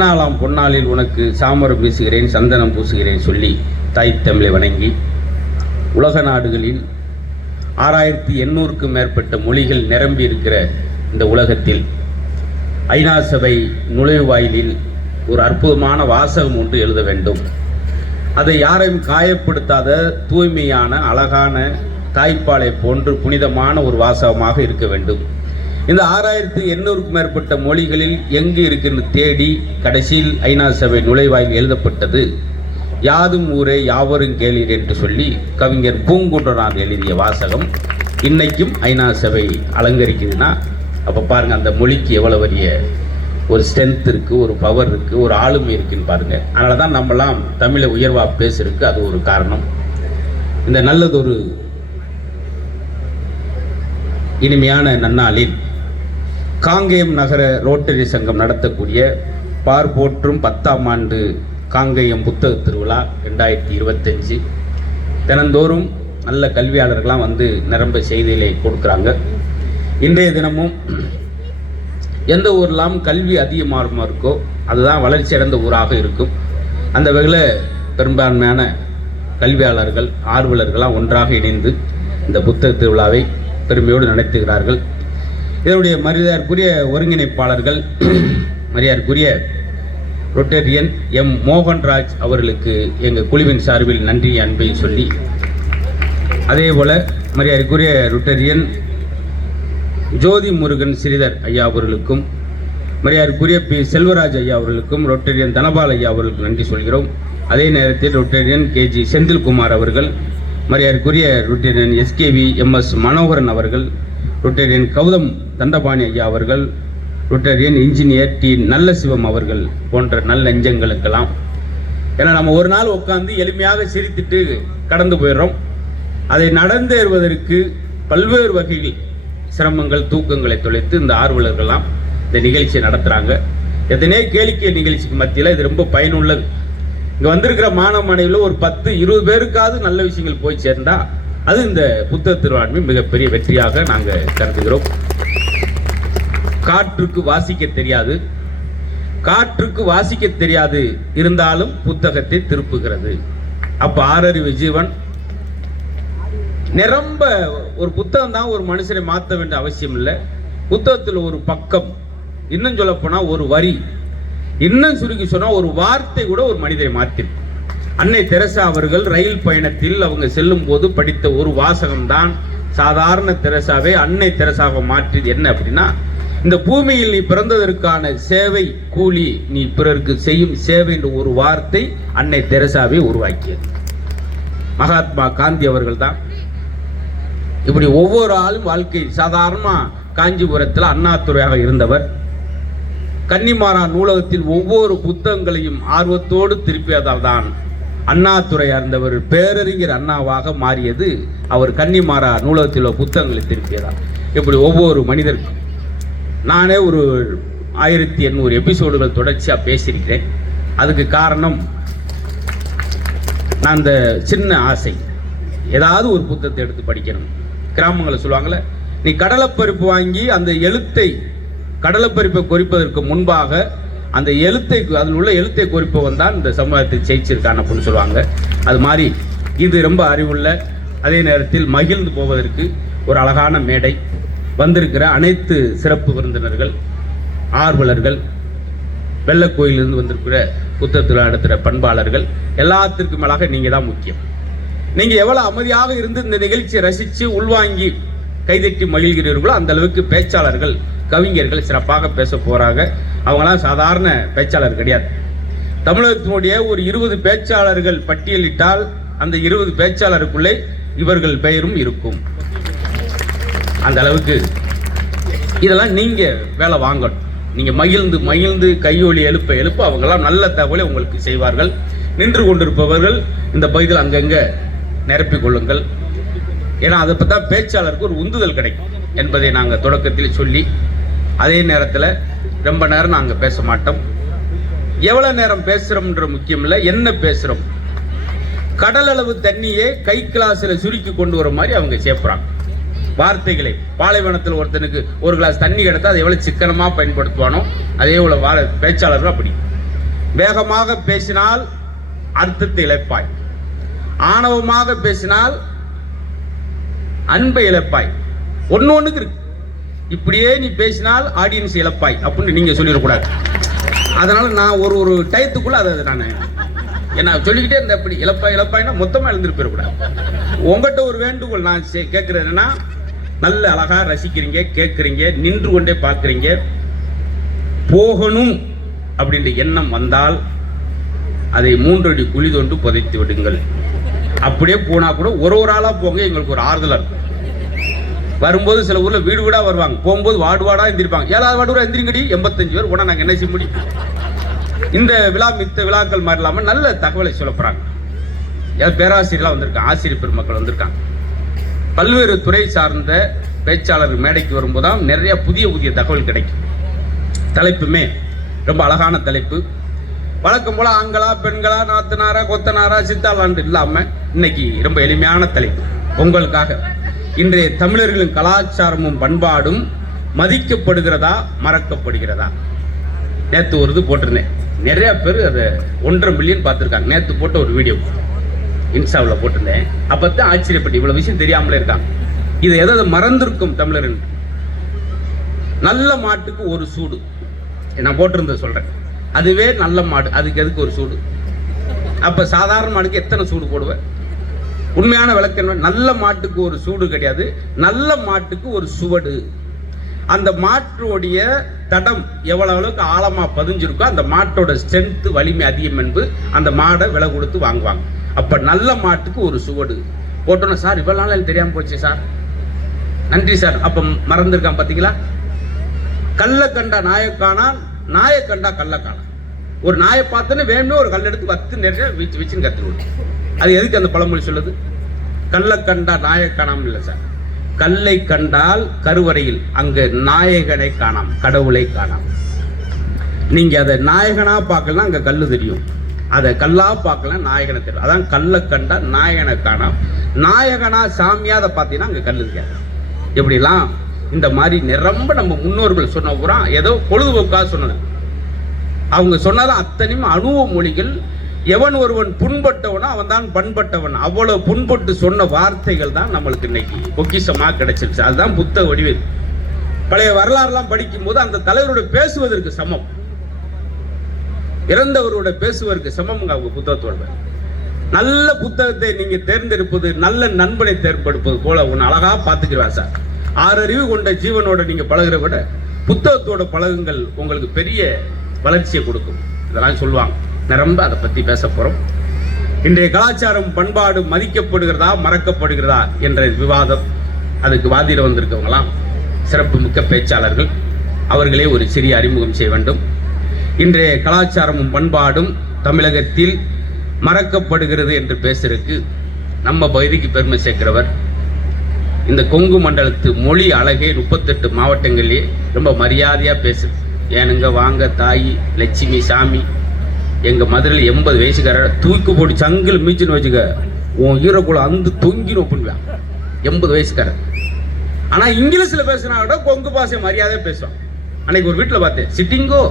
நாளாம் பொன்னாளில் உனக்கு சாமரம் வீசுகிறேன் சந்தனம் பூசுகிறேன் சொல்லி தாய் தமிழை வணங்கி உலக நாடுகளில் 6800க்கும் மேற்பட்ட மொழிகள் நிரம்பி இருக்கிற இந்த உலகத்தில் ஐநா சபை நுழைவாயிலில் ஒரு அற்புதமான வாசகம் ஒன்று எழுத வேண்டும். அதை யாரையும் காயப்படுத்தாத தூய்மையான அழகான தாய்ப்பாலை போன்று புனிதமான ஒரு வாசகமாக இருக்க வேண்டும். இந்த 6800க்கும் மேற்பட்ட மொழிகளில் எங்கு இருக்கின்ற தேடி கடைசியில் ஐநா சபை நுழைவாயில் எழுதப்பட்டது. யாதும் ஊரே யாவரும் கேளீர் என்று சொல்லி கவிஞர் பூங்குன்றனார் எழுதிய வாசகம் இன்னைக்கும் ஐநா சபை அலங்கரிக்குதுன்னா அப்போ பாருங்க அந்த மொழிக்கு எவ்வளவு பெரிய ஒரு ஸ்ட்ரென்த் இருக்கு, ஒரு பவர் இருக்கு, ஒரு ஆளுமை இருக்குன்னு பாருங்க. அதனால தான் நம்மலாம் தமிழை உயர்வா பேசுறதுக்கு அது ஒரு காரணம். இந்த நல்லதொரு இனிமையான நன்னாளில் காங்கேயம் நகர ரோட்டரி சங்கம் நடத்தக்கூடிய பார்போற்றும் 10ஆம் ஆண்டு காங்கேயம் புத்தக திருவிழா 2025 தினந்தோறும் நல்ல கல்வியாளர்கள்லாம் வந்து நிரம்ப செய்திகளை கொடுக்குறாங்க. இன்றைய தினமும் எந்த ஊர்லாம் கல்வி அதிகமாக இருக்கோ அதுதான் வளர்ச்சி அடைந்த ஊராக இருக்கும். அந்த வகையில் பெரும்பான்மையான கல்வியாளர்கள் ஆர்வலர்களாம் ஒன்றாக இணைந்து இந்த புத்தக திருவிழாவை பெருமையோடு நடத்துகிறார்கள். இதனுடைய மரியாதைக்குரிய ஒருங்கிணைப்பாளர்கள் மரியாதைக்குரிய ரொட்டேரியன் எம் மோகன்ராஜ் அவர்களுக்கு எங்கள் குழுவின் சார்பில் நன்றி அன்பை சொல்லி, அதே போல மரியாதைக்குரிய ரொட்டேரியன் ஜோதி முருகன் ஸ்ரீதர் ஐயா அவர்களுக்கும் மரியாதைக்குரிய பி செல்வராஜ் ஐயா அவர்களுக்கும் ரொட்டேரியன் தனபால் ஐயா அவர்களுக்கு நன்றி சொல்கிறோம். அதே நேரத்தில் ரொட்டேரியன் கேஜி செந்தில்குமார் அவர்கள், மரியாதைக்குரிய ரொட்டேரியன் எஸ்கேவி எம்எஸ் மனோகரன் அவர்கள், ரொட்டேரியன் கௌதம் தண்டபாணி ஐயா அவர்கள், ரொட்டேரியன் இன்ஜினியர் டி நல்ல சிவம் அவர்கள் போன்ற நல்ல நெஞ்சங்களுக்கெல்லாம். ஏன்னா நம்ம ஒரு நாள் உட்காந்து எளிமையாக சிரித்துட்டு கடந்து போயிடுறோம். அதை நடந்தேறுவதற்கு பல்வேறு வகையில் சிரமங்கள் தூக்கங்களை தொலைத்து இந்த ஆர்வலர்கள்லாம் இந்த நிகழ்ச்சியை நடத்துகிறாங்க. எத்தனையோ கேளிக்கை நிகழ்ச்சிக்கு மத்தியில் இது ரொம்ப பயனுள்ளது. இங்கே வந்திருக்கிற மாணவ மாணவியில் ஒரு 10-20 பேருக்காவது நல்ல விஷயங்கள் போய் சேர்ந்தா அது இந்த புத்தக திருவிழாவின் மிகப்பெரிய வெற்றியாக நாங்கள் கருதுகிறோம். காற்றுக்கு வாசிக்க தெரியாது இருந்தாலும் புத்தகத்தை திருப்புகிறது. அப்ப ஆறறிவு ஜீவன் நிரம்ப ஒரு புத்தகம் தான் ஒரு மனுஷனை மாற்ற வேண்டிய அவசியம் இல்லை. புத்தகத்தில் ஒரு பக்கம், இன்னும் சொல்ல போனா ஒரு வரி, இன்னும் சுருக்கி சொன்னா ஒரு வார்த்தை கூட ஒரு மனிதரை மாற்றிருக்கும். அன்னை தெரசா அவர்கள் ரயில் பயணத்தில் அவங்க செல்லும் போது படித்த ஒரு வாசகம் தான் சாதாரண தெரசாவை அன்னை தெரசாவை மாற்றியது. என்ன அப்படின்னா, இந்த பூமியில் நீ பிறந்ததற்கான சேவை கூலி நீ பிறருக்கு செய்யும் சேவை என்ற ஒரு வார்த்தை அன்னை தெரசாவை உருவாக்கியது. மகாத்மா காந்தி அவர்கள் தான் இப்படி ஒவ்வொரு ஆளும் வாழ்க்கை சாதாரணமா காஞ்சிபுரத்தில் அண்ணாதுரையாக இருந்தவர். கன்னிமாரா நூலகத்தில் ஒவ்வொரு புத்தகங்களையும் ஆர்வத்தோடு திருப்பியதால் தான் அண்ணாதுரை இருந்தவர் பேரறிஞர் அண்ணாவாக மாறியது. அவர் கன்னிமாரா நூலகத்தில் புத்தகங்களை திருப்பியதால். இப்படி ஒவ்வொரு மனிதருக்கும் நானே ஒரு 1800 எபிசோடுகள் தொடர்ச்சியாக பேசியிருக்கிறேன். அதுக்கு காரணம் நான் அந்த சின்ன ஆசை, ஏதாவது ஒரு புத்தகத்தை எடுத்து படிக்கணும். கிராமங்களை சொல்லுவாங்களே, நீ கடலைப்பருப்பு வாங்கி அந்த எழுத்தை கடலைப்பருப்பை குறிப்பதற்கு முன்பாக அந்த எழுத்தை அதில் உள்ள எழுத்தை குறிப்பவன் தான் இந்த சமுதாயத்தை ஜெயிச்சிருக்கான் அப்படின்னு சொல்லுவாங்க. அது மாதிரி இது ரொம்ப அறிவுள்ள, அதே நேரத்தில் மகிழ்ந்து போவதற்கு ஒரு அழகான மேடை. வந்திருக்கிற அனைத்து சிறப்பு விருந்தினர்கள், ஆர்வலர்கள், வெள்ளக்கோயிலிருந்து வந்திருக்கிற புத்தகத்தில் நடத்துகிற பண்பாளர்கள், எல்லாத்திற்கும் மேலாக நீங்கள் தான் முக்கியம். நீங்கள் எவ்வளோ அமைதியாக இருந்து இந்த நிகழ்ச்சியை ரசித்து உள்வாங்கி கைதட்டி மகிழ்கிறீர்களோ அந்த அளவுக்கு பேச்சாளர்கள், கவிஞர்கள் சிறப்பாக பேச போகிறாங்க. அவங்களாம் சாதாரண பேச்சாளர் கிடையாது. தமிழகத்தினுடைய ஒரு 20 பேச்சாளர்கள் பட்டியலிட்டால் அந்த 20 பேச்சாளருக்குள்ளே இவர்கள் பெயரும் இருக்கும். அந்த அளவுக்கு இதெல்லாம் நீங்க வேலை வாங்கணும். நீங்க மகிழ்ந்து மகிழ்ந்து கையொலி எழுப்ப அவங்கெல்லாம் நல்ல தகவலை உங்களுக்கு செய்வார்கள். நின்று கொண்டிருப்பவர்கள் இந்த பகுதியில் அங்கங்க நிரப்பிக் கொள்ளுங்கள். ஏன்னா அதை பற்றி பேச்சாளருக்கு ஒரு உந்துதல் கிடைக்கும் என்பதை நாங்கள் தொடக்கத்தில் சொல்லி, அதே நேரத்தில் ரொம்ப நேரம் நாங்கள் பேச மாட்டோம். எவ்வளோ நேரம் பேசுகிறோம்ன்ற முக்கியம் இல்லை, என்ன பேசுகிறோம். கடல் அளவு தண்ணியே கை கிளாஸில் சுருக்கி கொண்டு வர மாதிரி அவங்க சேர்ப்புறாங்க. வார்த்தைகளை பாலைவனத்தில் ஒருத்தனுக்கு ஒரு கிளாஸ் தண்ணி கிடைத்தா அதை எவ்வளவு சிக்கனமா பயன்படுத்துவானோ அதே போல பேச்சாளர்கள் அப்படி வேகமாக பேசினால் அர்த்தத்தை இழப்பாய், ஆணவமாக பேசினால் அன்பை இழப்பாய். ஒண்ணுக்கு இருக்கு. இப்படியே நீ பேசினால் ஆடியன்ஸ் இழப்பாய் அப்படின்னு நீங்க சொல்லிடக்கூடாது. அதனால நான் ஒரு டயத்துக்குள்ள அதை நான் என்ன சொல்லிக்கிட்டே இருந்தேன். அப்படி இழப்பாய்னா மொத்தமா எழுந்துட்டு போயிடக்கூடாது. உங்கள்கிட்ட ஒரு வேண்டுகோள் நான் கேட்கறது என்னன்னா, நல்ல அழகா ரசிக்கிறீங்க, கேட்குறீங்க, நின்று கொண்டே பார்க்குறீங்க. போகணும் அப்படின்ற எண்ணம் வந்தால் அதை 3 அடி குழி தோண்டு புதைத்து விடுங்கள். அப்படியே போனா கூட ஒரு ஆளா போங்க, எங்களுக்கு ஒரு ஆறுதலா இருக்கும். வரும்போது சில ஊர்ல வீடு வீடா வருவாங்க, போகும்போது வார்டா எந்திரிப்பாங்க. 7வது வார்டு எந்திரிங்கடி, 85 பேர் போனா நாங்க என்ன செய்ய முடியும்? இந்த விழா மித்த விழாக்கள் மாதிரி இல்லாம நல்ல தகவலை சொல்ல போறாங்க. பேராசிரியர்களா வந்திருக்காங்க, ஆசிரியர் பெருமக்கள் வந்திருக்காங்க. பல்வேறு துறை சார்ந்த பேச்சாளர்கள் மேடைக்கு வரும்போதுதான் நிறைய புதிய தகவல் கிடைக்கும். தலைப்புமே ரொம்ப அழகான தலைப்பு. வழக்கம் போல ஆண்களா பெண்களா நாத்தனாரா கொத்தனாரா சித்தாளாண்டு இல்லாம இன்னைக்கு ரொம்ப எளிமையான தலைப்பு உங்களுக்காக. இன்றைய தமிழர்களின் கலாச்சாரமும் பண்பாடும் மதிக்கப்படுகிறதா மறக்கப்படுகிறதா? நேற்று ஒரு இது போட்டிருந்தேன். நிறைய பேர் அதை 1.5 மில்லியன் பார்த்துருக்காங்க. நேற்று போட்ட ஒரு வீடியோ இன்ஸ்டாவில் போட்டிருந்தேன். அப்பதான் ஆச்சரியப்பட்டு இவ்வளவு விஷயம் தெரியாமலே இருக்காங்க. இதை எதாவது மறந்திருக்கும் தமிழர். நல்ல மாட்டுக்கு ஒரு சூடு நான் போட்டிருந்த சொல்றேன். அதுவே நல்ல மாடு, அதுக்கு எதுக்கு ஒரு சூடு? அப்ப சாதாரண மாடுக்கு எத்தனை சூடு போடுவேன்? உண்மையான விளக்கம், நல்ல மாட்டுக்கு ஒரு சூடு கிடையாது, நல்ல மாட்டுக்கு ஒரு சுவடு. அந்த மாட்டோடைய தடம் எவ்வளவு அளவுக்கு ஆழமா பதிஞ்சிருக்கோ அந்த மாட்டோட ஸ்ட்ரென்த் வலிமை அதிகம் என்பது அந்த மாடை விலை கொடுத்து வாங்குவாங்க. அப்ப நல்ல மாட்டுக்கு ஒரு சுவடு போட்டோன்னா, சார் இவ்வளவு நாள் எனக்கு தெரியாம போச்சு சார், நன்றி சார். அப்ப மறந்துருக்கான் பாத்தீங்களா? கல்ல கண்டா நாயக்கானா, நாய கண்டா கள்ளக்கானா. ஒரு நாயை பார்த்தோன்னே வேணுமே ஒரு கல் எடுத்து வத்து நிறைய வச்சுன்னு கத்துருவோம். அது எதுக்கு அந்த பழமொழி சொல்லுது? கல்ல கண்டா நாயக்கானாம் இல்லை சார். கல்லை கண்டால் கருவறையில் அங்கு நாயகனை காணாம், கடவுளை காணாம். நீங்க அதை நாயகனா பார்க்கலாம், அங்க கல்லு தெரியும். அதை கல்லா பார்க்கலாம், நாயகனை தெரியும். அதான் கல்ல கண்டா நாயகனை காணாம். நாயகனா சாமியா அதை பார்த்தீங்கன்னா அங்க கல்லு தெரியாது. எப்படிலாம் இந்த மாதிரி நிரம்ப நம்ம முன்னோர்கள் சொன்ன பூரா ஏதோ பொழுதுபோக்காக சொன்னது. அவங்க சொன்னதான் அத்தனையும் அணுவ மொழிகள். எவன் ஒருவன் புண்பட்டவனோ அவன் தான் பண்பட்டவன். அவ்வளவு புண்பட்டு சொன்ன வார்த்தைகள் தான் நம்மளுக்கு இன்னைக்கு பொக்கிஷமா கிடைச்சிருச்சு. அதுதான் புத்தக வடிவில். பழைய வரலாறுலாம் படிக்கும் போது அந்த தலைவரோட பேசுவதற்கு சமம், இறந்தவரோட பேசுவதற்கு சமம் அவங்க புத்தகத்தோட. நல்ல புத்தகத்தை நீங்க தேர்ந்தெடுப்பது நல்ல நண்பனை தேர்ந்தெடுப்பது போல ஒன்னு அழகா பாத்துக்கிறார் சார். 6 அறிவு கொண்ட ஜீவனோட நீங்க பழகுற விட புத்தகத்தோட பழகுங்கள் உங்களுக்கு பெரிய வளர்ச்சியை கொடுக்கும். இதெல்லாம் சொல்லுவாங்க. நிரம்ப அதை பத்தி பேச போறோம். இன்றைய கலாச்சாரம் பண்பாடு மதிக்கப்படுகிறதா மறக்கப்படுகிறதா என்ற விவாதம். அதுக்கு வாதிட வந்திருக்கவங்களாம் சிறப்பு மிக்க பேச்சாளர்கள். அவர்களே ஒரு சிறிய அறிமுகம் செய்ய வேண்டும். இன்றைய கலாச்சாரமும் பண்பாடும் தமிழகத்தில் மறக்கப்படுகிறது என்று பேசுறதுக்கு நம்ம பகுதிக்கு பெருமை சேர்க்கிறவர். இந்த கொங்கு மண்டலத்து மொழி அழகே 38 மாவட்டங்களிலே ரொம்ப மரியாதையா பேசு. ஏனுங்க வாங்க தாயி லட்சுமி சாமி. எங்க மதுரையில் 80 வயசுக்கார தூக்கி போட்டு சங்கில் மீச்சுன்னு வச்சுக்க, உன் ஈரக்குள்ள அந்த தொங்கின்னு ஒப்புடுவேன். 80 வயசுக்கார. ஆனா இங்கிலீஷ்ல பேசினா கூட கொங்கு பாசை மரியாதையா பேசுவான். அன்னைக்கு ஒரு வீட்டுல பார்த்தேன், சிட்டிங்கோ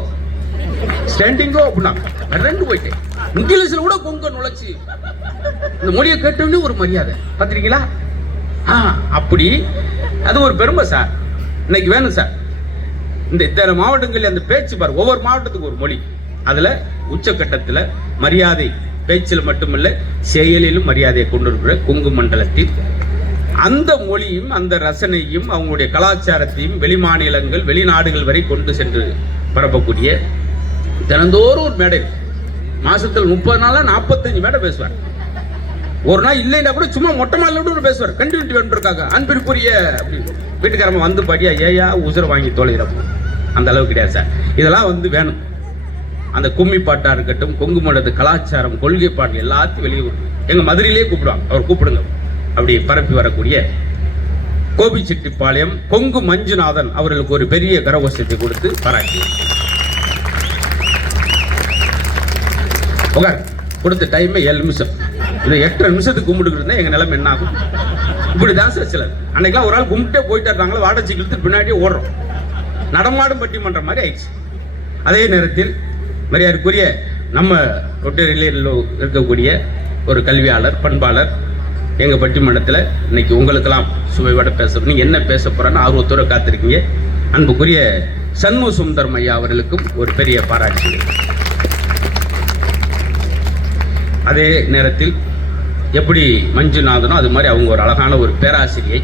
ஸ்டாண்டிங்கோ அப்படின்னா 2 போயிட்டேன். இங்கிலீஷ்ல கூட கொங்க நுழைச்சி இந்த மொழியை கேட்டோன்னே ஒரு மரியாதை. பார்த்துருக்கீங்களா? அப்படி அது ஒரு பெருமை சார். இன்னைக்கு வேணும் சார். இந்த இத்தனை மாவட்டங்களில் அந்த பேச்சு பாரு, ஒவ்வொரு மாவட்டத்துக்கு ஒரு மொழி. அதுல உச்சக்கட்டத்தில் மரியாதை பேச்சில் மட்டுமல்ல செயலிலும் மரியாதையை கொண்டிருக்கிற கொங்கு மண்டலத்தில் அந்த மொழியும் அந்த ரசனையும் அவங்களுடைய கலாச்சாரத்தையும் வெளிமாநிலங்கள் வெளிநாடுகள் வரை கொண்டு சென்று பரப்பக்கூடிய தினந்தோறும் ஒரு மேடை. மாசத்தில் 30 நாளா 45 மேடை பேசுவார். ஒரு நாள் இல்லைன்னா கூட சும்மா மொட்டை மாலையோட பேசுவார். கண்டினியூட்டி வேண்டிருக்காங்க அன்பிற்குரிய அப்படி வீட்டுக்காரங்க வந்து படியா ஏயா உசுரை வாங்கி தொலைகிறப்ப அந்த அளவுக்கு கிடையாது சார். இதெல்லாம் வந்து வேணும். அந்த கும்மி பாட்டா இருக்கட்டும், கொங்கு மண்டலத்து கலாச்சாரம் கொள்கை பாட்டு எல்லாத்தையும் வெளியே எங்க மதுரையிலேயே கூப்பிடுவாங்க. அவர் கூப்பிடுங்க. அப்படி பரப்பி வரக்கூடிய கோபிச்செட்டிப்பாளையம் கொங்கு மஞ்சுநாதன் அவர்களுக்கு ஒரு பெரிய கரகோஷத்தை கொடுத்து பாராட்டி கொடுத்த டைம் 7 நிமிஷம். இல்லை 8 நிமிஷத்துக்கு கும்பிட்டு இருந்தா எங்க நிலைமை என்ன ஆகும்? இப்படிதான் சார் சிலர். அன்னைக்கெல்லாம் ஒரு ஆள் கும்பிட்டே போயிட்டு இருக்காங்களா, வாடகை இழுத்து பின்னாடியே ஓடுறோம். நடமாடும் பட்டிமன்ற மாதிரி ஆயிடுச்சு. அதே நேரத்தில் மரியாதைக்குரிய நம்ம ரொட்டரியில் இருக்கக்கூடிய ஒரு கல்வியாளர், பண்பாளர், எங்கள் பட்டிமன்றத்தில் இன்னைக்கு உங்களுக்கெல்லாம் சுவையோட பேச நீங்கள் என்ன பேச போகிறேன்னு ஆர்வத்தோடு காத்திருக்கீங்க. அன்புக்குரிய சண்முக சுந்தரம் ஐயா அவர்களுக்கும் ஒரு பெரிய பாராட்டு. அதே நேரத்தில் எப்படி மஞ்சுநாதனோ அது மாதிரி அவங்க ஒரு அழகான ஒரு பேராசிரியை,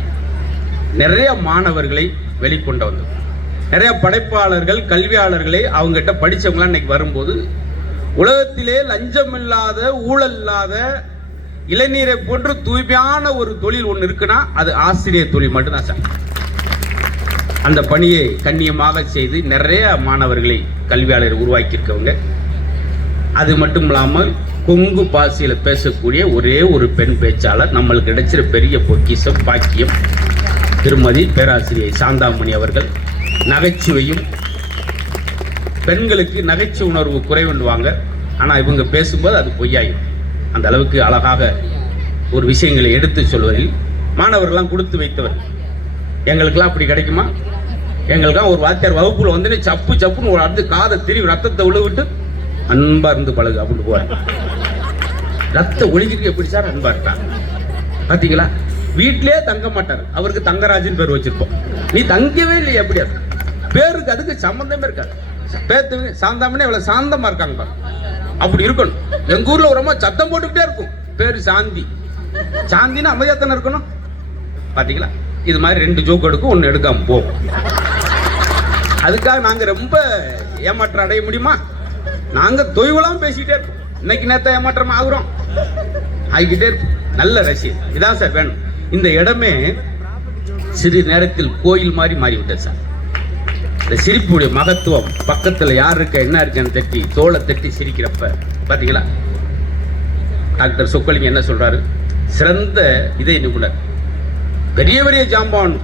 நிறைய மாணவர்களை வெளிக்கொண்டு வந்தோம். நிறைய படைப்பாளர்கள், கல்வியாளர்களை அவங்ககிட்ட படித்தவங்களாம் இன்னைக்கு வரும்போது உலகத்திலே லஞ்சம் இல்லாத, ஊழல் இல்லாத, இளநீரை போன்று தூய்மையான ஒரு தொழில் ஒன்று இருக்குன்னா அது ஆசிரியர் தொழில் மட்டும்தான் சார். அந்த பணியை கண்ணியமாக செய்து நிறைய மாணவர்களை கல்வியாளர் உருவாக்கியிருக்கவங்க. அது மட்டும் இல்லாமல் கொங்கு பாசியில் பேசக்கூடிய ஒரே ஒரு பெண் பேச்சாளர் நம்மளுக்கு கிடைச்சிற பெரிய பொக்கிஷம், பாக்கியம், திருமதி பேராசிரியை சாந்தாமணி அவர்கள். நகைச்சுவையும், பெண்களுக்கு நகைச்சுவை உணர்வு குறைவுண்டுவாங்க, ஆனால் இவங்க பேசும்போது அது பொய்யாயும். அந்த அளவுக்கு அழகாக ஒரு விஷயங்களை எடுத்து சொல்வதில் மாணவர்கள்லாம் கொடுத்து வைத்தவர். எங்களுக்கெல்லாம் அப்படி கிடைக்குமா? எங்களுக்கெல்லாம் ஒரு வாத்தியார் வகுப்புல வந்து சப்பு சப்புன்னு ஒரு அடுத்து காதை திரும்பி ரத்தத்தை விழுவிட்டு அன்பா இருந்து பழகு அப்படின்னு போறாங்க. ரத்த ஒழுங்கிக்கு எப்படி சார் அன்பா இருக்காங்க பாத்தீங்களா? வீட்டிலே தங்க மாட்டார், அவருக்கு தங்கராஜன் பேர் வச்சிருப்போம். நீ தங்கவே இல்லை, எப்படி பேருக்கு அதுக்கு சம்பந்தமே இருக்காது. பேத்து சாந்தாமனே இவ்வளவு சாந்தமா இருக்காங்க பாரு, அப்படி இருக்கணும். எங்க ஊர்ல ஒரு அம்மா சத்தம் போட்டுக்கிட்டே இருக்கும், பேரு சாந்தி. சாந்தினா அமைதியாத்தானே இருக்கணும். பாத்தீங்களா? இது மாதிரி 2 ஜோக் எடுக்கும், 1 எடுக்காம போகும். அதுக்காக நாங்க ரொம்ப ஏமாற்றம் அடைய முடியுமா? நாங்க தொய்வெல்லாம் பேசிக்கிட்டே இருப்போம். இன்னைக்கு நேரத்தை ஏமாற்றம் ஆகுறோம், ஆகிக்கிட்டே இருப்போம். நல்ல ரசிகர் இதான் சார் வேணும். இந்த இடமே சிறு நேரத்தில் கோயில் மாதிரி மாறிவிட்டது சார். இந்த சிரிப்புடைய மகத்துவம், பக்கத்தில் யார் இருக்க என்ன இருக்குன்னு தட்டி தோலை தட்டி சிரிக்கிறப்ப பாத்தீங்களா? டாக்டர் சொக்கலிங்க என்ன சொல்றாரு? சிறந்த இதய நிபுணர், பெரிய பெரிய ஜாம்பான்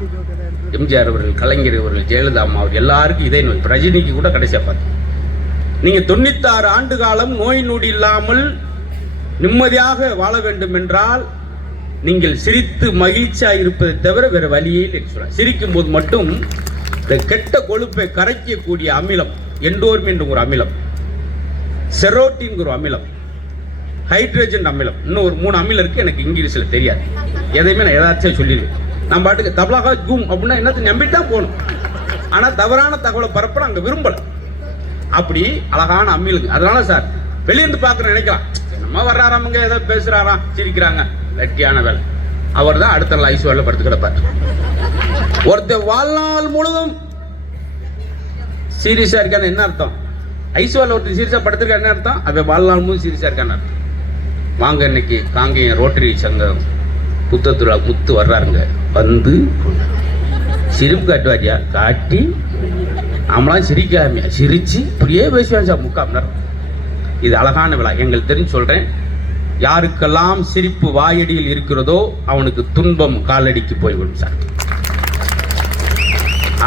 எம்ஜிஆர் அவர்கள், கலைஞர் அவர்கள், ஜெயலலிதா அம்மா அவர்கள் எல்லாருக்கும் இதய நோய். ரஜினிக்கு கூட கடைசியா பார்த்து நீங்க 96 ஆண்டு காலம் நோய் நொடி இல்லாமல் நிம்மதியாக வாழ வேண்டும் என்றால் நீங்கள் சிரித்து மகிழ்ச்சியா இருப்பதை தவிர வேற வழியே இல்லை சொல்றாங்க. சிரிக்கும் போது மட்டும் இந்த கெட்ட கொழுப்பை கரைக்கக்கூடிய அமிலம் எண்டோர்மின் என்ற ஒரு அமிலம், செரோட்டின் ஒரு அமிலம், ஹைட்ரஜன் அமிலம், இன்னும் ஒரு 3 அமிலம் இருக்கு. எனக்கு இங்கிலீஷ்ல தெரியாது, எதையுமே நான் ஏதாச்சும் சொல்லிடுவேன். நம்ம பாட்டுக்கு தபலாக ஜூம் அப்படின்னா என்னத்தை நம்பித்தான் போகணும். ஆனா தவறான தகவலை பரப்ப அங்க விரும்பல. அப்படி அழகான அம்மிலுக்கு. அதனால சார் வெளியிருந்து பார்க்குற நினைக்கலாம், நம்ம வர்றாராமங்க ஏதோ பேசுறாராம் சிரிக்கிறாங்க, வெட்டியான வேலை. அவர் தான் அடுத்த நாள் ஐஸ் வேலை படுத்து கிடப்பார். ஒருத்தர் வாழ்நாள் முழுதும் சீரியஸா இருக்கான்னு என்ன அர்த்தம்? ஐஸ் வேலை ஒருத்தர் சீரியஸா படுத்திருக்கா என்ன அர்த்தம்? அவன் வாழ்நாள் முழுதும் சீரியஸா இருக்கான்னு அர்த்தம். வாங்க, இன்னைக்கு காங்கேயம் ரோட்டரி சங்கம் புத்தத்துறா முத்து வர்றாருங்க. வந்து சிரிப்பு காட்டுவாரியா காட்டி நம்மளாம் சிரிக்காமையா சிரிச்சு இப்படியே பேசுவாங்க சார் 3/4 மணி நேரம். இது அழகான விழா. எங்களுக்கு தெரிஞ்சு சொல்றேன், யாருக்கெல்லாம் சிரிப்பு வாயடியில் இருக்கிறதோ அவனுக்கு துன்பம் காலடிக்கு போய்விடும் சார்.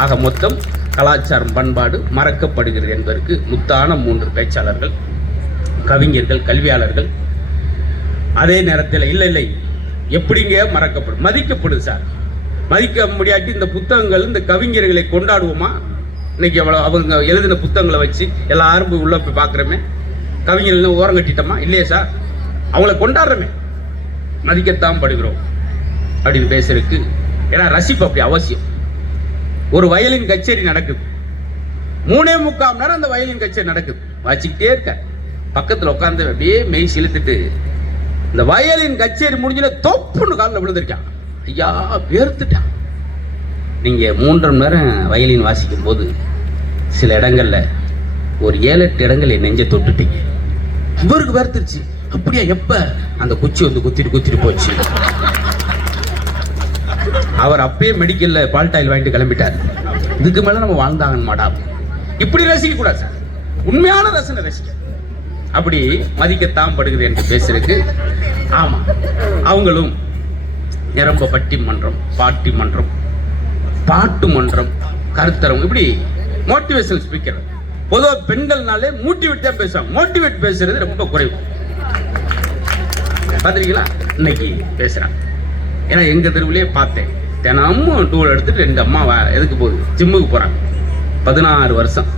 ஆக மொத்தம் கலாச்சாரம், பண்பாடு மறக்கப்படுகிறது என்பதற்கு முத்தான 3 பேச்சாளர்கள், கவிஞர்கள், கல்வியாளர்கள். அதே நேரத்தில் இல்லை எப்படிங்க மறக்கப்படும்? மதிக்கப்படுது சார். மதிக்க முடியாட்டி இந்த புத்தகங்கள், இந்த கவிஞர்களை கொண்டாடுவோமா? இன்னைக்கு எவ்வளவு அவங்க எழுதின புத்தகங்களை வச்சு எல்லாரும் போய் உள்ள போய் பார்க்குறோமே, கவிஞர்கள் ஓரம் கட்டிட்டோமா? இல்லையே சார். அவங்கள கொண்டாடுறோமே, மதிக்கத்தான் படுகிறோம் அப்படின்னு பேசுறதுக்கு. ஏன்னா ரசிப்பு அப்படி அவசியம். ஒரு வயலின் கச்சேரி நடக்குது, 3.25 மணி நேரம் அந்த வயலின் கச்சேரி நடக்குது. வச்சுக்கிட்டே இருக்க பக்கத்தில் உட்காந்து அப்படியே மெய் செலுத்திட்டு இந்த வயலின் கச்சேரி முடிஞ்சு தொப்புன்னு காலில் விழுந்திருக்கான். ஐயா வேர்த்துட்டான். நீங்க 3.5 மணி நேரம் வயலின் வாசிக்கும் போது சில இடங்கள்ல ஒரு 7-8 இடங்கள் என் நெஞ்சை தொட்டுட்டீங்க. இவருக்கு வேர்த்துருச்சு. அப்படியா? எப்ப? அந்த குச்சி வந்து குத்திட்டு போச்சு. அவர் அப்பயே மெடிக்கல்ல பால்டாயில் வாங்கிட்டு கிளம்பிட்டார். இதுக்கு மேல நம்ம வாழ்ந்தாங்க மாடா. இப்படி ரசிக்க கூடாது சார். உண்மையான ரசனை ரசிக்க. அப்படி மதிக்கத்தான் படுகிறது என்று பேசுறதுக்கு. ஆமா, அவங்களும் நிரம்ப பட்டிமன்றம், பாட்டி மன்றம், பாட்டு மன்றம், கருத்தரம், இப்படி மோட்டிவேஷனல் ஸ்பீக்கர். பொதுவாக பெண்கள்னாலே மோட்டிவேட்டா பேசுவாங்க. மோட்டிவேட் பேசுறது ரொம்ப குறைவு. பார்த்துருக்கீங்களா? இன்னைக்கு பேசுறாங்க. ஏன்னா எங்க தெருவிலே பார்த்தேன், தினமும் டூல் எடுத்துட்டு 2 அம்மா எதுக்கு போகுது? ஜிம்முக்கு போறாங்க. 16 வருஷம்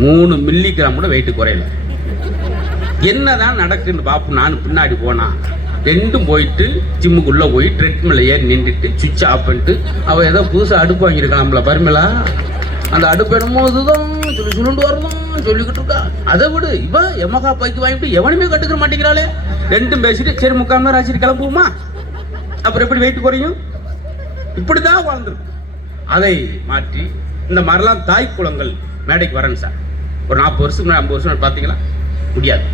3 மில்லிகிராம் கூட வெயிட் குறையல. என்னதான் நடக்குன்னு பாப்பு. நான் பின்னாடி போனா ரெண்டும் போயிட்டு ஜிம்முக்குள்ள போய் ட்ரெட்மில்ல ஏறி நின்றுட்டு சுவிட்ச் ஆஃப் பண்ணிட்டு அவ ஏதோ புதுசாக அடுப்பு வாங்கியிருக்காம்ல பர்மிளா, அந்த அடுப்பு என்னமோதுதான் சுருண்டு வரணும் சொல்லிக்கிட்டு இருக்கா. அதை விடு, இவ எமகா பைக்கு வாங்கிட்டு எவனுமே கட்டுக்கிற மாட்டேங்கிறாளே. ரெண்டும் பேசிட்டு சரி 3/4 மணி நேரம் ஆச்சு கிளம்புவோமா, அப்புறம் எப்படி வெயிட் குறையும், இப்படிதான் வாழ்ந்துருக்கும். அதை மாற்றி இந்த மாதிரிலாம் தாய் குளங்கள் மேடைக்கு வரேன் சார். ஒரு 40 வருஷம் 50 வருஷம் பார்த்தீங்களா முடியாது.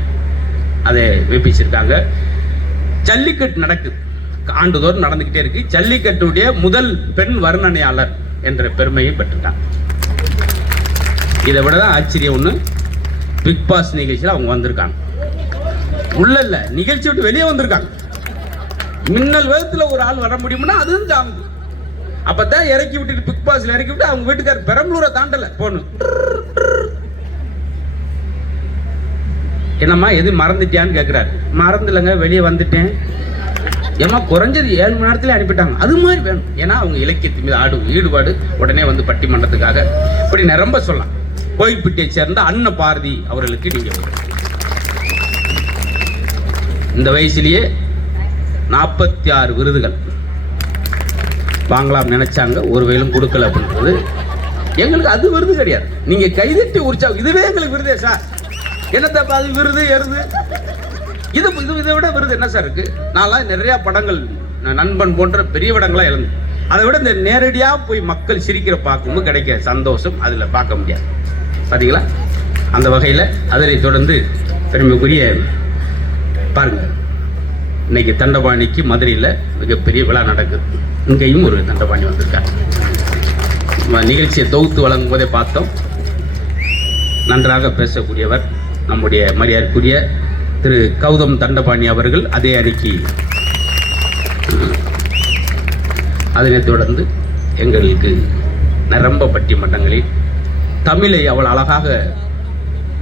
அதை வைப்பிச்சிருக்காங்க. ஜல்லிக்கட்டு நடக்குது, ஆண்டுதோறும் நடந்துகிட்டே இருக்கு. ஜல்லிக்கட்டுடைய முதல் பெண் வர்ணனையாளர் என்ற பெருமையை பெற்றுட்டாங்க. இதை விடதான் ஆச்சரியம் ஒண்ணு, பிக் பாஸ் நிகழ்ச்சியில் அவங்க வந்திருக்காங்க. உள்ள இல்ல, நிகழ்ச்சி விட்டு வெளியே வந்திருக்காங்க. மின்னல் வேகத்துல ஒரு ஆள் வர முடியும்னா அதுவும் தாங்குது. அப்பதான் இறக்கி விட்டுட்டு பிக் பாஸ்ல இறக்கி விட்டு அவங்க வீட்டுக்காரர் பெரம்பலூரை தாண்டல போகணும். என்னம்மா எது மறந்துட்டியான்னு கேட்கிறாரு. மறந்துலங்க, வெளியே வந்துட்டேன். ஏமா குறைஞ்சது 7 மணி நேரத்துல அனுப்பிட்டாங்க. அது மாதிரி வேணும். ஏன்னா அவங்க இலக்கியத்தின் மீது ஈடுபாடு. உடனே வந்து பட்டிமன்றத்துக்காக இப்படி நிரம்ப சொல்லலாம். கோயில்பட்டியை சேர்ந்த அன்ன பாரதி அவர்களுக்கு நீங்க இந்த வயசுலயே 46 விருதுகள் வாங்கலாம் நினைச்சாங்க, ஒரு வேலும் கொடுக்கல அப்படின்றது எங்களுக்கு அது விருது கிடையாது. நீங்க கைதட்டி உற்சாகம், இதுவே எங்களுக்கு விருதே சார். என்னத்த அது விருது எருது, இதை விட விருது என்ன சார் இருக்கு? நான்லாம் நிறைய படங்கள் நண்பன் போன்ற பெரிய படங்களா இழந்து, அதை விட இந்த நேரடியா போய் மக்கள் சிரிக்கிற பார்க்கும்போது கிடைக்கிற சந்தோஷம் அதுல பார்க்க முடியாது. பாத்தீங்களா? அந்த வகையில அதனை தொடர்ந்து பெருமைக்குரிய பாருங்க, இன்னைக்கு தண்டபாணிக்கு மதுரையில் மிகப்பெரிய விழா நடக்குது. இங்கேயும் ஒரு தண்டபாணி வந்திருக்கார். நிகழ்ச்சியை தொகுத்து வழங்கும் போதே பார்த்தோம். நன்றாக பேசக்கூடியவர் நம்முடைய மரியாதைக்குரிய திரு கௌதம் தண்டபாணி அவர்கள். அதே அணிக்கு அதனைத் தொடர்ந்து எங்களுக்கு நிரம்ப பட்டிமன்றங்களில் தமிழை அவள் அழகாக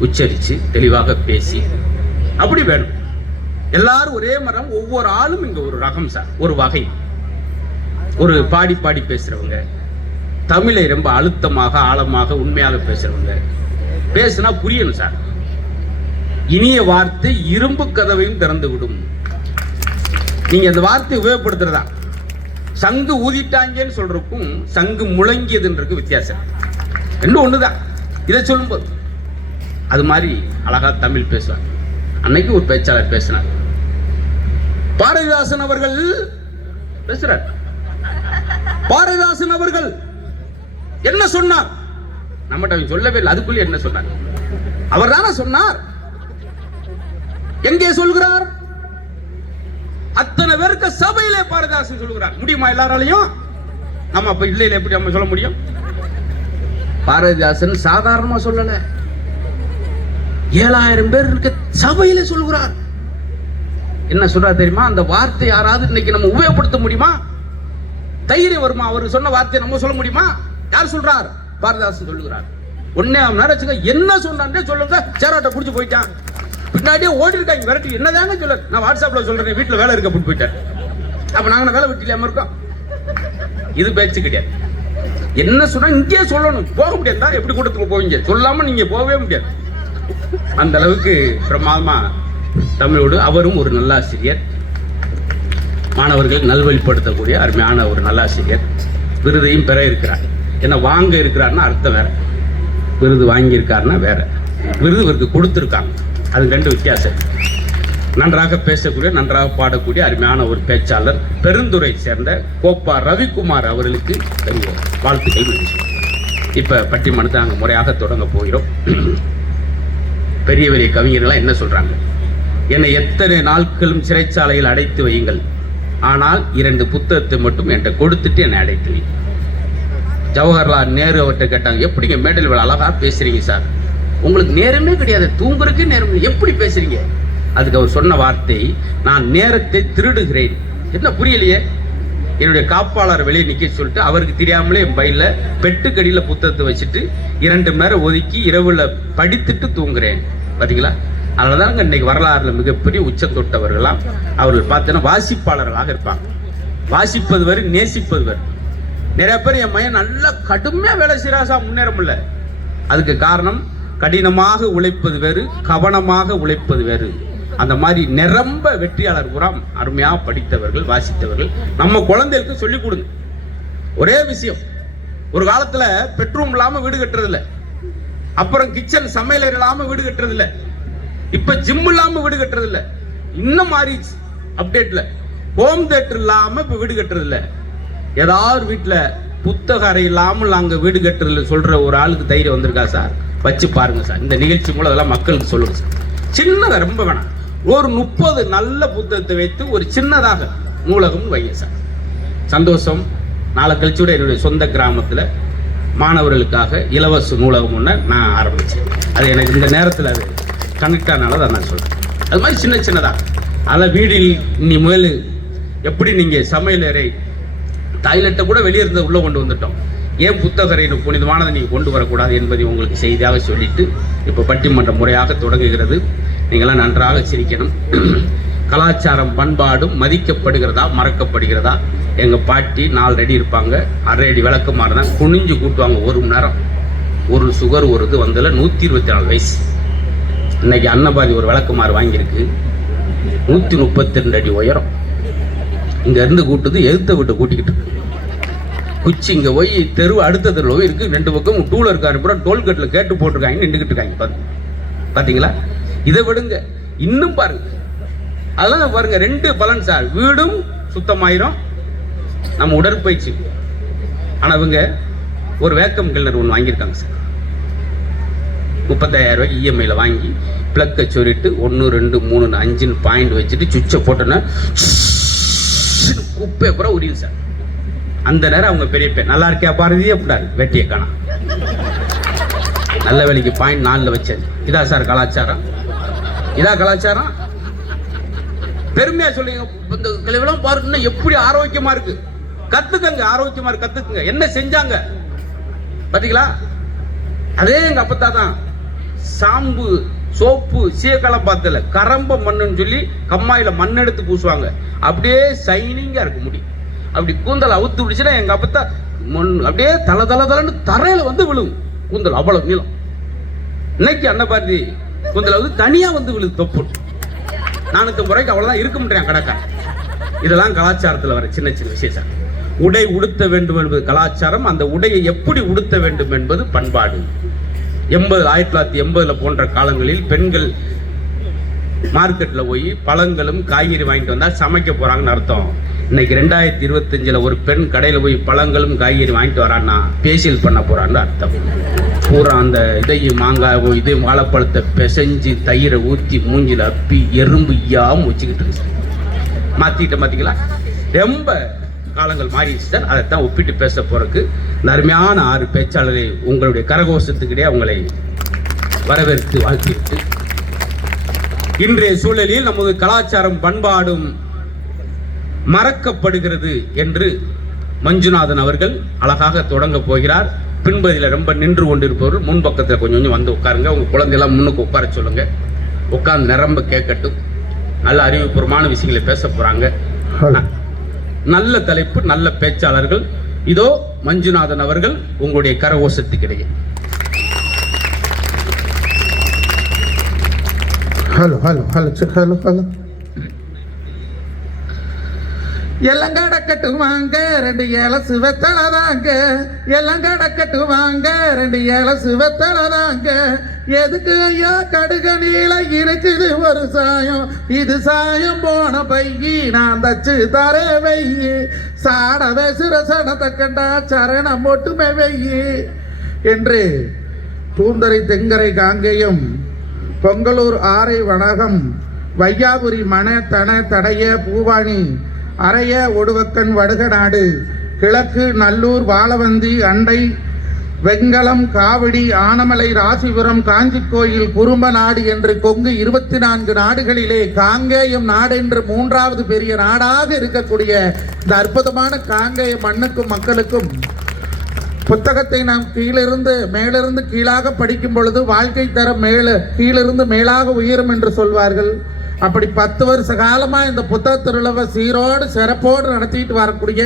உச்சரித்து தெளிவாக பேசி அப்படி வேணும். எல்லாரும் ஒரே மரம், ஒவ்வொரு ஆளும் இங்க ஒரு ரகம் சார், ஒரு வகை. ஒரு பாடி பாடி பேசுறவங்க, தமிழை ரொம்ப அழுத்தமாக ஆழமாக உண்மையாக பேசுறவங்க, பேசுனா புரியணும் சார். இனிய வார்த்தை இரும்பு கதவையும் திறந்து விடும். நீங்க அந்த வார்த்தையை உபயோகப்படுத்துறதா, சங்கு ஊதிட்டாங்கன்னு சொல்றதுக்கும் சங்கு முழங்கியதுன்றதுக்கு வித்தியாசம். ரெண்டும் ஒண்ணுதான். இதை சொல்லும்போது அது மாதிரி அழகா தமிழ் பேசுவார். அன்னைக்கு ஒரு பேச்சாளர் பேசினார், பாரதிதாசன் அவர்கள் பேசுறார். பாரதிதாசன் அவர்கள் என்ன சொன்னார்? நம்மகிட்ட சொல்லவே இல்லை. அதுக்குள்ள என்ன சொன்னார்? அவர் தானே சொன்னார். எங்கே சொல்கிறார்? அத்தனை பேருக்கு சபையிலே பாரதிதாசன் சொல்கிறார். முடியுமா எல்லாராலையும்? நம்ம அப்ப இல்லையில எப்படி நம்ம சொல்ல முடியும்? பாரதிதாசன் சாதாரணமா சொல்லல, 7000 பேர் இருக்க சபையில சொல்கிறார். என்ன சொல்றா தெரியுமா? அந்த வார்த்தை யாராவது இன்னைக்கு நம்ம உபயோகப்படுத்த முடியுமா? தைரியம் வருமா? அவர் சொன்ன வார்த்தையை நம்ம சொல்ல முடியுமா? யார் சொல்றார்? பாரதிதாசன் சொல்லுகிறார். ஒன்னே நேரம் என்ன சொன்னான்னு சொல்லுங்க. சேராட்ட புடிச்சு போயிட்டான், பின்னாடியே ஓடி இருக்காங்க விரட்டி. என்னதாங்க சொல்ல? நான் வாட்ஸ்அப்ல சொல்றேன், வீட்டுல வேலை இருக்க போயிட்டேன். அப்ப நாங்க வேலை விட்டு இல்லாம இருக்கோம். இது பேச்சு கிடையாது. என்ன சொன்னா இங்கே சொல்லணும். போக முடியாது. எப்படி கூட்டத்துக்கு போவீங்க? சொல்லாம நீங்க போகவே முடியாது. அந்த அளவுக்கு பிரமாதமா தமிழோடு. அவரும் ஒரு நல்லாசிரியர், மாணவர்கள் நல்வழிப்படுத்தக்கூடிய அருமையான ஒரு நல்லாசிரியர். விருதையும் பெற இருக்கிறார். என்ன வாங்க இருக்கிறார்னா அர்த்தம் வேற, விருது வாங்கி இருக்காருன்னா வேற. விருது இவருக்கு கொடுத்துருக்காங்க, அது ரெண்டு வித்தியாசம். நன்றாக பேசக்கூடிய நன்றாக பாடக்கூடிய அருமையான ஒரு பேச்சாளர், பெருந்துறை சேர்ந்த கோப்பா ரவிக்குமார் அவர்களுக்கு வாழ்த்துக்கள். இப்ப பட்டிமன்றத்தை நாங்கள் முறையாக தொடங்க போகிறோம். பெரிய பெரிய கவிஞர்கள்லாம் என்ன சொல்றாங்க? என்னை எத்தனை நாட்களும் சிறைச்சாலையில் அடைத்து வையுங்கள், ஆனால் 2 புத்தகத்தை மட்டும் என்கிட்ட கொடுத்துட்டு என்னை அடைத்து வை. ஜவஹர்லால் நேரு அவர்கிட்ட கேட்டாங்க, எப்படிங்க மேடையில் இவ்வளவு அழகா பேசுறீங்க சார்? உங்களுக்கு நேரமே கிடையாது, தூங்குறதுக்கு நேரம், எப்படி பேசுறீங்க? அதுக்கு அவர் சொன்ன வார்த்தை, நான் நேரத்தை திருடுகிறேன். என்ன புரியலையே? என்னுடைய காப்பாளர் வெளியே நிக்க சொல்லிட்டு அவருக்கு தெரியாமலே என் பையில பெட்டுக்கடியில புத்தகத்தை வச்சுட்டு 2 மணி நேரம் ஒதுக்கி இரவுல படித்துட்டு தூங்குறேன். பாத்தீங்களா? அதனாலதான் இன்னைக்கு வரலாறுல மிகப்பெரிய உச்சம் தொட்டவர்களாம் அவர்கள் பார்த்தீங்கன்னா வாசிப்பாளர்களாக இருப்பாங்க. வாசிப்பது வரை நேசிப்பது வரை. நிறைய பேர் என் மையன் நல்லா கடுமையா வேலை செய்யறாசா, முன்னேற முடியல. அதுக்கு காரணம் கடினமாக உழைப்பது வேறு, கவனமாக உழைப்பது வேறு. அந்த மாதிரி நிரம்ப வெற்றியாளர் புறம் அருமையா படித்தவர்கள், வாசித்தவர்கள். நம்ம குழந்தைகளுக்கு சொல்லிக் கொடுங்க. ஒரே விஷயம், ஒரு காலத்துல பெட்ரூம் இல்லாம வீடு கட்டுறது இல்ல, அப்புறம் கிச்சன் சமையலறை இல்லாம வீடு கட்டுறது இல்ல, இப்ப ஜிம் இல்லாம வீடு கட்டுறது இல்ல, இன்னும் மாறிச்சு அப்டேட்ல. ஹோம் தியேட்டர் இல்லாம இப்ப வீடு கட்டுறது இல்ல. ஏதாவது வீட்டுல புத்தக அறை இல்லாமல் அங்க வீடு கட்டுறதுல சொல்ற ஒரு ஆளுக்கு தைரியம் வந்திருக்கா சார்? வச்சு பாருங்க சார். இந்த நிகழ்ச்சி மூலம் அதெல்லாம் மக்களுக்கு சொல்லுங்க சார். சின்னதா, ரொம்ப வேணாம், ஒரு 30 நல்ல புத்தகத்தை வைத்து ஒரு சின்னதாக நூலகம் வைங்க சார். சந்தோஷம். நாளை கழிச்சு கூட என்னுடைய சொந்த கிராமத்துல மாணவர்களுக்காக இலவச நூலகம் ஒன்று நான் ஆரம்பிச்சேன். அது எனக்கு இந்த நேரத்தில் அது கனெக்ட் ஆனால தான் நான் சொல்றேன். அது மாதிரி சின்ன சின்னதா. அதில் வீடில் நீ முதல் எப்படி நீங்கள் சமையலறை டாய்லெட்டை கூட வெளியே இருந்த உள்ளே கொண்டு வந்துட்டோம். ஏன் புத்தகரையில் புனிதமானதை நீங்கள் கொண்டு வரக்கூடாது என்பதை உங்களுக்கு செய்தியாக சொல்லிட்டு இப்போ பட்டிமன்ற முறையாக தொடங்குகிறது. நீங்களாம் நன்றாக சிரிக்கணும். கலாச்சாரம் பண்பாடும் மதிக்கப்படுகிறதா மறக்கப்படுகிறதா? எங்கள் பாட்டி 4 அடி இருப்பாங்க, 1/2 அடி விளக்கமாறு தான் குனிஞ்சு கூட்டுவாங்க 1 மணி நேரம். ஒரு சுகர் ஒரு இது வந்ததில் 124 வயசு. இன்னைக்கு அன்னபாதி ஒரு விளக்கமாறு வாங்கியிருக்கு, 132 அடி உயரம். இங்க இருந்து கூட்டுது, எதிர்த்த விட்டு கூட்டிக்கிட்டு குச்சி இங்க போய் தெரு அடுத்த தெருவில் போய் இருக்கு. 2 பக்கம் டூலர் இருக்காரு, டோல்கட்டில் கேட்டு போட்டிருக்காங்க, நின்றுக்கிட்டு இருக்காங்க. பாத்தீங்களா? இதை விடுங்க, இன்னும் பாருங்க. அதெல்லாம் பாருங்க, 2 பலன் சார். வீடும் சுத்தமாயிரும், நம்ம உடற்பயிற்சி. ஆனா இவங்க ஒரு வேக்கம் கிளர் ஒன்று வாங்கியிருக்காங்க சார். 35,000 ரூபாய்க்கு இஎம்ஐல வாங்கி பிளக்கை சொரிட்டு 1 2 3 5 பாயிண்ட் வச்சுட்டு சுவிட்சை போட்டோன்னா குப்பை பூரா உரியுது சார். அந்த நேரம் அவங்க பெரிய பேர் நல்லா இருக்கியா பாரதி அப்படின்னாரு. வெட்டியை காணாம். நல்ல வேலைக்கு பாயிண்ட் 4ல வச்சது. இதா சார் கலாச்சாரம்? இதா கலாச்சாரம்? பெருமையா சொல்லுங்க. இந்த கிளவிலாம் பாருங்கன்னா எப்படி ஆரோக்கியமா இருக்கு. கத்துக்கங்க, ஆரோக்கியமா இருக்கு, கத்துக்குங்க. என்ன செஞ்சாங்க பாத்தீங்களா? அதே எங்க அப்பத்தா தான் சாம்பு சோப்பு சீயக்காலப்பாத்துல கரம்ப மண்ணுன்னு சொல்லி கம்மாயில மண் எடுத்து பூசுவாங்க. அப்படியே சைனிங்கா இருக்கு முடி. அப்படி கூந்தல் அவுத்து விடுச்சுன்னா எங்க அப்பத்தா அப்படியே தல தல தலன்னு தரையில வந்து விழுவும் கூந்தல், அவ்வளவு நீளம். இன்னைக்கு அன்னபாரதி கூந்தல் வந்து தனியா வந்து விழுது தொப்பு. 450 ரூபாய்க்கு அவ்வளவுதான் இருக்க முடியும் கடைக்காரன். இதெல்லாம் கலாச்சாரத்தில் வர சின்ன சின்ன விசேஷம். உடை உடுத்த வேண்டும் என்பது கலாச்சாரம், அந்த உடையை எப்படி உடுத்த வேண்டும் என்பது பண்பாடு. 1980 போன்ற காலங்களில் பெண்கள் மார்க்கெட்ல போய் பழங்களும் காய்கறி வாங்கிட்டு வந்தா சமைக்க போறாங்கன்னு அர்த்தம். இன்னைக்கு 2025 ஒரு பெண் கடையில போய் பழங்களும் காய்கறி வாங்கிட்டு வரான்னா பேசியல் பண்ண போறான்னு அர்த்தம். பூரா அந்த இதையும் மாங்காய் இது வாழைப்பழத்தை பிசைஞ்சு தயிரை ஊற்றி மூஞ்சில அப்பி எறும்பு ஐயாவும் வச்சுக்கிட்டு இருக்கு. மாத்திங்களா? ரொம்ப காலங்கள் மாறிடுச்சு சார். அதைத்தான் ஒப்பிட்டு பேச போறதுக்கு அருமையான 6 பேச்சாளரை உங்களுடைய கரகோஷத்துக்கிடையே அவங்களை வரவேற்று வாழ்த்திட்டு, இன்றைய சூழலில் நமது கலாச்சாரம் பண்பாடும் மறக்கப்படுகிறது என்று மஞ்சுநாதன் அவர்கள் அழகாக தொடங்க போகிறார். பின்பதியில் ரொம்ப நின்று கொண்டிருப்பவர்கள் முன்பக்கத்தில் கொஞ்சம் கொஞ்சம் வந்து உட்காருங்க. உங்க குழந்தையெல்லாம் முன்னுக்கு உட்கார சொல்லுங்க. உட்கார்ந்து நிரம்ப கேட்கட்டும். நல்ல அறிவுபூர்வமான விஷயங்களை பேச போறாங்க. நல்ல தலைப்பு, நல்ல பேச்சாளர்கள். இதோ மஞ்சுநாதன் அவர்கள் உங்களுடைய கரகோஷத்துக்கிடையே. Hello hello hello hello hello. எல்லங்கட கட்டுவாங்க 2 ஏலசு வெத்தலதாங்க, எல்லங்கட கட்டுவாங்க 2 ஏலசு வெத்தலதாங்க. எதுக்கு ஐயா கடுக நீல இருக்குது ஒரு சாயம், இது சாயம் போன பையி நான் தச்சு தரே வெய்யி, சாட வெசுர சடத்தை கண்டா சரணம் மட்டுமே வெய்யி என்று பூந்தரை தெங்கரை காங்கேயம் பொங்கலூர் ஆரை வணகம் வையாபுரி மன தன தடைய பூவாணி அரைய ஒடுவக்கன் வடுகநாடு கிழக்கு நல்லூர் வாழவந்தி அண்டை வெங்கலம் காவடி ஆனமலை ராசிபுரம் காஞ்சிக்கோயில் குறும்ப நாடு என்று கொங்கு 24 நாடுகளிலே காங்கேயம் நாடு என்று 3வது பெரிய நாடாக இருக்கக்கூடிய இந்த அற்புதமான காங்கேய மண்ணுக்கும் மக்களுக்கும் புத்தகத்தை நாம் மேலிருந்து கீழாக படிக்கும் பொழுது வாழ்க்கை தரம் கீழிருந்து மேலாக உயரும் என்று சொல்வார்கள். அப்படி 10 வருஷ காலமா இந்த புத்தக திருவிழாவை சீரோடு சிறப்போடு நடத்திட்டு வரக்கூடிய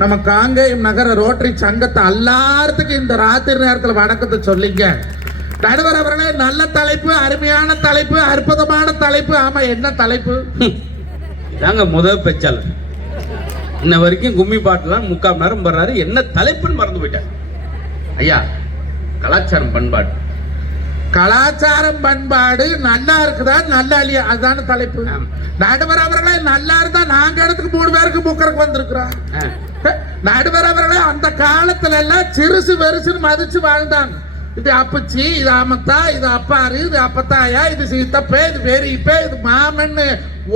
நம்ம காங்கேயம் நகர ரோட்டரி சங்கத்தை எல்லாத்துக்கும் இந்த ராத்திரி நேரத்தில் வணக்கத்தை சொல்லிங்க. நடுவர் அவர்களே, நல்ல தலைப்பு, அருமையான தலைப்பு, அற்புதமான தலைப்பு. ஆமா, என்ன தலைப்பு? இதாங்க முதல் பேச்சாளர். இன்ன வரைக்கும் கும்மி பாட்டுலாம் 3/4 மணி நேரம் பண்றாரு. என்ன தலைப்புன்னு மறந்து போயிட்டார். ஐயா, கலாச்சாரம் பண்பாடு. கலாச்சாரம் பண்பாடு நல்லா இருக்குதா நல்லா இல்லையா, அதுதான தலைப்பு. நடுவர் அவர்களே, நல்லா இருந்தா நாங்க இடத்துக்கு 3 பேருக்கு புக்கருக்கு வந்திருக்கிறோம். நடுவர் அவர்களே, அந்த காலத்துல எல்லாம் சிறுசு பெருசுன்னு மதிச்சு வாழ்ந்தாங்க. இது அப்பச்சி, இது அம்மத்தா, இது அப்பாரு, இது அப்பத்தாயா, இது சீத்தப்பே, இது பெரியப்பே, இது மாமன்னு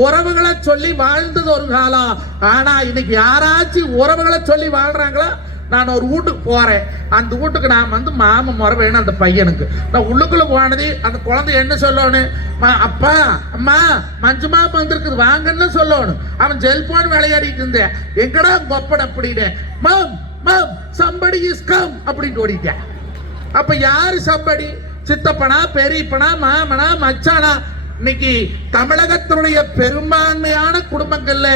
உறவுகளை சொல்லி வாழ்ந்தது ஒரு காலம். ஆனா இன்னைக்கு யாராச்சும் உறவுகளை சொல்லி வாழ்றாங்களா? நான் ஒரு வீட்டுக்கு போறேன், அந்த வீட்டுக்கு நான் வந்து மாமன் முறை வேணும் அந்த பையனுக்கு. நான் உள்ளுக்குள்ள போனது அந்த குழந்தை என்ன சொல்லணும்? அப்பா அம்மா மஞ்சுமா வந்திருக்குது வாங்கன்னு சொல்லணும். அவன் செல்போன் விளையாடிட்டு இருந்தேன், எங்கடா கொப்பட அப்படின்னு, மம் மம் சம்படி இஸ் கம் அப்படின்னு ஓடிட்டேன். அப்ப யாரு சம்படி? சித்தப்பனா, பெரியப்பனா, மாமனா, மச்சானா? இன்னைக்கு தமிழகத்தினுடைய பெரும்பான்மையான குடும்பங்கள்ல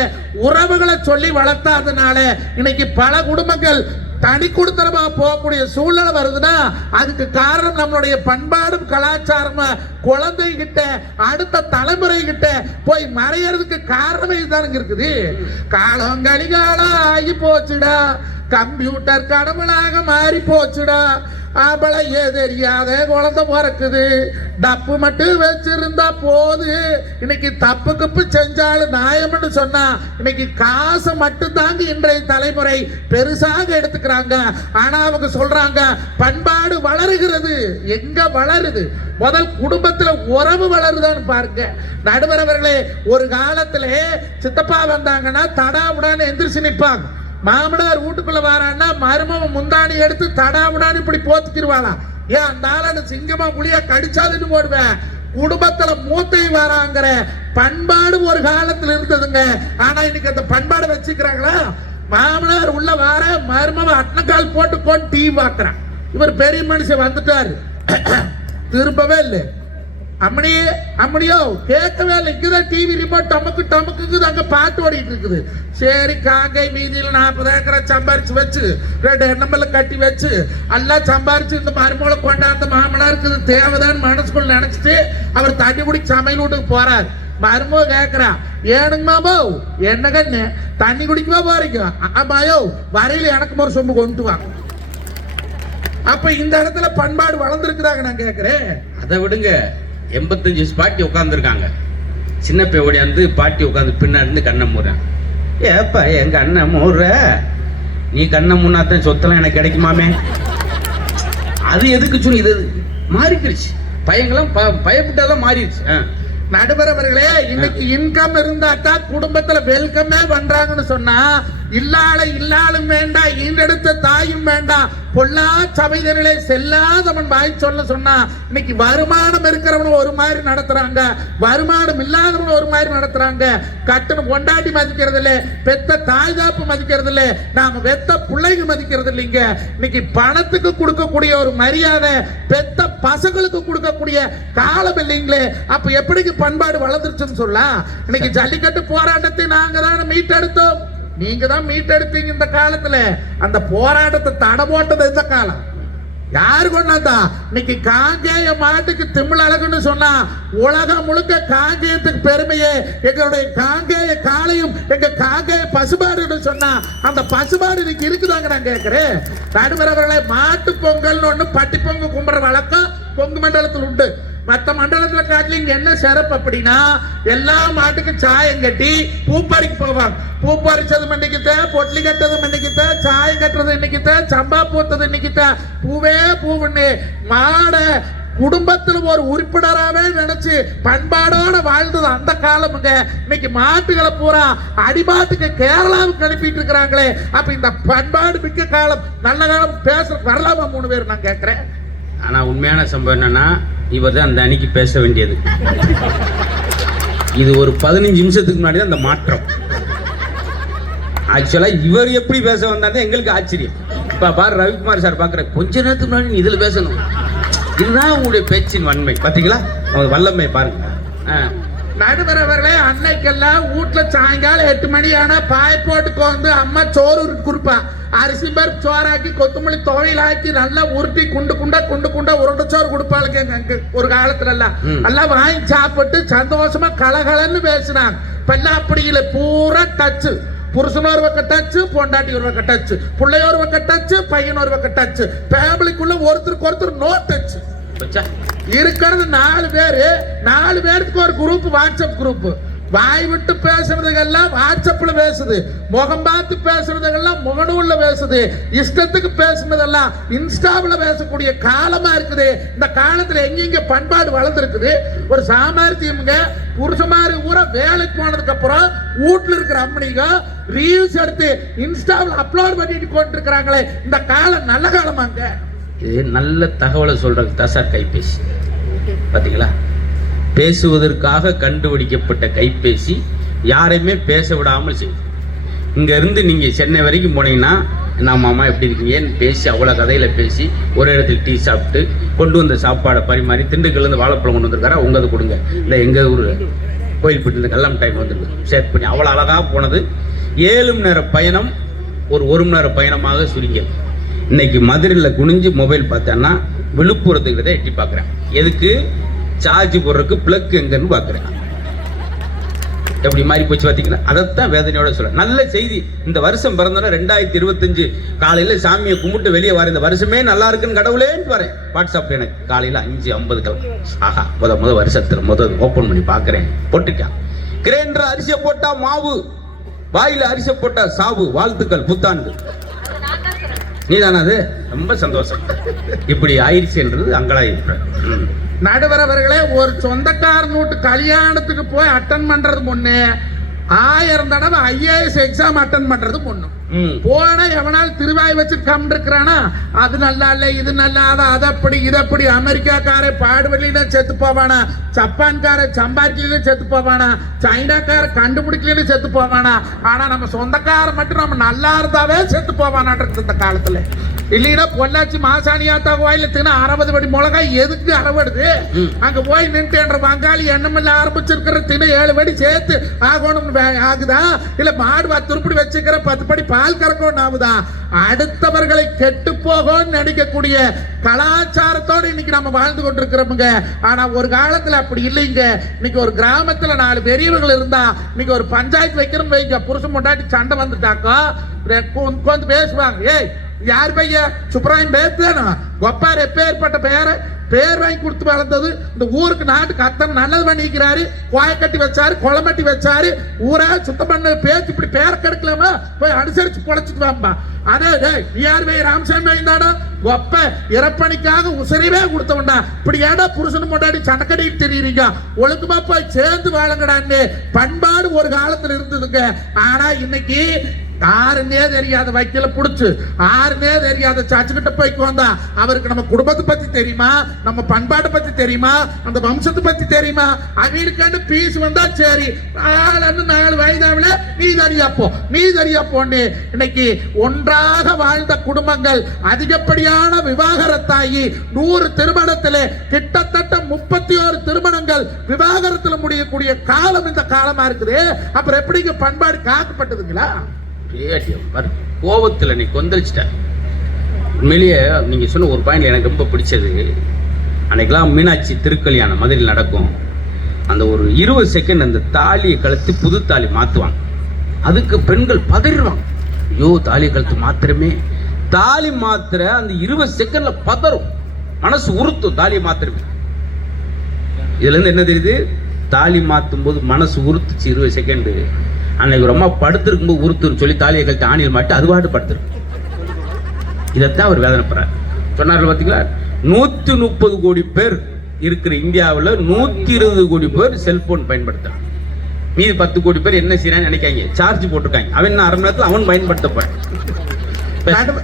உறவுகளை சொல்லி வளர்த்தாதனால இன்னைக்கு பல குடும்பங்கள் தனி குடுத்தனமா போகக்கூடிய சூழ்நிலை வருதுன்னா அதுக்கு காரணம் நம்மளுடைய பண்பாடும் கலாச்சாரமும் குழந்தைகிட்ட அடுத்த தலைமுறை கிட்ட போய் மறையறதுக்கு காரணமே இதுதானுங்க இருக்குது. காலம் கலிகாலம் ஆகி போச்சுடா, கம்ப்யூட்டர் கடவுளாக மாறி போச்சுடா, அவளையே தெரியாத குழந்தை பிறக்குது, டப்பு மட்டும் வச்சிருந்தா போது, இன்னைக்கு தப்பு கப்பு செஞ்சாலும் நியாயம்னு சொன்னா இன்னைக்கு காசை மட்டும் தாங்க இன்றைய தலைமுறை பெருசாக எடுத்துக்கிறாங்க. ஆனா அவங்க சொல்றாங்க பண்பாடு வளருகிறது. எங்க வளருது? முதல் குடும்பத்துல உறவு வளருதான்னு பாருங்க. நடுவர் அவர்களே, ஒரு காலத்துல சித்தப்பா வந்தாங்கன்னா தடாவுடான்னு எந்திரிச்சு நிற்பாங்க. மாமனார் வீட்டுக்குள்ள வரான்னா மருமவன் முந்தாணி எடுத்து தடாவுடான்னு இப்படி போத்துக்கிடுவாளா? ஏன் அந்த ஆளு சிங்கமா புளியா கடிச்சாதுன்னு போடுவேன். குடும்பத்துல மூத்தையும் வராங்கிற பண்பாடு ஒரு காலத்துல இருந்ததுங்க. ஆனா இன்னைக்கு அந்த பண்பாடு வச்சுக்கிறாங்களா? மாமனார் உள்ள வர மருமவன் அட்னக்கால் போட்டு கொண்டு டீ பாக்குறான். இவர் பெரிய மனுஷன் வந்துட்டாரு, திரும்பவே இல்லை. அம்மனியே அம்மனியோ கேட்கவே இல்லை. இங்கதான் டிவி ரிமோட் டமுக்கு டமுக்குங்குது, அங்க பாட்டு ஓடிட்டு இருக்குது. சரி, காங்கை மீதியில் 40 ஏக்கரை சம்பாரிச்சு வச்சு 2 எண்ணம்பல கட்டி வச்சு எல்லாம் சம்பாரிச்சு இந்த மருமகளை கொண்டாந்த மாமனாருக்கு இது தேவைதான் மனசுக்குள்ள நினைச்சிட்டு அவர் தண்ணி குடி சமையல் வீட்டுக்கு போறாரு. மருமக கேக்குறா, ஏனுங்க மாமோ என்ன கண்ணு தண்ணி குடிக்கவா போறீங்க? ஆமாயோ வரையில எனக்கு ஒரு சொம்பு கொண்டு வாங்க. அப்ப இந்த இடத்துல பண்பாடு வளர்ந்துருக்குறாங்க. நான் கேட்கிறேன். அதை விடுங்க, 85 பாட்டி உட்காந்துருக்காங்க. சின்ன பைய ஓடியாந்து பாட்டி உட்காந்து பின்னாடி கண்ணை மூடுறேன். ஏப்பா எங்க அண்ணன் மூடுற, நீ கண்ணை மூணாத்தான் சொத்தெல்லாம் எனக்கு கிடைக்குமாமே. அது எதுக்கு சொல்லி இது மாறிக்கிடுச்சு. பையங்களாம் பயப்பட்டாதான் மாறிடுச்சு. நடுவர் அவர்களே, இன்னைக்கு இன்கம் இருந்தாக்கா குடும்பத்துல வெல்கமே பண்றாங்கன்னு சொன்னா இல்லாலும் வேண்டாம், ஈண்டெடுத்த தாயும் வேண்டாம், பொல்லா சபைதனிலே செல்லாதவன் வாய் சொல்ல சொன்னா இன்னைக்கு வருமானம் இருக்கிறவன் ஒரு மாதிரி நடத்துறாங்க, வருமானம் இல்லாதவன் ஒரு மாதிரி நடத்துறாங்க. கட்டணம் கொண்டாடி மதிக்கிறது இல்ல, பெத்த தாய் தாப்பு மதிக்கிறது இல்ல, நாம வெத்த பிள்ளைங்க மதிக்கிறது இல்லைங்க. இன்னைக்கு பணத்துக்கு கொடுக்கக்கூடிய ஒரு மரியாதை பெத்த பசங்களுக்கு கொடுக்கக்கூடிய காலம் இல்லைங்களே. அப்ப எப்படி பண்பாடு வளர்ந்துருச்சுன்னு சொல்ல? இன்னைக்கு ஜல்லிக்கட்டு போராட்டத்தை நாங்க தான் மீட்டெடுத்தோம், நீங்க தான் மீட்டெடுத்தீங்க. இந்த காலத்துல அந்த போராட்டத்தை தடை போட்டது இந்த காலம் யாரு கொண்டாந்தா? இன்னைக்கு காங்கேய மாட்டுக்கு திமிழ் அழகுன்னு சொன்னா உலகம் முழுக்க காங்கேயத்துக்கு பெருமையே எங்களுடைய காங்கேய காளையும் எங்க காங்கேய பசுபாடுன்னு சொன்னா அந்த பசுபாடு இன்னைக்கு இருக்குதாங்க. நான் கேட்கிறேன் நடுவர் அவர்களே, மாட்டு பொங்கல்னு ஒண்ணு பட்டி பொங்கல் கும்பிடுற வழக்கம் கொங்கு மண்டலத்தில் உண்டு. மற்ற மண்டலத்துல காட்டில இங்க என்ன சிறப்பு அப்படின்னா எல்லா மாட்டுக்கும் சாயம் கட்டி பூப்பறிக்கு போவாங்க. பூ பறிச்சது இன்னைக்குத்த, பொட்லி கட்டது இன்னைக்குத்த, சாயம் கட்டுறது இன்னைக்குத்த, சம்பா பூத்தது இன்னைக்குத்த, பூவே பூவுன்னு மாட குடும்பத்தில் ஒரு உறுப்பினராகவே நினைச்சு பண்பாடோட வாழ்ந்தது அந்த காலமுங்க. இன்னைக்கு மாட்டுகளை பூரா அடிமாட்டுக்கு கேரளாவுக்கு அனுப்பிட்டு இருக்கிறாங்களே. அப்ப இந்த பண்பாடு மிக்க காலம் நல்ல காலம் பேச வரலாமா 3 பேர்? நான் கேட்கிறேன். ஆனா உண்மையான சம்பவம் என்னன்னா, இவர் தான் அந்த அன்னைக்கு பேச வேண்டியது. இது ஒரு 15 நிமிஷத்துக்கு முன்னாடி தான் அந்த மாற்றம். ஆக்சுவலா இவர் எப்படி பேச வந்தாங்க எங்களுக்கு ஆச்சரியம். இப்ப பாரு ரவிக்குமார் சார் பாக்குற, கொஞ்ச நேரத்துக்கு முன்னாடி நீ இதுல பேசணும், இதுதான் உங்களுடைய பேச்சின் வன்மை. பாத்தீங்களா வல்லமை பாருங்க. நடுவர் அவர்களே, அன்னைக்கெல்லாம் வீட்டுல சாயங்காலம் 8 மணி ஆனா பாய் போட்டுக்கு வந்து அம்மா சோறு கொடுப்பா. அரிசி பருப்பு சோறாக்கி கொத்தமல்லி துவையில் ஆக்கி நல்லா உருட்டி குண்டு குண்டா உருண்டை சோறு கொடுப்பாளுங்க அங்க ஒரு காலத்துல எல்லாம் எல்லாம் வாங்கி சாப்பிட்டு சந்தோஷமா கலகலன்னு பேசினாங்க. இப்பெல்லாம் அப்படி இல்லை, பூரா டச்சு. புருஷன் ஒரு பக்கம் டச்சு, பொண்டாட்டி ஒரு பக்கம் டச்சு, பிள்ளைய ஒரு பக்கம் டச்சு, பையன் ஒரு பக்கம் டச்சு, ஃபேமிலிக்குள்ள ஒருத்தருக்கு ஒருத்தர் நோ டச்சு. இருக்கிறது 4 பேரு, 4 பேருக்கு ஒரு குரூப், வாட்ஸ்அப் குரூப். வாய் விட்டு பேசுறதுக்கெல்லாம் வாட்ஸ்அப்ல பேசுது, முகம் பார்த்து பேசுறதுக்கெல்லாம் முகநூல்ல பேசுது, இஷ்டத்துக்கு பேசுனதெல்லாம் இன்ஸ்டாவில் பேசக்கூடிய காலமா இருக்குது. இந்த காலத்துல எங்கெங்க பண்பாடு வளர்ந்துருக்குது. ஒரு சாமர்த்தியம்ங்க, புருஷமாரி ஊரா வேலைக்கு போனதுக்கு அப்புறம் வீட்டுல இருக்கிற அம்மனிங்க ரீல்ஸ் எடுத்து இன்ஸ்டாவில் அப்லோட் பண்ணிட்டு கொண்டு இருக்கிறாங்களே, இந்த காலம் நல்ல காலமாங்க. இது நல்ல தகவலை சொல்றது தான் சார் கைபேசி. பாத்தீங்களா, பேசுவதற்காக கண்டுபிடிக்கப்பட்ட கைபேசி யாரையுமே பேச விடாமல் செய்யும். இங்க இருந்து நீங்க சென்னை வரைக்கும் போனீங்கன்னா, நான் மாமா எப்படி இருக்கீங்கன்னு பேசி அவ்வளோ கதையில பேசி ஒரு இடத்துல டீ சாப்பிட்டு கொண்டு வந்த சாப்பாடை பரிமாறி, திண்டுக்கல்லேருந்து வாழைப்பழம் கொண்டு வந்திருக்காரா உங்க அது கொடுங்க, இல்லை எங்க ஊர் கோயில்பட்டு இந்த கல்லம் டைம் வந்துருக்கு ஷேர் பண்ணி அவ்வளோ அழகாக போனது. 7 மணி நேர பயணம் ஒரு 1 மணி நேர பயணமாக சுருங்கியது. இன்னைக்கு மதுரையில் குனிஞ்சு மொபைல் பார்த்தேன்னா விழுப்புரத்துக்கிட்ட தான் எட்டி பார்க்குறேன். எதுக்கு? சார்ஜ் போடுறதுக்கு பிளக் எங்கன்னு பார்க்குறேன். எப்படி மாறி போச்சு பார்த்தீங்களா? அதைத்தான் வேதனையோட சொல்ல. நல்ல செய்தி, இந்த வருஷம் பிறந்தோன்னா 2025 காலையில் சாமியை கும்பிட்டு வெளியே வர, இந்த வருஷமே நல்லா இருக்குன்னு கடவுளேன்னு வரேன். வாட்ஸ்அப் எனக்கு காலையில் 5:50 கிளம்பு. ஆஹா, முத வருஷத்தில் ஓப்பன் பண்ணி பார்க்குறேன். போட்டுட்டான். கிரைண்டர் அரிசியை போட்டா மாவு, வாயில அரிசி போட்டா சாவு, வாழ்த்துக்கள் புத்தாண்டு. நீதானா? அது ரொம்ப சந்தோஷம். இப்படி ஆயிடுச்சுன்றது அங்கலாயிருப்ப. நடுவர் அவர்களே, ஒரு சொந்தக்கார நூட்டு கல்யாணத்துக்கு போய் அட்டன் பண்றது முன்னே 1000 தடவை IAS எக்ஸாம் அட்டன் பண்றது முன்னும். போனா எவனால் திருவாய் வச்சு கம்மிருக்கிறானா, அது நல்லா இல்ல, இது நல்லா, அது அப்படி இது அப்படி. அமெரிக்காக்கார பாடுவெளியில செத்து போவானா, ஜப்பான்கார சம்பாத்தியில செத்து போவானா, சைனாக்கார கண்டுபிடிக்கல செத்து போவானா. ஆனா நம்ம சொந்தக்கார மட்டும் நம்ம நல்லா இருந்தாவே செத்து போவானான்றது இந்த காலத்துல. இல்லைன்னா பொள்ளாச்சி மாசாணியாத்தா கோயில தின 60 படி மிளகாய் எதுக்கு அறவடுது? அங்க போய் நின்று வங்காளி எண்ணமில்ல ஆரம்பிச்சிருக்கிற தின 7 படி சேர்த்து ஆகணும் ஆகுதா? இல்ல மாடு 10 உருப்படி வச்சுக்கிற 10 படி பால் கறக்கணும் ஆகுதா? அடுத்தவர்களை கெட்டு போகும் நடிக்கக்கூடிய கலாச்சாரத்தோடு இன்னைக்கு நம்ம வாழ்ந்து கொண்டிருக்கிறோமுங்க. ஆனா ஒரு காலத்துல அப்படி இல்லைங்க. இன்னைக்கு ஒரு கிராமத்துல 4 பெரியவர்கள் இருந்தா, இன்னைக்கு ஒரு பஞ்சாயத்து வைக்கிறோம் வைங்க, புருஷன் முன்னாடி சண்டை வந்துட்டாக்கா உட்காந்து பேசுவாங்க. ஏய் யார் பைய சுப்ராயம் பேசுதானா கொப்பார் எப்பேற்பட்ட பேர் வாங்கி கொடுத்து வளர்ந்தது. இந்த ஊருக்கு நாட்டுக்கு அத்தனை நல்லது பண்ணிக்கிறாரு, கோய கட்டி வச்சாரு, குளமட்டி வச்சாரு, ஊரா சுத்தம் பண்ண பேச்சு. இப்படி பேரை கெடுக்கலாமா? போய் அனுசரிச்சு பொழைச்சிட்டு வாம்பா. அதே யார் பைய ராமசாமி வாய்ந்தாடா ஒப்ப இறப்பணிக்காக உசரிவே கொடுத்தவன்டா. இப்படி ஏடா புருஷன் முன்னாடி சண்டக்கடிட்டு தெரியுறீங்க? ஒழுக்கமா போய் சேர்ந்து வாழங்கடான்னு பண்பாடு ஒரு காலத்துல இருந்ததுங்க. ஆனா இன்னைக்கு யாருன்னே தெரியாத வைக்கல புடிச்சு, யாருன்னே தெரியாத சாச்சுக்கிட்ட போய்க்கு வந்தா அவருக்கு நம்ம குடும்பத்தை பத்தி தெரியுமா, நம்ம பண்பாட்டை பத்தி தெரியுமா, அந்த வம்சத்தை பத்தி தெரியுமா? அவங்களுக்காண்டு பீஸ் வந்தா சரி, 4 வயதாவில நீ தரியா போன்னு. இன்னைக்கு ஒன்றாக வாழ்ந்த குடும்பங்கள் அதிகப்படியான விவாகரத்தாகி 100 திருமணத்திலே கிட்டத்தட்ட 31 திருமணங்கள் விவாகரத்துல முடியக்கூடிய காலம் இந்த காலமா இருக்குது. அப்புறம் எப்படிங்க பண்பாடு காக்கப்பட்டதுங்களா? கோபத்தில் நீ கொந்தளிச்சிட்ட. உண்மையிலேயே நீங்க சொன்ன ஒரு பாயிண்ட் எனக்கு ரொம்ப பிடிச்சது. அன்னைக்கெல்லாம் மீனாட்சி திருக்கல்யாணம் மதுரையில் நடக்கும். அந்த ஒரு 20 செகண்ட் அந்த தாலியை கழுத்து புது தாலி மாத்துவாங்க. அதுக்கு பெண்கள் பதறிடுவாங்க. ஐயோ தாலியை கழுத்து மாத்திரமே, தாலி மாத்திர அந்த 20 செகண்ட்ல பதறும், மனசு உறுத்தும். தாலியை மாத்திரமே. இதுல இருந்து என்ன தெரியுது? தாலி மாத்தும் போது மனசு உறுத்துச்சு 20 செகண்ட். அன்னைக்கு ஒரு அம்மா படுத்திருக்கும் போது உறுத்துன்னு சொல்லி தாலியை கழித்து ஆணியில் மாட்டி அது பாட்டு படுத்திருக்கு. இதைத்தான் அவர் வேதனைப்படுறார். சொன்னார்கள் பார்த்தீங்களா, 130 கோடி பேர் இருக்கிற இந்தியாவில் 120 கோடி பேர் செல்போன் பயன்படுத்துறாங்க. மீது 10 கோடி பேர் என்ன செய்யறான்னு நினைக்காங்க, சார்ஜ் போட்டிருக்காங்க. அவன் 1/2 மணி நேரத்தில் அவன் பயன்படுத்தப்படுறான்.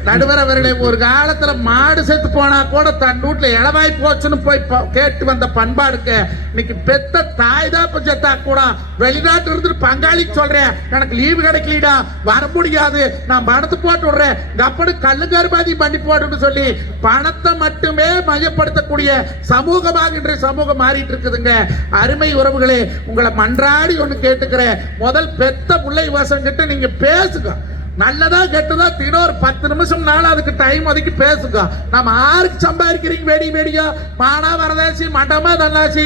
நடுவர் அவர்களே, ஒரு காலத்துல மாடு செத்து போனா கூட தன் வீட்டுல இளவாய் போச்சுன்னு போய் கேட்டு வந்த பண்பாடுக்கு இன்னைக்கு பெத்த தாய் தான் செத்தா கூட வெளிநாட்டு இருந்து பங்காளிக்கு சொல்றேன், எனக்கு லீவு கிடைக்கலடா வர முடியாது, நான் பணத்தை போட்டு விடுறேன், கப்படு கல்லு கருபாதி பண்ணி போட்டுன்னு சொல்லி பணத்தை மட்டுமே மையப்படுத்தக்கூடிய சமூகமாக இன்றைய சமூகம் மாறிட்டு இருக்குதுங்க. அருமை உறவுகளே, உங்களை மன்றாடி ஒண்ணு கேட்டுக்கிறேன். முதல் பெத்த பிள்ளை வசங்கிட்ட நீங்க பேசுங்க. நல்லதா கெட்டதா தினம் ஒரு 10 நிமிஷம் நாள் அதுக்கு டைம் ஒதுக்கி பேசுங்க. நம்ம யாருக்கு சம்பாதிக்கிறீங்க வெடி வெடியா மானா வரதாசி மட்டமா நல்லாசி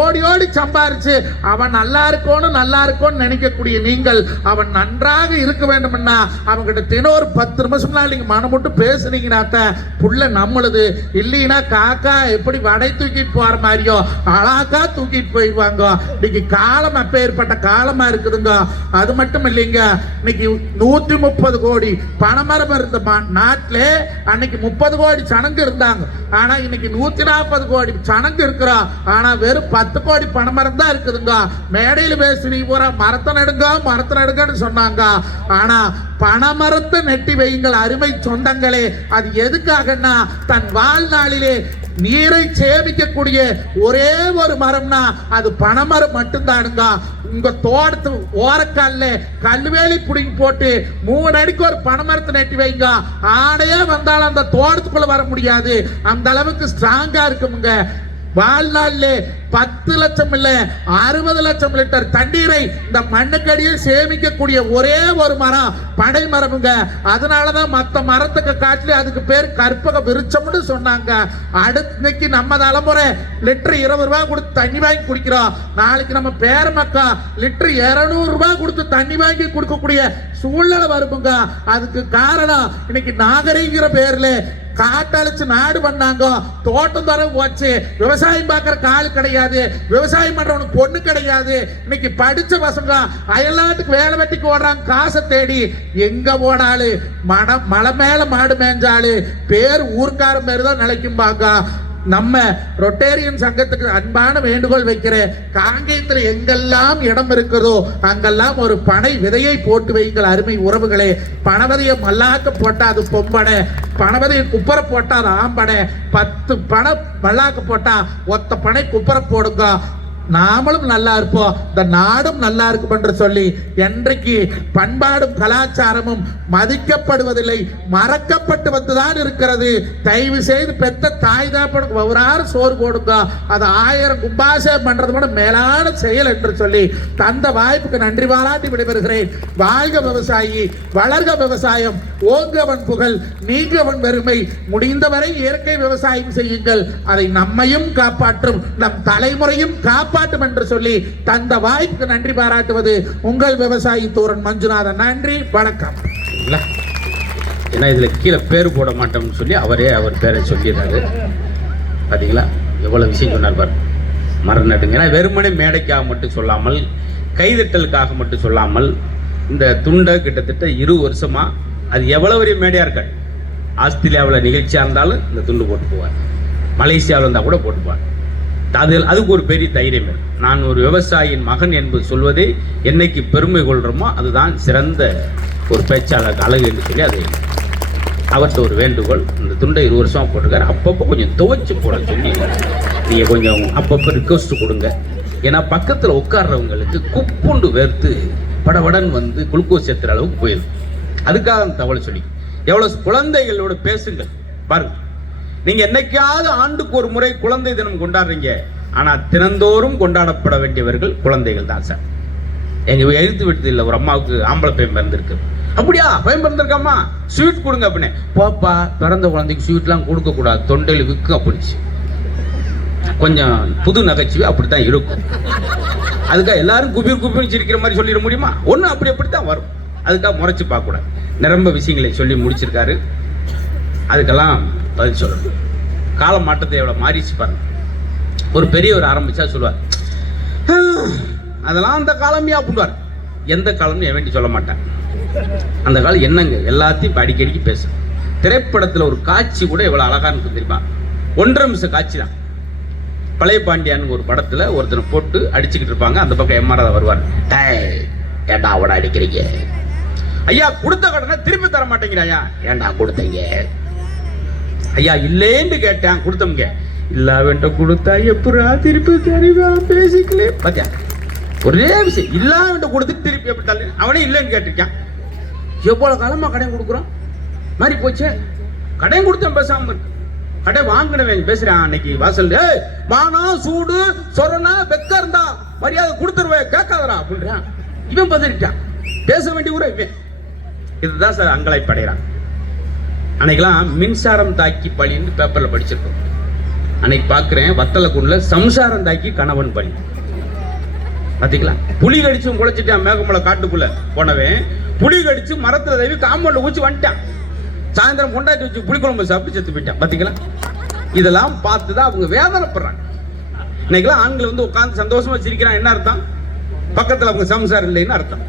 ஓடி ஓடி சம்பாரிச்சு அவன் நல்லா இருக்கோன்னு நினைக்கக்கூடிய நீங்கள் அவன் நன்றாக இருக்க வேண்டும்னா அவன்கிட்ட தினம் ஒரு 10 நிமிஷம் நாள் நீங்க மனம் மட்டும் பேசுனீங்கன்னாத்த புள்ள நம்மளுது. இல்லைன்னா காக்கா எப்படி வடை தூக்கிட்டு போற மாதிரியோ அழகா தூக்கிட்டு போயிடுவாங்க. இன்னைக்கு காலம் அப்பேற்பட்ட காலமா இருக்குதுங்க. அது மட்டும் இல்லைங்க, இன்னைக்கு 130 கோடி பணமரம் இருந்த நாட்டிலே அன்னைக்கு 30 கோடி சனங்க இருந்தாங்க. ஆனா இன்னைக்கு 140 கோடி சனங்க இருக்கிறோம். ஆனா வெறும் 10 கோடி பணமரம் தான் இருக்குதுங்க. மேடையில் பேசி பூரா மரத்தை நடுங்கன்னு சொன்னாங்க. ஆனா பணமரத்தை நெட்டி வையுங்கள் அருமை சொந்தங்களே. அது எதுக்காகன்னா தன் வாழ்நாளிலே நீரை சேமிக்கக்கூடிய ஒரே ஒரு மரம்னா அது பனைமரம் மட்டும்தானுங்க. உங்க தோட்டத்து ஓரக்கால்ல கல்வேலி புடிங்கி போட்டு 3 அடிக்கு ஒரு பனைமரத்தை நட்டி வைங்க. ஆடையா வந்தாலும் அந்த தோட்டத்துக்குள்ள வர முடியாது. அந்த அளவுக்கு ஸ்ட்ராங்கா இருக்குமுங்க. வாழ்நாளிலே 10 லட்சம் இல்ல 60 லட்சம் லிட்டர் தண்ணீரை இந்த மண்ணுக்கடியில் சேமிக்கக்கூடிய ஒரே ஒரு மரம் பனை மரமுங்க. அதனாலதான் மற்ற மரத்துக்கு காட்டிலே அதுக்கு பேர் கற்பக விருட்சம்னு சொன்னாங்க. அடுத்து நம்ம தலைமுறை லிட்டர் 20 ரூபாய் கொடுத்து தண்ணி வாங்கி குடிக்கிறோம். நாளைக்கு நம்ம பேர மக்கா லிட்டர் 200 ரூபாய் கொடுத்து தண்ணி வாங்கி கொடுக்கக்கூடிய சூழ்நிலை வருமுங்க. அதுக்கு காரணம் இன்னைக்கு நாகரிகிற பேர்ல காட்டழிச்சு நாடு பண்ணாங்க. தோட்டம் தர போச்சு. விவசாயம் பார்க்கற கால் கிடையாது. விவசாயம் பண்றவனுக்கு பொண்ணு கிடையாது. இன்னைக்கு படிச்ச பசங்க அயல்நாட்டுக்கு வேலை வெட்டிக்கு ஓடுறாங்க காசை தேடி. எங்க போனாலு மலை மேல மாடு மேய்ஞ்சாலு பேர் ஊர்க்கார பேர் தான் நிலைக்கும்பாங்க. நம்ம ரொட்டேரியன் சங்கத்துக்கு அன்பான வேண்டுகோள் வைக்கிறேன். காங்கேயத்தில் எங்கெல்லாம் இடம் இருக்கிறதோ அங்கெல்லாம் ஒரு பனை விதையை போட்டு வைங்கள் அருமை உறவுகளே. பணவதையை மல்லாக்க போட்டா அது பொம்பனை, பணவதையை குப்பரை போட்டா அது ஆம்பனை. 10 பனை மல்லாக்க போட்டா ஒத்த பனை குப்பரை போடுங்க. நாமளும் நல்லா இருப்போம், இந்த நாடும் நல்லா இருக்கும் என்று சொல்லி என்றைக்கு பண்பாடும் கலாச்சாரமும் மதிக்கப்படுவதில்லை, மறக்கப்பட்டு வந்துதான் இருக்கிறது. தயவு செய்து பெத்த தாய் தாப்பனுக்கு ஒவ்வொரு சோறு போடுங்க. அது 1000 கும்பாசம் பண்றது கூட மேலான செயல் என்று சொல்லி தந்த வாய்ப்புக்கு நன்றி பாராட்டி விடைபெறுகிறேன். வாழ்க விவசாயி, வளர்க விவசாயம், ஓங்கவன் புகழ், நீங்கவன் பெருமை. முடிந்தவரை இயற்கை விவசாயம் செய்யுங்கள். அதை நம்மையும் காப்பாற்றும், நம் தலைமுறையும் காப்பாற்றும் என்று சொல்லி தந்த வாய்ப்புக்கு நன்றி பாராட்டுவது உங்கள் விவசாயி தூரன் மஞ்சுநாதன். நன்றி, வணக்கம். ஏன்னா இதுல கீழே பேர் போட மாட்டோம்னு சொல்லி அவர் பேரை சொல்லிடுறாரு. பாத்தீங்களா எவ்வளவு விஷயம் சொன்னார் பாரு. மரம் நடுங்க. ஏன்னா வெறுமனே மேடைக்காக மட்டும் சொல்லாமல், கைதட்டலுக்காக மட்டும் சொல்லாமல், இந்த துண்டை கிட்டத்தட்ட 20 வருஷமா அது எவ்வளவு பெரிய மேடையா இருக்காது. ஆஸ்திரேலியாவில் நிகழ்ச்சியா இருந்தாலும் இந்த துண்டு போட்டு போவார். மலேசியாவில் இருந்தால் கூட போட்டுப்பார். அதுக்கு ஒரு பெரிய தைரியம். நான் ஒரு விவசாயியின் மகன் என்பது சொல்வதே என்னைக்கு பெருமை கொள்றோமோ அதுதான் சிறந்த ஒரு பேச்சாளர் அழகு என்று சொல்லி அது அவர்கிட்ட ஒரு வேண்டுகோள். இந்த துண்டை 20 வருஷமா போட்டிருக்காரு. அப்பப்போ கொஞ்சம் துவைச்சு போட சொல்லி நீங்கள் கொஞ்சம் அப்பப்போ ரிக்வஸ்ட் கொடுங்க. ஏன்னா பக்கத்தில் உட்கார்றவங்களுக்கு குப்புண்டு வேர்த்து படபடன் வந்து குளுக்கோஸ் ஏற்றுற அளவுக்கு போயிடும். அதுக்காக அந்த தகவலை சொல்லி எவ்வளோ குழந்தைகளோட பேசுங்க பாருங்க. நீங்க என்னைக்காவது ஆண்டுக்கு ஒரு முறை குழந்தை தினம் கொண்டாடுறீங்க. ஆனா தினந்தோறும் கொண்டாடப்பட வேண்டியவர்கள் குழந்தைகள் தான் சார். எங்க எழுத்து விட்டு இல்லை, ஒரு அம்மாவுக்கு ஆம்பளை பையன் பிறந்திருக்கு. அப்படியா பையன் பிறந்திருக்காமா, ஸ்வீட் கொடுங்க அப்படின்னு. பாப்பா பிறந்த குழந்தைக்கு ஸ்வீட்லாம் கொடுக்க கூடாது, தொண்டையில் விற்கும் அப்படிச்சு. கொஞ்சம் புது நகைச்சுவை அப்படித்தான் இருக்கும். அதுக்காக எல்லாரும் குபீர் சிரிக்கிற மாதிரி சொல்லிட முடியுமா? ஒன்றும் அப்படித்தான் வரும். அதுக்காக முறைச்சு பார்க்க கூடாது. நிரம்ப விஷயங்களை சொல்லி முடிச்சிருக்காரு. அதுக்கெல்லாம் பதில் சொல்லணும். கால மாற்றத்தை எவ்வளோ மாறிச்சு பாருங்க. ஒரு பெரியவர் ஆரம்பிச்சா சொல்லுவார், அதெல்லாம் அந்த காலமையா அப்படின்வார். எந்த காலம்னு என் வேண்டி சொல்ல மாட்டேன். அந்த காலம் என்னங்க எல்லாத்தையும் அடிக்கடிக்கு பேச. திரைப்படத்தில் ஒரு காட்சி கூட எவ்வளோ அழகா இருக்கு தெரியுமா? 1.5 நிமிஷம் காட்சி தான். பழைய பாண்டியான்னு ஒரு படத்தில் ஒருத்தனை போட்டு அடிச்சுக்கிட்டு இருப்பாங்க. அந்த பக்கம் எம்ஆர் வருவார். ஏண்டா அவட அடிக்கிறீங்க? ஐயா கொடுத்த கடனை திரும்பி தர மாட்டேங்கிறாயா? ஏண்டா கொடுத்தீங்க? ஐயா இல்லேன்னு கேட்டேன், கொடுத்தவங்க இல்லாவன்ட்ட கொடுத்தா எப்படா திருப்பி தெரியுமா? பேசிக்கலே பாத்தியா ஒரே விஷயம். இல்லாவன்ட்ட கொடுத்துட்டு திருப்பி எப்படி தள்ளி அவனே இல்லைன்னு கேட்டிருக்கான். எவ்வளவு காலமா கடன் கொடுக்குறோம் மாதிரி போச்சு. கடன் கொடுத்தேன் பேசாம இருக்கு. கடை வாங்கினவன் பேசுறான் அன்னைக்கு வாசல், மானா சூடு சொரணா வெக்க இருந்தா மரியாதை கொடுத்துருவேன் கேட்காதரா அப்படின்றான். இவன் பதறிட்டான். பேச வேண்டிய ஊரா இவன். இதுதான் சார் அங்கலாய்ப்படைகிறான். அன்னைக்கெல்லாம் மின்சாரம் தாக்கி பழின்னு பேப்பர்ல படிச்சிருக்கோம். அன்னைக்கு பார்க்கிறேன் வத்தலக்குள்ள சம்சாரம் தாக்கி கணவன் பழி. பாத்தீங்களா? புலி கடிச்சு குழைச்சிட்டான் மேகமலை காட்டுக்குள்ள போனவன், புலி கடிச்சு மரத்துல தவி காம்பவுண்ட ஊச்சி வந்துட்டான். சாயந்தரம் கொண்டாட்டி வச்சு புளிக்குழம்பு சாப்பிட்டு செத்து போயிட்டான். பாத்தீங்களா? இதெல்லாம் பார்த்துதான் அவங்க வேதனைப்படுறாங்க. இன்னைக்கெல்லாம் ஆண்கள் வந்து உட்கார்ந்து சந்தோஷமா சிரிக்கிறான். என்ன அர்த்தம்? பக்கத்துல அவங்க சம்சாரம் இல்லைன்னு அர்த்தம்.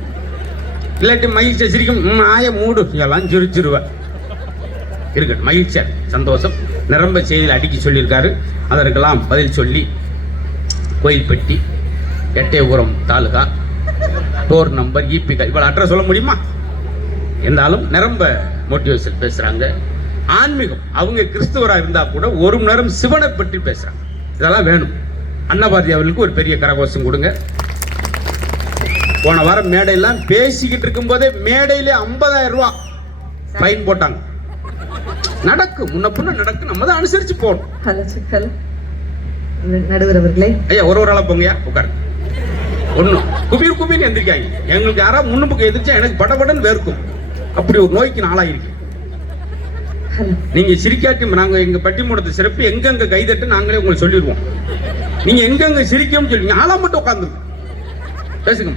இல்லாட்டி மகிழ்ச்சியா சிரிக்கும், ஆய மூடு எல்லாம் சிரிச்சிருவேன். இருக்கட்டும், மகிழ்ச்சியா சந்தோஷம் நிரம்ப செய்தியில் அடிக்கி சொல்லியிருக்காரு. அதற்கெல்லாம் பதில் சொல்லி கோயில்பட்டி எட்டயபுரம் தாலுகா டோர் நம்பர் இபிகள் இவ்வளவு அட்ரஸ் சொல்ல முடியுமா? இருந்தாலும் நிரம்ப மோட்டிவேஷன் பேசுறாங்க. ஆன்மீகம், அவங்க கிறிஸ்துவராக இருந்தா கூட ஒரு மணி நேரம் சிவனை பற்றி பேசுறாங்க. இதெல்லாம் வேணும். அன்னபாரதி அவர்களுக்கு ஒரு பெரிய கரகோஷம் கொடுங்க. போன வாரம் மேடையெல்லாம் பேசிக்கிட்டு இருக்கும் போதே மேடையிலே 50,000 ரூபாய் ஃபைன் போட்டாங்க. நடக்கும், முன்ன பின்ன நடக்கும், நம்ம தான் அனுசரிச்சு போகணும். ஹலோ நடுவர் அவர்களே, ஐயா ஒரு ஆளா போங்கயா, உட்காரு. ஒண்ணும் குபீர் எந்திரிக்காங்க. எங்களுக்கு யாராவது முன்னுக்கு எதிர்த்தா எனக்கு படபடன்னு வேர்க்கும். அப்படி ஒரு நோய்க்கு நாளாயிருக்கு. நீங்க சிரிக்காட்டி நாங்க எங்க பட்டிமூடத்து சிறப்பு எங்கெங்க கைதட்டு நாங்களே உங்களுக்கு சொல்லிடுவோம். நீங்க எங்கெங்க சிரிக்கும் சொல்லுங்க, ஆளா மட்டும் உட்கார்ந்து பேசுங்க.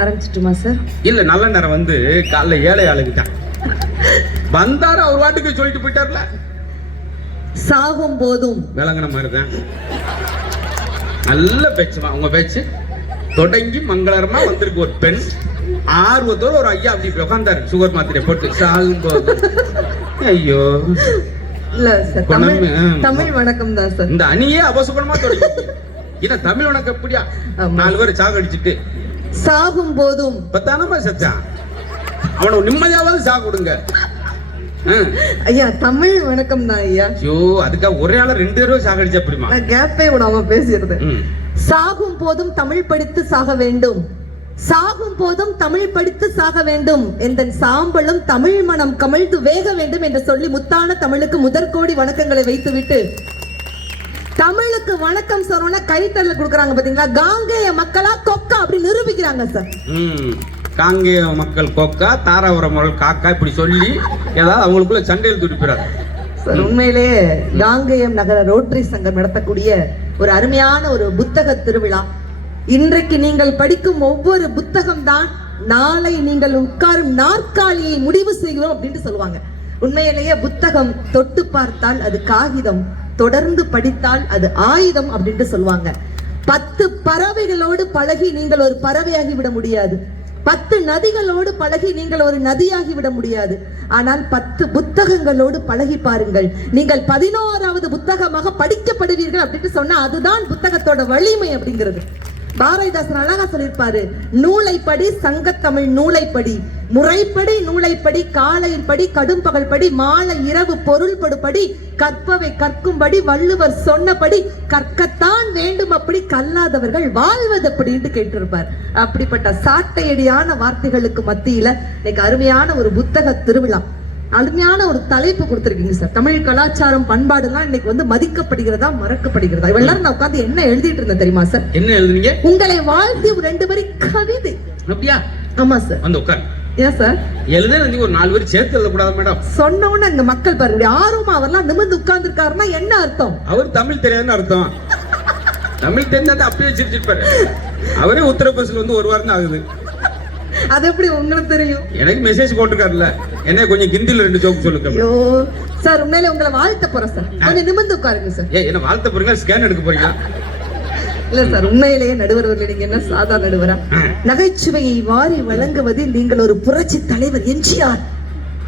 ஆரம்பிச்சிட்டுமா சார்? இல்ல, நல்ல நேரம் வந்து காலைல 7 ஆளுக்கு தான் வந்தாரு. அவர் வாட்டுக்கு சொல்லிட்டு போயிட்டார்ல. சாகும் போதும் விளங்கின மாதிரி தான். நல்ல பேச்சுமா உங்க பேச்சு. தொடங்கி மங்களகரமா வந்திருக்கு. ஒரு பெண் ஆர்வத்தோட ஒரு ஐயா அப்படி உட்கார்ந்தாரு, சுகர் மாத்திரை போட்டு. சாகும் போது ஐயோ இல்ல சார், தமிழ் வணக்கம் தான் சார். இந்த அணியே அபசுகமா தொடங்கி. இத தமிழ் வணக்கம் எப்படியா? 4 பேர் சாக அடிச்சுட்டு சாகும் போதும் பத்தானமா செத்தான். அவனை நிம்மதியாவது சாக கொடுங்க. ஐயா தமிழ் வணக்கம் தான் ஐயா. ஐயோ, அதுக்காக ஒரே ஆள 2 பேரும் சாக அடிச்சா எப்படிமா? நான் கேப்பே விடாம பேசிடுறேன். சாகும் போதும் தமிழ் படித்து சாக வேண்டும், சாகும் போதும் தமிழ் படித்து சாக வேண்டும், எந்த சாம்பலும் தமிழ் மனம் கமழ்ந்து வேக வேண்டும் என்று சொல்லி முத்தான தமிழுக்கு முதற்கோடி வணக்கங்களை வைத்துவிட்டு தமிழுக்கு வணக்கம் சொன்னா கைத்தறல கொடுக்கறாங்க பாத்தீங்களா? காங்கேய மக்களா கொக்கா அப்படி நிரூபிக்கிறாங்க சார். காங்கேய மக்கள் கொக்கா, தாராபுரம் மக்கள் காக்கா, இப்படி சொல்லி ஏதாவது அவங்களுக்குள்ள சண்டையில் துடிக்கிறாங்க சார். உண்மையிலேயே காங்கேயம் நகர ரோட்டரி சங்கம் நடத்தக்கூடிய ஒரு அருமையான ஒரு புத்தக திருவிழா. இன்றைக்கு நீங்கள் படிக்கும் ஒவ்வொரு புத்தகம் தான் நாளை நீங்கள் உட்காரும் நாற்காலியை முடிவு செய்கிறோம் அப்படின்னு சொல்லுவாங்க. உண்மையிலேயே புத்தகம் தொட்டு பார்த்தால் அது காகிதம், தொடர்ந்து படித்தால் அது ஆயுதம் அப்படின்னு சொல்லுவாங்க. 10 பறவைகளோடு பழகி நீங்கள் ஒரு பறவையாகி விட முடியாது. 10 நதிகளோடு பழகி நீங்கள் ஒரு நதியாகி விட முடியாது. ஆனால் 10 புத்தகங்களோடு பழகி பாருங்கள், நீங்கள் 11வது புத்தகமாக படிக்கப்படுவீர்கள் அப்படின்னு சொன்னா அதுதான் புத்தகத்தோட வலிமை அப்படிங்கிறது. பாரதிதாசன் அழகா சொல்லியிருப்பாரு, நூலை படி, சங்கத்தமிழ் நூலை படி, முறைப்படி நூலை படி, காலையில் படி, கடும் பகல் படி, மாலை இரவு பொருள்படு படி, கற்பவை கற்கும்படி வள்ளுவர் சொன்னபடி கற்கத்தான் வேண்டும், அப்படி கல்லாதவர்கள் வாழ்வது அப்படின்னு கேட்டிருப்பார். அப்படிப்பட்ட சாட்டையடியான வார்த்தைகளுக்கு மத்தியில இன்னைக்கு அருமையான ஒரு புத்தக திருவிழா, அருமையான ஒரு தலைப்பு கொடுத்திருக்கீங்க சார். தமிழ் கலாச்சாரம் பண்பாடுலாம் இன்னைக்கு வந்து மதிக்கப்படுகிறதா மறக்கப்படுகிறதா? எல்லாரும் நான் உட்கார்ந்து என்ன எழுதிட்டு இருந்தேன் தெரியுமா சார்? என்ன எழுதுறீங்க? உங்களை வாழ்த்தி 2 வரி கவிதை. அப்படியா? ஆமா சார். வந்து உட்கார். ஏன் சார் எழுத நீங்க ஒரு 4 வரி சேர்த்து எழுத கூடாது மேடம்? சொன்ன உடனே அங்க மக்கள் பாருங்க ஆர்வமா அவர்லாம் நிமிர்ந்து உட்கார்ந்து இருக்காருன்னா என்ன அர்த்தம்? அவர் தமிழ் தெரியாதுன்னு அர்த்தம். தமிழ் தெரியாத அப்படியே சிரிச்சிருப்பாரு. அவரே உத்தரப்பிரதேசத்துல வந்து 1 வாரம் ஆகுது. அது எப்படி உங்களுக்கு தெரியும்? எனக்கு மெசேஜ் போட்டுருக்காருல்ல, என்ன கொஞ்சம் ஹிந்தில 2 ஜோக் சொல்லுங்க. ஐயோ சார், உண்மையிலே உங்களை வாழ்த்த போறேன் சார். கொஞ்சம் நிமிர்ந்து உட்காருங்க சார். என்ன வாழ்த்த போறீங்களா, ஸ்கேன் எடுக்க போறீங்களா? இல்ல சார், உண்மையிலேயே நடுவர்கள் நீங்க என்ன சாதா நடுவரா? நகைச்சுவையை வாரி வழங்குவதில் நீங்கள் ஒரு புரட்சி தலைவர் எம்ஜிஆர்.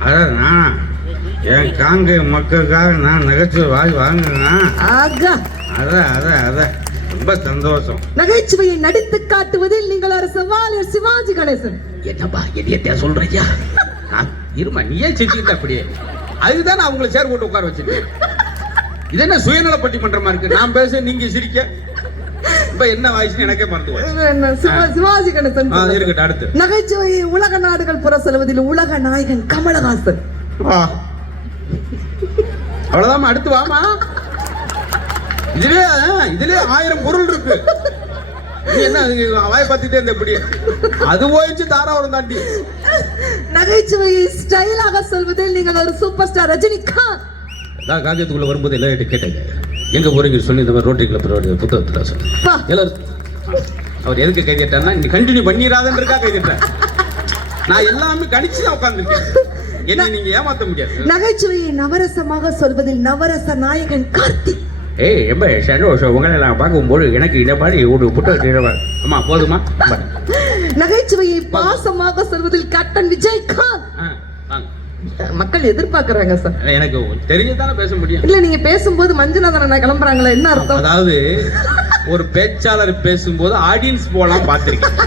அதான் நான் என் காங்க மக்களுக்காக நான் நகைச்சுவை வாரி வாங்கினா ஆகா, அதான் அதான் அதான் ரொம்ப சந்தோஷம். நகைச்சுவையை நடித்து காட்டுவதில் நீங்கள் ஒரு சவாலியர் சிவாஜி கணேசன். என்னப்பா எதையத்தையா சொல்றியா? இருமா, நீ ஏன் சிரிச்சுக்கிட்ட அப்படியே? அதுதான் அவங்களை சேர் போட்டு உட்கார வச்சிருக்கேன். இது என்ன சுயநல பட்டிமன்றமா இருக்கு? நான் பேச நீங்க சிரிக்க. இப்ப என்ன வாய்ஸ் எனக்கே மறந்து சிவாஜி கணேசன் இருக்கட்டும். அடுத்து நகைச்சுவையை உலக நாடுகள் புற செல்வதில் உலக நாயகன் கமலஹாசன். அவ்வளவுதான், அடுத்து வாமா. இதுல 1000 பொருள் இருக்கு. நீ என்ன அதுக்கு வாய் பார்த்துட்டே இருந்த எப்படி அது போயிடுச்சு தாராவரம் தாண்டி. நகைச்சுவையை ஸ்டைலாக சொல்வதில் நீங்கள் ஒரு சூப்பர் ஸ்டார் ரஜினிகாந்த். நான் காக்கியத்துக்குள்ள வரும்போது எல்லார்கிட்ட கேட்டேங்க, எங்க போறீங்க சொல்லி இந்த மாதிரி ரோட்டரி கிளப் புத்தகத்தை சொன்னேன். பா. எல்லாரும் அவர் எதுக்கு கை தட்டாருன்னா நீ கண்டினியூ பண்ணிடாதன்றக்கா கை தட்டேன். நான் எல்லாமே கணிச்சு தான் உட்காந்துருக்கேன். என்ன நீங்க ஏமாத்த முடியாது. நகைச்சுவையை நவரசமாக சொல்வதில் நவரச நாயகன் கார்த்திக். ஏய் ரொம்ப சந்தோஷம் உங்களை நான் பார்க்கும்போது எனக்கு இந்த மாதிரி ஒரு புத்தகத்தை அம்மா போதுமா. நகைச்சுவையை பாசமாக சொல்வதில் கேப்டன் விஜயகாந்த். மக்கள் எதிர்பார்க்கறாங்க சார். எனக்கு தெரிஞ்சதானே பேச முடியும். இல்ல நீங்க பேசும்போது மஞ்சுநாதன் கிளம்புறாங்களா என்ன அர்த்தம்? அதாவது ஒரு பேச்சாளர் பேசும்போது ஆடியன்ஸ் போலாம் பார்த்திருக்கேன்.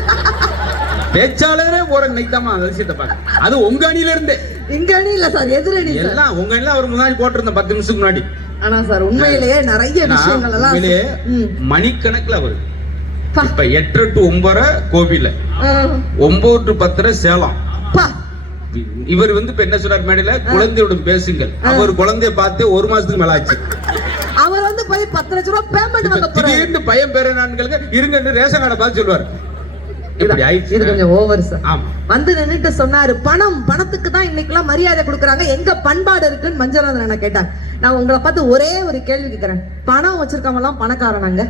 பேச்சாளரே போற நினைத்தாமா அந்த விஷயத்தை பார்க்க. அது உங்க அணியில இருந்தே. எங்க அணி இல்ல சார், எதிரணி எல்லாம் உங்க அணியில அவர் முன்னாடி போட்டிருந்த 10 நிமிஷத்துக்கு முன்னாடி. ஆனா சார் உண்மையிலேயே நிறைய விஷயங்கள் எல்லாம் மணிக்கணக்குல அவரு இப்ப 8 to 9 கோவில 9 to 10 சேலம். இவர் வந்து இப்ப என்ன சொல்றாரு மேடையில குழந்தையுடன் பேசுங்கள். அவர் குழந்தைய பார்த்து 1 மாசத்துக்கு மேல ஆச்சு. அவர் வந்து போய் 10 லட்சம் ரூபாய் பேமெண்ட் வாங்க போறாரு. திடீர்னு பயம் பேர நான்களுக்கு இருங்கன்னு ரேஷன் கார்டை பார்த்து சொல்வார். இது கொஞ்சம் ஓவர் சார். வந்து நின்னுட்டு சொன்னாரு பணத்துக்கு தான் இன்னைக்கெல்லாம் மரியாதை கொடுக்கறாங்க, எங்க பண்பாடு இருக்குன்னு மஞ்சநாதன் என்ன கேட்டாங்க. நான் உங்களை பார்த்து ஒரே ஒரு கேள்வி கேட்கிறேன், பணம் வச்சிருக்கவங்க எல்லாம் பணக்காரனாங்க?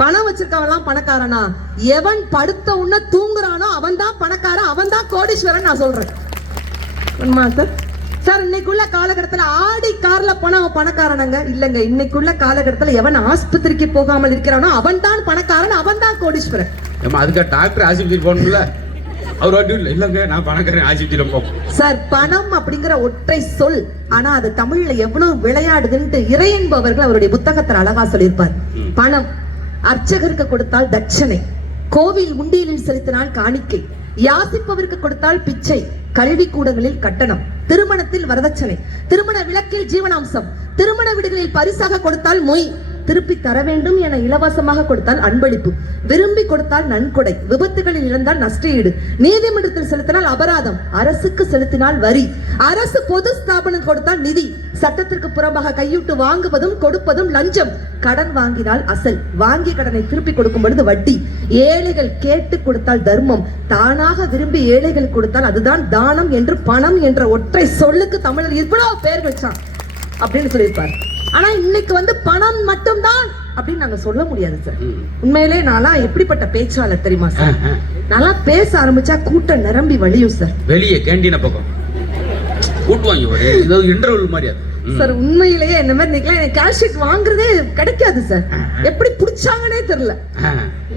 பணம் வச்சிருக்கவங்க எல்லாம் பணக்காரனா? எவன் படுத்த உடனே தூங்குறானோ அவன் தான் பணக்காரன், அவன் தான் கோடீஸ்வரன் நான் சொல்றேன். உண்மை சார். சார் இன்னைக்குள்ள காலகட்டத்துல ஆடி கார்ல போனா அவன் பணக்காரனாங்க? இல்லங்க, இன்னைக்குள்ள காலகட்டத்துல எவன் ஆஸ்பத்திரிக்கு போகாமல் இருக்கிறானோ அவன் தான் பணக்காரன், அவன் தான் கோடீஸ்வரன். அதுக்கு டாக்டர் ஆஸ்பத்திரி போகணும்ல. அவர் இல்லங்க நான் பணக்காரன் ஆஸ்பத்திரி போகும். சார் பணம் அப்படிங்கிற ஒற்றை சொல், ஆனா அது தமிழ்ல எவ்வளவு விளையாடுதுன்னு இறை என்பவர்கள் அவருடைய புத்தகத்தில் அழகா சொல்லியிருப்பார். பணம் அர்ச்சகருக்கு கொடுத்தால் தட்சணை, கோவில் உண்டியலில் செலுத்தினால் காணிக்கை, யாசிப்பவருக்கு கொடுத்தால் பிச்சை, கல்வி கூடங்களில் கட்டணம், திருமணத்தில் வரதட்சணை, திருமண விளக்கில் ஜீவனாம்சம், திருமண வீடுகளில் பரிசாக கொடுத்தால் மொய், திருப்பி தர வேண்டும் என இலவசமாக கொடுத்தால் அன்பளிப்பு, விரும்பி கொடுத்தால் நன்கொடை, விபத்துகளில் இழந்தால் நஷ்டஈடு, நீதிமன்றத்தில் செலுத்தினால் அபராதம், அரசுக்கு செலுத்தினால் வரி, அரசு பொது ஸ்தாபனம் கொடுத்தால் நிதி, சட்டத்திற்கு புறம்பாக கையூட்டு வாங்குவதும் கொடுப்பதும் லஞ்சம், கடன் வாங்கினால் அசல், வாங்கிய கடனை திருப்பி கொடுக்கும் பொழுது வட்டி, ஏழைகள் கேட்டு கொடுத்தால் தர்மம், தானாக விரும்பி ஏழைகள் கொடுத்தால் அதுதான் தானம் என்று பணம் என்ற ஒற்றை சொல்லுக்கு தமிழர் இவ்வளவு பேர் வச்சான் அப்படின்னு சொல்லியிருப்பார். ஆனா இன்னைக்கு வந்து பணம் மட்டும்தான் அப்படின்னு நாங்க சொல்ல முடியாது சார். உண்மையிலே நான்லாம் எப்படிப்பட்ட பேச்சாளர் தெரியுமா சார்? நல்லா பேச ஆரம்பிச்சா கூட்டம் நிரம்பி வழியும் சார். வெளியே கேண்டீன பக்கம் கூட்டுவாங்க ஒரு இது இன்டர்வல் மாதிரி சார். உண்மையிலேயே இந்த மாதிரி நிக்கலாம் கேஷ் வாங்குறதே கிடைக்காது சார். எப்படி புடிச்சாங்கன்னே தெரியல.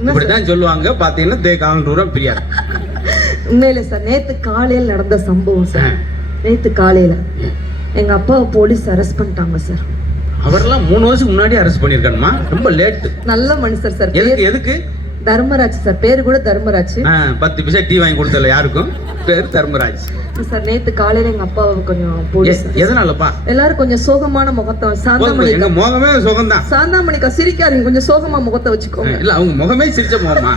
இப்படிதான் சொல்லுவாங்க பாத்தீங்கன்னா தேகாலூரம் பிரியா. உண்மையிலே சார் நேத்து காலையில் நடந்த சம்பவம் சார். நேத்து காலையில எங்க அப்பா போலீஸ் அரெஸ்ட் பண்ணிட்டாங்க சார். அவரெல்லாம் 3 வருஷத்துக்கு முன்னாடி அரெஸ்ட் பண்ணிருக்கானுமா? ரொம்ப லேட். நல்ல மனுஷர் சார். எதுக்கு? தர்மராஜ் சார். பேரு கூட தர்மராஜ். 10 பைசா டீ வாங்கி கொடுத்தல யாருக்கும் பேரு தர்மராஜ் சார். நேத்து காலையில எங்க அப்பா கொஞ்சம் போலீஸ். எதனாலப்பா? எல்லாரும் கொஞ்சம் சோகமான முகத்தை. சாந்தாமணி எங்க முகமே சோகம் தான். சாந்தாமணிக்கா சிரிக்காதீங்க, கொஞ்சம் சோகமா முகத்தை வச்சுக்கோங்க. இல்ல அவங்க முகமே சிரிச்ச முகமா.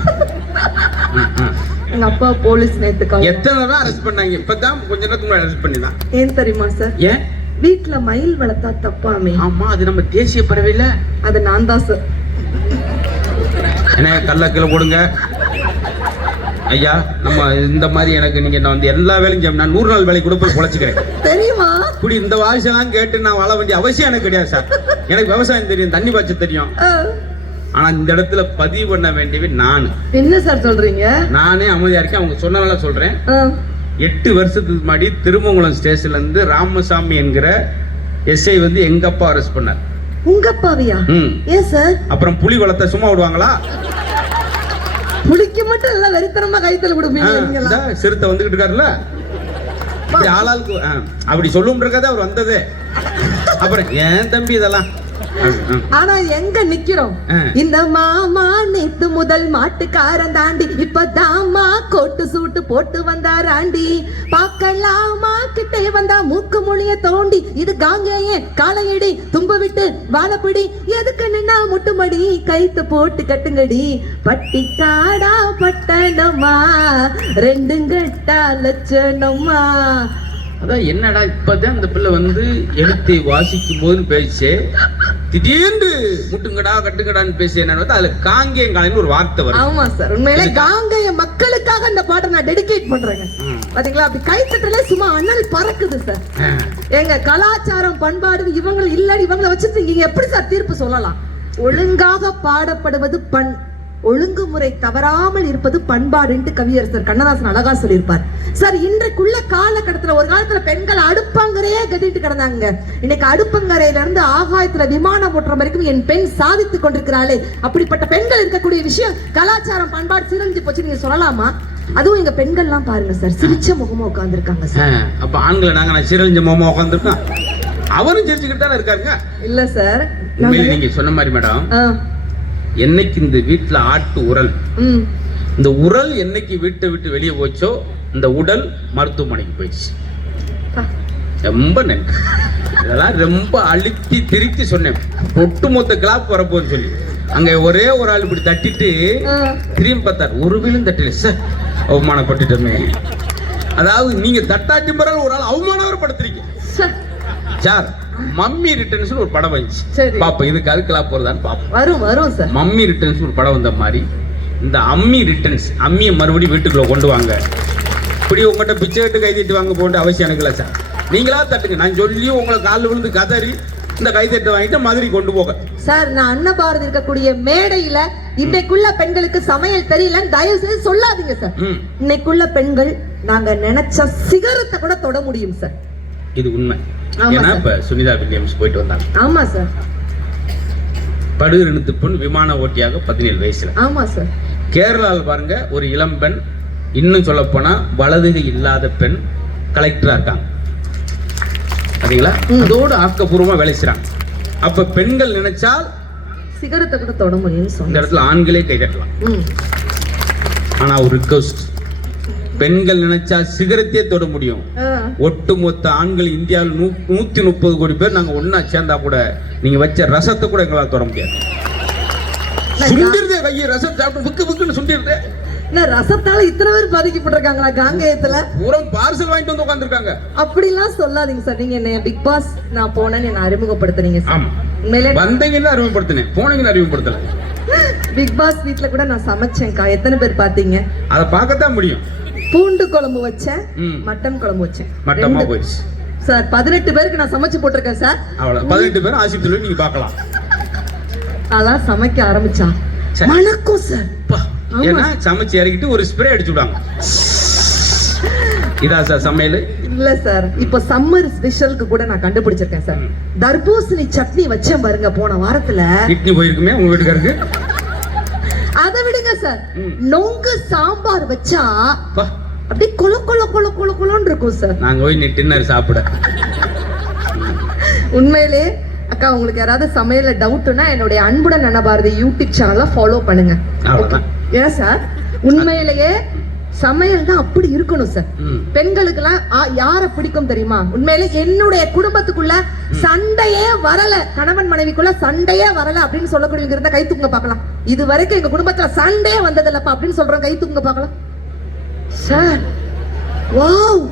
எங்க அப்பா போலீஸ் நேத்து காலையில எத்தனை தடவை அரெஸ்ட் பண்ணாங்க? இப்பதான் கொஞ்ச நேரத்துக்கு முன்னாடி அரெஸ்ட் பண்ணிதான். ஏன் தெரியுமா சார்? ஏன்? வீட்டுல மயில் வளர்த்தா தப்பாமே. ஆமா, அது நம்ம தேசிய பறவை இல்ல. அது நான் தான் சார். என்ன கல்ல கீழே போடுங்க ஐயா. நம்ம இந்த மாதிரி எனக்கு நீங்க நான் வந்து எல்லா வேலையும் நான் 100 நாள் வேலை கூட போய் பொழைச்சுக்கிறேன் தெரியுமா? இப்படி இந்த வாய்ஸெல்லாம் கேட்டு நான் வாழ வேண்டிய அவசியம் எனக்கு கிடையாது சார். எனக்கு விவசாயம் தெரியும், தண்ணி பாய்ச்ச தெரியும். ஆனா இந்த இடத்துல பதிவு பண்ண வேண்டியது நான். என்ன சார் சொல்றீங்க? நானே அமைதியா இருக்கேன். அவங்க சொன்னவெல்லாம் சொல்றேன். 8 வருஷத்துக்கு முன்னாடி திருமங்கலம் ஸ்டேஷன்ல இருந்து ராமசாமி என்கிற எஸ்ஐ வந்து எங்க அப்பா அரெஸ்ட் பண்ணார். உங்க அப்பாவியா? ஏன் சார்? அப்புறம் புலி வளர்த்த சும்மா விடுவாங்களா? புலிக்கு மட்டும் எல்லாம் வெறித்தனமா கைத்தல விடுவீங்க. சிறுத்தை வந்துகிட்டு இருக்காருல்ல, ஆளாளுக்கு அப்படி சொல்லும் இருக்காது அவர் வந்தது. அப்புறம் ஏன் தம்பி இதெல்லாம்? ஆனா எங்க நிக்கிறோம்? இந்த மாமா நேத்து முதல் மாட்டுக்காரன் தாண்டி, இப்பதாமா கோட்டு சூட்டு போட்டு வந்தாராண்டி, பாக்கலாமா கிட்டே வந்தா மூக்கு மொழிய தோண்டி, இது காங்கேயே காளையடி தும்ப விட்டு வாழப்பிடி, எதுக்கு நின்னா முட்டுமடி கைத்து போட்டு கட்டுங்கடி, பட்டி காடா பட்டணமா ரெண்டுங்கட்டா லட்சணமா. அதான் என்னடா இப்பதான் அந்த பிள்ளை வந்து எழுத்தை வாசிக்கும் போது பேச்சு திடீர்னு முட்டுங்கடா கட்டுங்கடான்னு பேசி என்ன அதுல காங்கேயம் காலைன்னு ஒரு வார்த்தை வரும். ஆமா சார், உண்மையிலே காங்கேய மக்களுக்காக இந்த பாட்டை நான் டெடிகேட் பண்றேங்க. பாத்தீங்களா, அப்படி கைத்தட்டல சும்மா அனல் பறக்குது சார். எங்க கலாச்சாரம் பண்பாடு இவங்க இல்ல, இவங்களை வச்சு நீங்க எப்படி சார் தீர்ப்பு சொல்லலாம்? ஒழுங்காக பாடப்படுவது ஒழுங்குமுறை தவறாமல் இருப்பது பண்பாடுன்ட்டு கவியரசர் கண்ணதாசன் அழகா சொல்லியிருப்பார். சார், இன்றைக்குள்ள காலகட்டத்துல ஒரு காலத்துல பெண்கள் அடுப்பங்கரையே கட்டிட்டு கிடந்தாங்க. இன்னைக்கு அடுப்பங்கரையில இருந்து ஆகாயத்துல விமானம் ஓட்டுற வரைக்கும் என் பெண் சாதித்துக் கொண்டிருக்கிறாளே. அப்படிப்பட்ட பெண்கள் இருக்கக்கூடிய விஷயம் கலாச்சாரம் பண்பாடு சிறந்து போச்சு நீங்க சொல்லலாமா? அதுவும் எங்க பெண்கள் எல்லாம் பாருங்க சார், சிரிச்ச முகமா உட்கார்ந்து இருக்காங்க சார். அப்ப ஆண்களை நாங்க சிரிச்ச முகமா உட்கார்ந்துருக்கோம், அவரும் சிரிச்சுக்கிட்டு தானே இருக்காருங்க. இல்ல சார், நீங்க சொன்ன மாதிரி மேடம், என்னைக்கு இந்த வீட்டுல ஆட்டு உரல், இந்த உரல் என்னைக்கு வீட்டை விட்டு வெளியே போச்சோ இந்த உடல் மருத்துவமனைக்கு போயிடுச்சு. ரொம்ப நன்றி, இதெல்லாம் ரொம்ப அழுத்தி திருத்தி சொன்னேன். ஒட்டுமொத்த கிளாப் வரப்போன்னு சொல்லி அங்க ஒரே ஒரு ஆள் இப்படி தட்டிட்டு திரும்பி பார்த்தார், ஒரு வீலும் தட்டல சார், அவமானப்பட்டுட்டோமே. அதாவது நீங்க தட்டாட்டி முறையில் ஒரு ஆள் அவமானப்படுத்துறீங்க சார். மம்மி ரிட்டர்ன்ஸ் ஒரு படம் வந்துச்சு பாப்பா, இதுக்கு அதுக்கெல்லாம் போறதான்னு பாப்போம். வரும் சார். மம்மி ரிட்டர்ன்ஸ் ஒரு படம் வந்த மாதிரி இந்த அம்மி ரிட்டர்ன்ஸ், அம்மியை மறுபடியும் வீட்டுக்குள்ள கொண்டு வாங்க. இப்படி உங்கள்கிட்ட பிச்சை கட்டு கை தட்டி வாங்க போன்ற அவசியம் எனக்கு இல்லை சார். நீங்களா தட்டுங்க, நான் சொல்லி உங்களை காலில் விழுந்து கதறி இந்த கைத்தட்டை வாங்கிட்டு மாதிரி கொண்டு போக. சார், நான் அன்னபாரதி இருக்கக்கூடிய மேடையில இன்னைக்குள்ள பெண்களுக்கு சமையல் தெரியலன்னு தயவு செய்து சொல்லாதீங்க சார். இன்னைக்குள்ள பெண்கள் நாங்க நினைச்ச சிகரத்தை கூட தொட முடியும் சார். இது உண்மை. ஏன்னா இப்ப சுனிதா வில்லியம்ஸ் போயிட்டு வந்தாங்க. ஆமா சார். படுகிற பொண்ணு விமான ஓட்டியாக 17 வயசுல. ஆமா சார். கேரளாவில் பாருங்க, ஒரு இளம்பெண், இன்னும் சொல்ல போனா வலதுகை இல்லாத பெண் கலெக்டரா இருக்காங்க. பாத்தீங்களா, அதோடு ஆக்கப்பூர்வமா வேலை செய்றாங்க. அப்ப பெண்கள் நினைச்சால் சிகரத்தை கூட தொட முடியும். இந்த இடத்துல ஆண்களே கை தட்டலாம். ஆனா ஒரு ரிக்வெஸ்ட், பெண்கள் நினைச்சா சிகரத்தையே தொட முடியும். ஒட்டுமொத்த ஆண்கள் இந்தியாவில் 130 கோடி பேர் நாங்க ஒன்னா சேர்ந்தா கூட நீங்க வச்ச ரசத்தை கூட எங்களால் தொட முடியாது. சுண்டிருதே கையை ரசம் சாப்பிட்டு புக்கு புக்குன்னு சுண்டிருதே. ரசத்தால இத்தனை பேர் பாதிக்கப்பட்டிருக்காங்களா காங்கேயத்துல? பூரா பார்சல் வாங்கிட்டு வந்து உட்கார்ந்துருக்காங்க. அப்படிலாம் சொல்லாதீங்க சார். நீங்க என்ன பிக் பாஸ் நான் போனேன்னு என்ன அறிமுகப்படுத்துறீங்க சார். உண்மையிலே வந்தீங்கன்னு அறிமுகப்படுத்தினேன், போனீங்கன்னு அறிமுகப்படுத்தல. பிக் பாஸ் வீட்ல கூட நான் சமைச்சேன்க்கா. எத்தனை பேர் பாத்தீங்க? அதை பார்க்கத்தான் முடியும். பூண்டு குழம்பு வச்சேன், மட்டன் குழம்பு வச்சேன். மட்டமா போயிடுச்சு சார். 18 பேருக்கு நான் சமைச்சு போட்டிருக்கேன் சார். அவ்வளவு 18 பேர் ஆசிரியர் நீங்க பார்க்கலாம். அதான் சமைக்க ஆரம்பிச்சா மணக்கும் சார். ஏன்னா சமைச்சு இறக்கிட்டு ஒரு ஸ்ப்ரே அடிச்சு விடாங்க. இதா சார் சமையல்? இல்ல சார், இப்ப சம்மர் ஸ்பெஷலுக்கு கூட நான் கண்டுபிடிச்சிருக்கேன் சார். தர்பூசணி சட்னி வச்சேன் பாருங்க போன வாரத்துல. கிட்னி போயிருக்குமே உங்க வீட்டுக்காருக்கு. அதை விடுங்க சார், நொங்கு சாம்பார் வச்சா அப்படியே கொல கொல கொல கொல கொலன்னு இருக்கும் சார். நாங்க போய் நீ டின்னர் சாப்பிட. உண்மையிலே அக்கா, உங்களுக்கு யாராவது சமையல டவுட்னா என்னுடைய அன்புடன் அன்னபாரதி யூடியூப் சேனலை ஃபாலோ பண்ணுங்க. ஏன் சார், உண்மையிலேயே சமையல் தான் அப்படி இருக்கணும் சார். பெண்களுக்கு எல்லாம் யார பிடிக்கும் தெரியுமா? உண்மையிலே என்னுடைய குடும்பத்துக்குள்ள சண்டையே வரல, கணவன் மனைவிக்குள்ள சண்டையே வரல அப்படின்னு சொல்லக்கூடியவங்க இருந்தா கை தூங்க பார்க்கலாம். இது வரைக்கும் எங்க குடும்பத்துல சண்டையே வந்தது இல்லப்பா அப்படின்னு சொல்றோம், கை தூங்க பார்க்கலாம் sir. Wow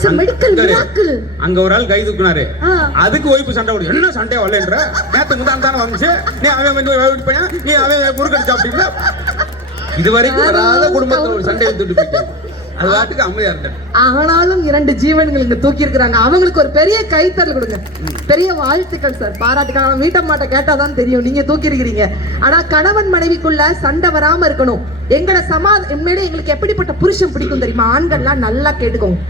sir, medical miracle. அங்க ஒரு ஆள் கை தூக்குனாரு, அதுக்கு ஒய்ஃப் சண்டை ஓடுது. என்ன சண்டையே வரலன்ற, நேத்து முதான் தானே வந்துச்சு, நீ அவன் வந்து பையன், நீ அவன் முறுக்கடிச்சா அப்படின்னா இது வரைக்கும் வராத குடும்பத்துல ஒரு சண்டை எடுத்துட்டு போயிட்டாங்க. அது வாட்டுக்கு அமைதியா இருந்தேன். ஆனாலும் 2 ஜீவன்கள் இங்க தூக்கி இருக்கிறாங்க. அவங்களுக்கு ஒரு பெரிய கைத்தறல் கொடுங்க, பெரிய வாழ்த்துக்கள் சார், பாராட்டுக்கள். வீட்டம்மாட்ட கேட்டாதான் தெரியும் நீங்க தூக்கி இருக்கிறீங்க. ஆனா கணவன் மனைவிக்குள்ள சண்டை வராம இருக்கணும். எங்களை உண்மையிலே எங்களுக்கு எப்படிப்பட்ட புருஷன் பிடிக்கும் தெரியுமா? ஆண்கள்லாம் நல்லா கேட்டுக்கோங்க.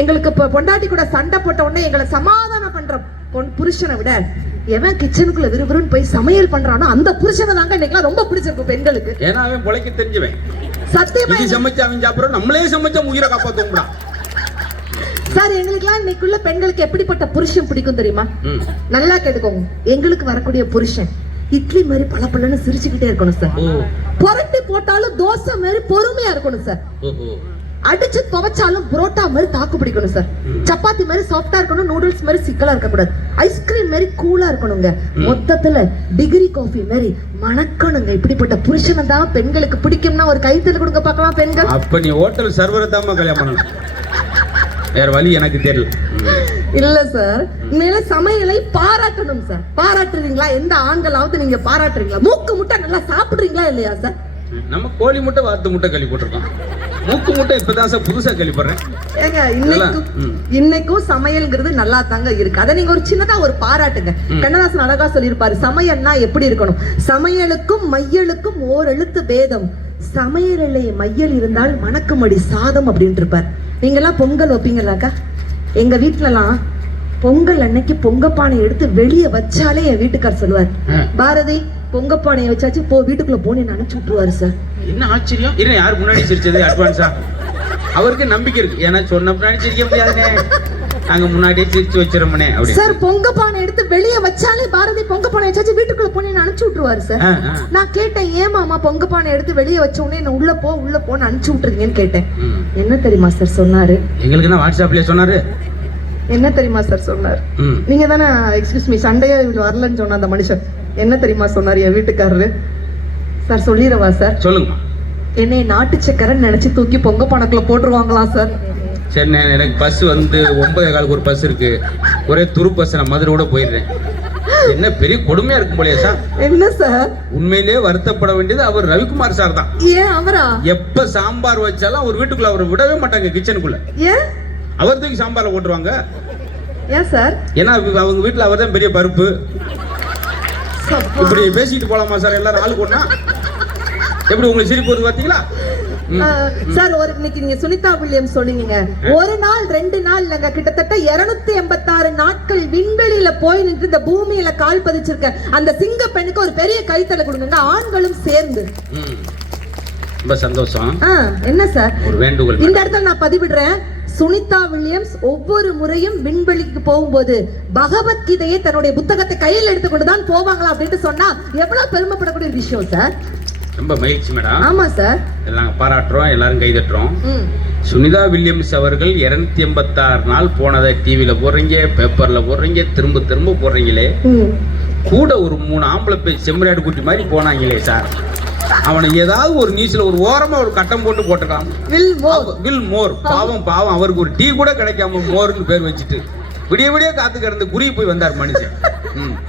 எங்களுக்கு இப்ப பொண்டாட்டி கூட சண்டை போட்ட உடனே எங்களை சமாதானம் பண்ற புருஷனை விட எவன் கிச்சனுக்குள்ள விறுவிறுன்னு போய் சமையல் பண்றானோ அந்த புருஷனை தாங்க இன்னைக்கு ரொம்ப பிடிச்சிருக்கும் பெண்களுக்கு. ஏன்னா அவன் பொழைக்க தெரிஞ்சவன். சத்தியமா சமைச்சு அவன் சாப்பிடுறோம், நம்மளே சமைச்சா உயிரை காப்பாத்துவோம்டா சார். எங்களுக்குலாம் இன்னைக்குள்ள பெண்களுக்கு எப்படிப்பட்ட புருஷன் பிடிக்கும் தெரியுமா? நல்லா கேட்டுக்கோங்க. எங்களுக்கு வரக்கூடிய புருஷன் இட்லி மாதிரி பளபளன்னு சிரிச்சுக்கிட்டே இருக்கணும் சார். புரட்டி போட்டாலும் தோசை மாதிரி பொறுமையா இருக்கணும் சார். அடிச்சு துவைச்சாலும் புரோட்டா மாதிரி தாக்கு பிடிக்கணும் சார். சப்பாத்தி மாதிரி சாஃப்டா இருக்கணும், நூடுல்ஸ் மாதிரி சிக்கலா இருக்க கூடாது, ஐஸ்கிரீம் மாதிரி கூலா இருக்கணுங்க. மொத்தத்துல டிகிரி காஃபி மாதிரி மணக்கணுங்க. இப்படிப்பட்ட புருஷனை தான் பெண்களுக்கு பிடிக்கும்னா ஒரு கைத்தல் கொடுங்க பார்க்கலாம் பெண்கள். அப்ப நீ ஹோட்டல் சர்வரை தான் கல்யாணம் பண்ணணும், வேற வழி எனக்கு தெரியல. இல்ல சார், உண்மையில சமையலை பாராட்டணும் சார். பாராட்டுறீங்களா? எந்த ஆண்களாவது நீங்க பாராட்டுறீங்களா? மூக்கு முட்டை நல்லா சாப்பிடுறீங்களா இல்லையா சார்? நம்ம கோழி முட்டை வாத்து முட்டை கேள்வி போட்டிருக்கோம். மூக்கு முட்டை இப்பதான் சார் புதுசா கேள்விப்படுறேன். ஏங்க, இன்னைக்கும் சமையல்ங்கிறது நல்லா தாங்க இருக்கு. அதை நீங்க ஒரு சின்னதா ஒரு பாராட்டுங்க. கண்ணதாசன் அழகா சொல்லியிருப்பாரு, சமையல்னா எப்படி இருக்கணும், சமையலுக்கும் மையலுக்கும் ஓர் எழுத்து பேதம், சமையலிலே மையல் இருந்தால் மணக்குமடி சாதம் அப்படின்ட்டு இருப்பார். நீங்க எல்லாம் பொங்கல் வைப்பீங்களாக்கா? எங்க வீட்டுலலாம் பொங்கல் அன்னைக்கு பொங்கப்பானை எடுத்து வெளியே வச்சாலே என் வீட்டுக்கார் சொல்லுவார், பாரதி பொங்கப்பானையை வச்சாச்சு போ, வீட்டுக்குள்ள போனேன்னு அனுப்பிச்சு விட்டுருவாரு சார். என்ன ஆச்சரியம்! என்ன யார் முன்னாடி சிரிச்சது அட்வான்ஸா? அவருக்கு நம்பிக்கை இருக்கு. ஏன்னா சொன்ன முன்னாடி சிரிக்க முடியாதுனே, நாங்க முன்னாடியே சிரிச்சு வச்சிரோம்னே அப்படி. சார் பொங்கப்பானை எடுத்து வெளியே வச்சாலே பாரதி பொங்கப்பானை வச்சாச்சு வீட்டுக்குள்ள போனேன்னு அனுப்பிச்சு விட்டுருவாரு சார். நான் கேட்டேன், ஏன் மாமா பொங்கப்பானை எடுத்து வெளியே வச்ச உடனே என்ன உள்ள போன்னு அனுப்பிச்சு விட்டுருங்கன்னு கேட்டேன். என்ன தெரியுமா சார் சொன்னாரு? எங்களுக்கு என்ன வாட்ஸ்அப்லயே சொன்னாரு? என்ன தெரியுமா சார் சொன்னார்? நீங்க தானே எக்ஸ்கியூஸ் மீ சண்டையே வரலன்னு சொன்ன அந்த மனுஷன். என்ன தெரியுமா சொன்னார் என் வீட்டுக்காரரு? சார் சொல்லிடவா சார்? சொல்லுங்க. என்னை நாட்டு சக்கரை நினைச்சு தூக்கி பொங்க பணக்குள்ள போட்டுருவாங்களாம் சார். சரி, எனக்கு பஸ் வந்து 9:15 ஒரு பஸ் இருக்கு. ஒரே துரு பஸ், நான் மதுரை கூட போயிடுறேன். என்ன பெரிய கொடுமையா இருக்கும் போலயே சார். என்ன சார்? உண்மையிலேயே வருத்தப்பட வேண்டியது அவர் ரவிக்குமார் சார் தான். ஏன் அவரா? எப்ப சாம்பார் வச்சாலும் அவர் வீட்டுக்குள்ள அவரை விடவே மாட்டாங்க கிச்சனுக்குள்ள. ஏன்? அவர் தூக்கி சாம்பார்ல போட்டுருவாங்க. ஏன் சார்? ஏன்னா அவங்க வீட்டுல அவர் தான் பெரிய பருப்பு. இப்படி பேசிட்டு போலாமா சார் எல்லாரும் ஆளு கொண்டா? எப்படி உங்களுக்கு சிரிப்பு வருது பாத்தீங்களா? சார், ஒரு இன்னைக்கு நீங்க சுனிதா வில்லியம்ஸ் சொன்னீங்க, ஒரு நாள் 2 நாள் இல்லங்க, கிட்டத்தட்ட 286 நாட்கள் விண்வெளியில போய் நின்று இந்த பூமியில கால் பதிச்சிருக்க அந்த சிங்க பெண்ணுக்கு ஒரு பெரிய கைத்தல கொடுங்க, ஆண்களும் சேர்ந்து. ரொம்ப சந்தோஷம். என்ன சார் ஒரு வேண்டுகோள் இந்த இடத்துல நான் பதிவிடுறேன். சுனிதா வில்லியம்ஸ் ஒவ்வொரு முறையும் விண்வெளிக்கு போகும்போது பகவத்கீதையை தன்னுடைய புத்தகத்தை கையில் எடுத்துக்கொண்டுதான் போவாங்களா அப்படின்னு சொன்னா எவ்வளவு பெருமைப்படக்கூடிய விஷயம் சார். ரொம்ப மகிழ்ச்சி மேடம். ஆமா சார், எல்லாம் பாராட்டுறோம், எல்லாரும் கைதட்டுறோம். சுனிதா வில்லியம்ஸ் அவர்கள் 286 நாள் போனதை டிவில போடுறீங்க, பேப்பர்ல போடுறீங்க, திரும்ப திரும்ப போடுறீங்களே. கூட ஒரு 3 ஆம்பளை பேர் செம்மறியாடு குட்டி மாதிரி போனாங்களே சார். அவனை ஏதாவது ஒரு நியூஸ்ல ஒரு ஓரமா ஒரு கட்டம் போட்டு போட்டுக்கலாம். வில் மோர் பாவம் அவருக்கு ஒரு டீ கூட கிடைக்காம மோர்னு பேர் வச்சுட்டு விடிய விடிய காத்து கிடந்து குருவி போய் வந்தார் மனுஷன்.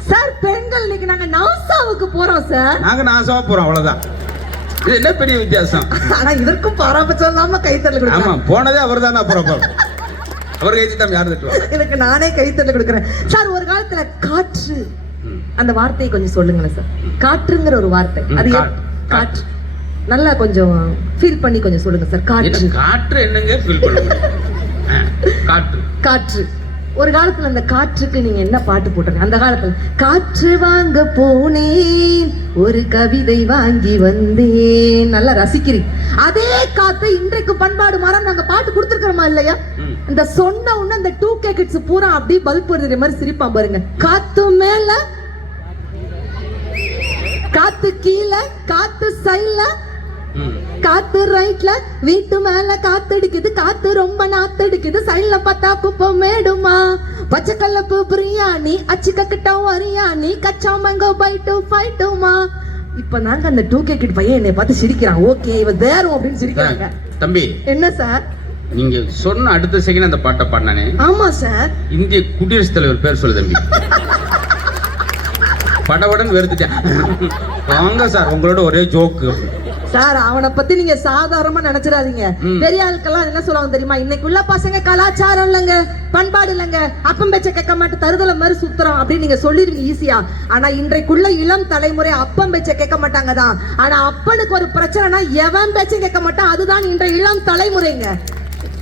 சார் பெண்கள் இன்னைக்கு நாங்க நாசாவுக்கு போறோம் சார். நாங்க நாசாவா போறோம், அவ்வளவுதான். இது என்ன பெரிய வித்தியாசம்? ஆனா இதற்கும் பாராபட்சம் இல்லாம கைத்தட்டல் கொடுக்கணும். ஆமா, போனதே அவர் தானே. அப்புறம் அவர் கைத்து தான் யாரு தட்டுவா? இதுக்கு நானே கைத்தட்டல் கொடுக்குறேன் சார். ஒரு காலத்துல காற்று அந்த வார்த்தையை கொஞ்சம் சொல்லுங்களேன் சார். காற்றுங்கிற ஒரு வார்த்தை, அது காற்று நல்லா கொஞ்சம் ஃபீல் பண்ணி கொஞ்சம் சொல்லுங்க சார். காற்று என்னங்க ஃபீல் பண்ண முடியும்? காற்று ஒரு காலத்துல அந்த காற்றுக்கு நீங்க என்ன பாட்டு போட்டுருங்க? அந்த காலத்துல காற்று வாங்க போனேன், ஒரு கவிதை வாங்கி வந்தேன், நல்லா ரசிக்கிறீங்க. அதே காத்து இன்றைக்கு பண்பாடு மரம் நாங்க பாட்டு கொடுத்துருக்கிறோமா இல்லையா? இந்த சொன்ன உடனே அந்த 2K கிட்ஸ் பூரா அப்படியே பல்ப் வருது மாதிரி சிரிப்பா பாருங்க. காத்து மேல, காத்து கீழே, காத்து சைட்ல, காத்து ரைட்ல, வீட்டு மேல காத்தடிக்குது, காத்து ரொம்ப நாத்தடிக்குது, சைட்ல பார்த்தா குப்பை மேடுமா, பச்சை கல்லப்பு பிரியாணி, அச்சிக்கிட்ட வரியாணி, கச்சா மேங்கோ பைட்டு ஃபைட்டுமா. இப்ப நாங்க அந்த 2K கிட் பையன் என்னை பார்த்து சிரிக்கிறான். ஓகே இவன் தேரும் அப்படின்னு சிரிக்கிறாங்க. தம்பி என்ன சார்? நீங்க சொன்ன அடுத்த செகண்ட் அந்த பாட்டை பாடினானே. ஆமா சார். இந்திய குடியரசுத் தலைவர் பேர் சொல்லு தம்பி. படபடன் வெறுத்துட்டேன். வாங்க சார், உங்களோட ஒரே ஜோக்கு சார். அவனை பத்தி நீங்க சாதாரணமா நினைச்சிடாதீங்க. பெரிய ஆட்கள்லாம் என்ன சொல்லுவாங்க தெரியுமா? இன்னைக்கு உள்ள பசங்க கலாச்சாரம் இல்லைங்க, பண்பாடு இல்லைங்க, அப்பம் பேச்ச கேட்க மாட்டேன், தருதலை மாதிரி சுத்துறோம் அப்படின்னு நீங்க சொல்லிருவீங்க ஈஸியா. ஆனா இன்றைக்குள்ள இளம் தலைமுறை அப்பம் பேச்ச கேட்க மாட்டாங்க தான். ஆனா அப்பனுக்கு ஒரு பிரச்சனைனா எவன் பேச்சும் கேட்க மாட்டான். அதுதான் இன்றைய இளம் தலைமுறைங்க.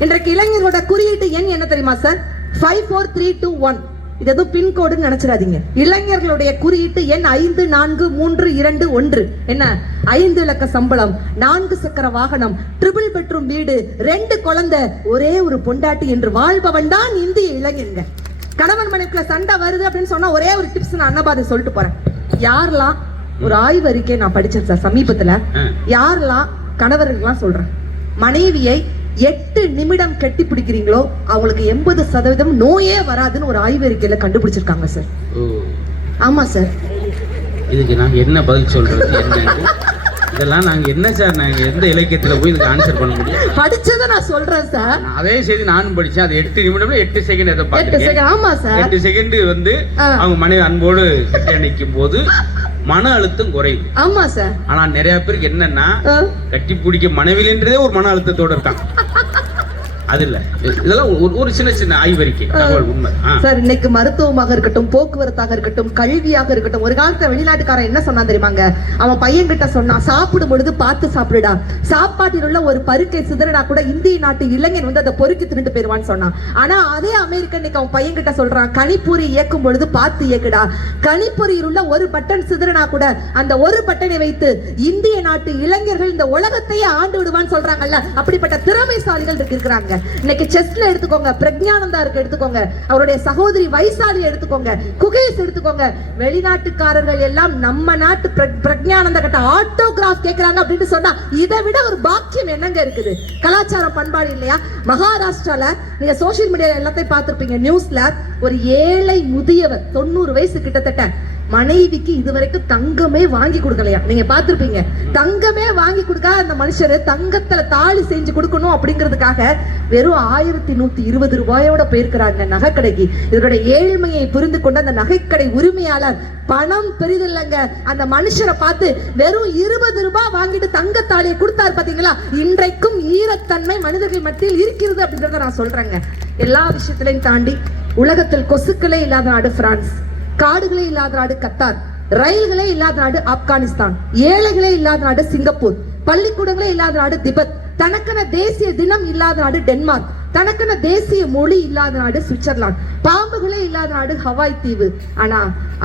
இன்றைக்கு இளைஞரோட குறியீட்டு எண் என்ன தெரியுமா சார்? 54321. இது எதுவும் பின்கோடுன்னு நினைச்சிடாதீங்க. இளைஞர்களுடைய குறியீட்டு எண் 54321. என்ன? 5 இலக்க சம்பளம், 4 சக்கர வாகனம், ட்ரிபிள் பெட்ரூம் வீடு, 2 குழந்தை, ஒரே ஒரு பொண்டாட்டி என்று வாழ்பவன் தான் இந்திய இளைஞங்க. கணவன் மனைவிக்குள்ள சண்டை வருது அப்படின்னு சொன்னா ஒரே ஒரு டிப்ஸ் நான் அன்னபாதை சொல்லிட்டு போறேன். யாரெல்லாம், ஒரு ஆய்வு அறிக்கை நான் படிச்சேன் சார் சமீபத்துல, யாரெல்லாம் கணவர்கள்லாம் சொல்றேன், மனைவியை 8 நிமிடம் கட்டி பிடிக்கிறீங்களோ அவங்களுக்கு 80% நோயே வராதுன்னு ஒரு ஆய்வறிக்கையில கண்டுபிடிச்சிருக்காங்க சார். ஆமா சார். இதுக்கு நான் என்ன பதில் சொல்றது? இதெல்லாம் நாங்க என்ன சார், நாங்க எந்த இலக்கியத்துல போய் இதுக்கு ஆன்சர் பண்ண முடியும்? படிச்சதை நான் சொல்றேன் சார். அதே செய்தி நானும் படிச்சேன். அது 8 நிமிடம்ல 8 செகண்ட் எதை 8 பார்த்துருக்கேன். செகண்ட். ஆமா சார். 8 செகண்ட் வந்து அவங்க மனைவி அன்போடு கட்டி அணைக்கும் போது மன அழுத்தம் குறையுது. ஆமா சார். ஆனா நிறைய பேருக்கு என்னன்னா, கட்டி பிடிக்க மனைவின்றதே ஒரு மன அழுத்தத்தோட இருக்காங்க. அது இல்ல, இதெல்லாம் ஒரு சின்ன சின்ன ஆய்வறிக்கை தகவல், உண்மை. சார், இன்னைக்கு மருத்துவமாக இருக்கட்டும், போக்குவரத்தாக இருக்கட்டும், கல்வியாக இருக்கட்டும், ஒரு காலத்துல வெளிநாட்டுக்காரன் என்ன சொன்னா தெரியுமாங்க? அவன் பையன் கிட்ட சொன்னா, சாப்பிடும் பொழுது பார்த்து சாப்பிடுடா, சாப்பாட்டில் உள்ள ஒரு பருக்கை சிதறடா கூட இந்திய நாட்டு இளைஞன் வந்து அதை பொறுக்கி தின்னுட்டு போயிருவான்னு சொன்னான். ஆனா அதே அமெரிக்கன் இன்னைக்கு அவன் பையன் கிட்ட சொல்றான், கணிப்பொறி இயக்கும் பொழுது பார்த்து இயக்குடா, கணிப்பொறியில் உள்ள ஒரு பட்டன் சிதறனா கூட அந்த ஒரு பட்டனை வைத்து இந்திய நாட்டு இளைஞர்கள் இந்த உலகத்தையே ஆண்டு விடுவான்னு சொல்றாங்கல்ல. அப்படிப்பட்ட திறமைசாலிகள் இருக்கிறாங்க. இன்னைக்கு செஸ்ல எடுத்துக்கோங்க, பிரக்ஞானந்தா இருக்கு எடுத்துக்கோங்க, அவருடைய சகோதரி வைசாலி எடுத்துக்கோங்க, குகேஷ் எடுத்துக்கோங்க. வெளிநாட்டுக்காரர்கள் எல்லாம் நம்ம நாட்டு பிரக்ஞானந்தா கிட்ட ஆட்டோகிராஃப் கேக்குறாங்க அப்படின்னு சொன்னா இதை விட ஒரு பாக்கியம் என்னங்க இருக்குது? கலாச்சாரம் பண்பாடு இல்லையா? மகாராஷ்டிரால நீங்க சோசியல் மீடியால எல்லாத்தையும் பார்த்திருப்பீங்க, நியூஸ்ல ஒரு ஏழை முதியவர் 90 வயசு கிட்டத்தட்ட மனைவிக்கு இதுவரைக்கும் தங்கமே வாங்கி கொடுக்கலையா? நீங்க பார்த்திருப்பீங்க. தங்கமே வாங்கி கொடுக்காத அந்த மனுஷர் தங்கத்துல தாலி செஞ்சு கொடுக்கணும் அப்படிங்கிறதுக்காக வெறும் 1120 ரூபாயோட போயிருக்கிறாங்க நகைக்கடைக்கு. இதனுடைய ஏழ்மையை புரிந்து கொண்ட அந்த நகைக்கடை உரிமையாளர், பணம் பெரிதில்லைங்க, அந்த மனுஷரை பார்த்து வெறும் 20 ரூபாய் வாங்கிட்டு தங்கத்தாலியை கொடுத்தாரு. பாத்தீங்களா? இன்றைக்கும் ஈரத்தன்மை மனிதர்கள் மத்தியில் இருக்கிறது அப்படின்றத நான் சொல்றேங்க. எல்லா விஷயத்திலையும் தாண்டி உலகத்தில் கொசுக்களே இல்லாத நாடு பிரான்ஸ், காடுகளே இல்லாத நாடு கத்தார், ரயில்களே இல்லாத நாடு ஆப்கானிஸ்தான், ஏழைகளே இல்லாத நாடு சிங்கப்பூர், பள்ளிக்கூடங்களே இல்லாத நாடு திபெத், தனக்கென தேசிய தினம் இல்லாத நாடு டென்மார்க், தனக்கென தேசிய மொழி இல்லாத நாடு சுவிட்சர்லாந்து, பாம்புகளே இல்லாத நாடு ஹவாய் தீவு. ஆனா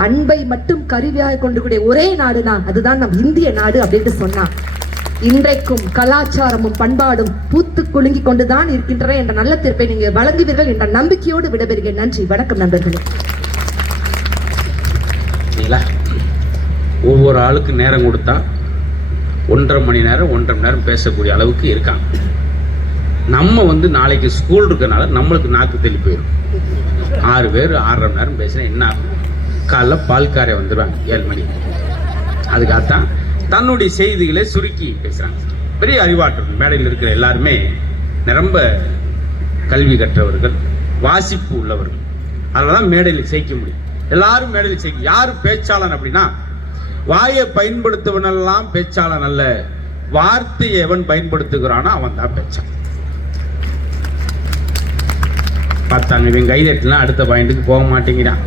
அன்பை மட்டும் கருவியாக கொண்டு கூடிய ஒரே நாடுனா அதுதான் நம் இந்திய நாடு அப்படின்னு சொன்னா, இன்றைக்கும் கலாச்சாரமும் பண்பாடும் பூத்து குலுங்கி கொண்டுதான் இருக்கின்றன என்ற நல்ல தீர்ப்பை நீங்க வழங்குவீர்கள் என்ற நம்பிக்கையோடு விடைபெறுகிறேன். நன்றி, வணக்கம் நண்பர்களே. ஒவ்வொரு ஆளுக்கு நேரம் கொடுத்தா 1.5 மணி நேரம் 1.5 மணி நேரம் பேசக்கூடிய அளவுக்கு இருக்காங்க. நம்ம வந்து நாளைக்கு ஸ்கூல் இருக்கனால நம்மளுக்கு நாக்கு தெளி போயிடும். 6 பேர் 6.5 மணி நேரம் பேசுனா என்ன ஆகும்? காலைல பால்காரை வந்துடுவாங்க 7 மணிக்கு. அதுக்காகத்தான் தன்னுடைய செய்திகளை சுருக்கி பேசுறாங்க. பெரிய அறிவாற்றல் மேடையில் இருக்கிற எல்லாருமே நிரம்ப கல்வி கற்றவர்கள், வாசிப்பு உள்ளவர்கள். அதனாலதான் மேடையில் ஜெயிக்க முடியும். எல்லாரும் மேடையில் ஜெயிக்க. யாரு பேச்சாளன் அப்படின்னா, வாயை பயன்படுத்துவனெல்லாம் பேச்சாளன் அல்ல, வார்த்தையை எவன் பயன்படுத்துகிறானோ அவன் தான் பேச்சாளன். பார்த்தாங்க, இவன் கைதட்டலாம் அடுத்த பாயிண்ட்டுக்கு போக மாட்டேங்கிறான்,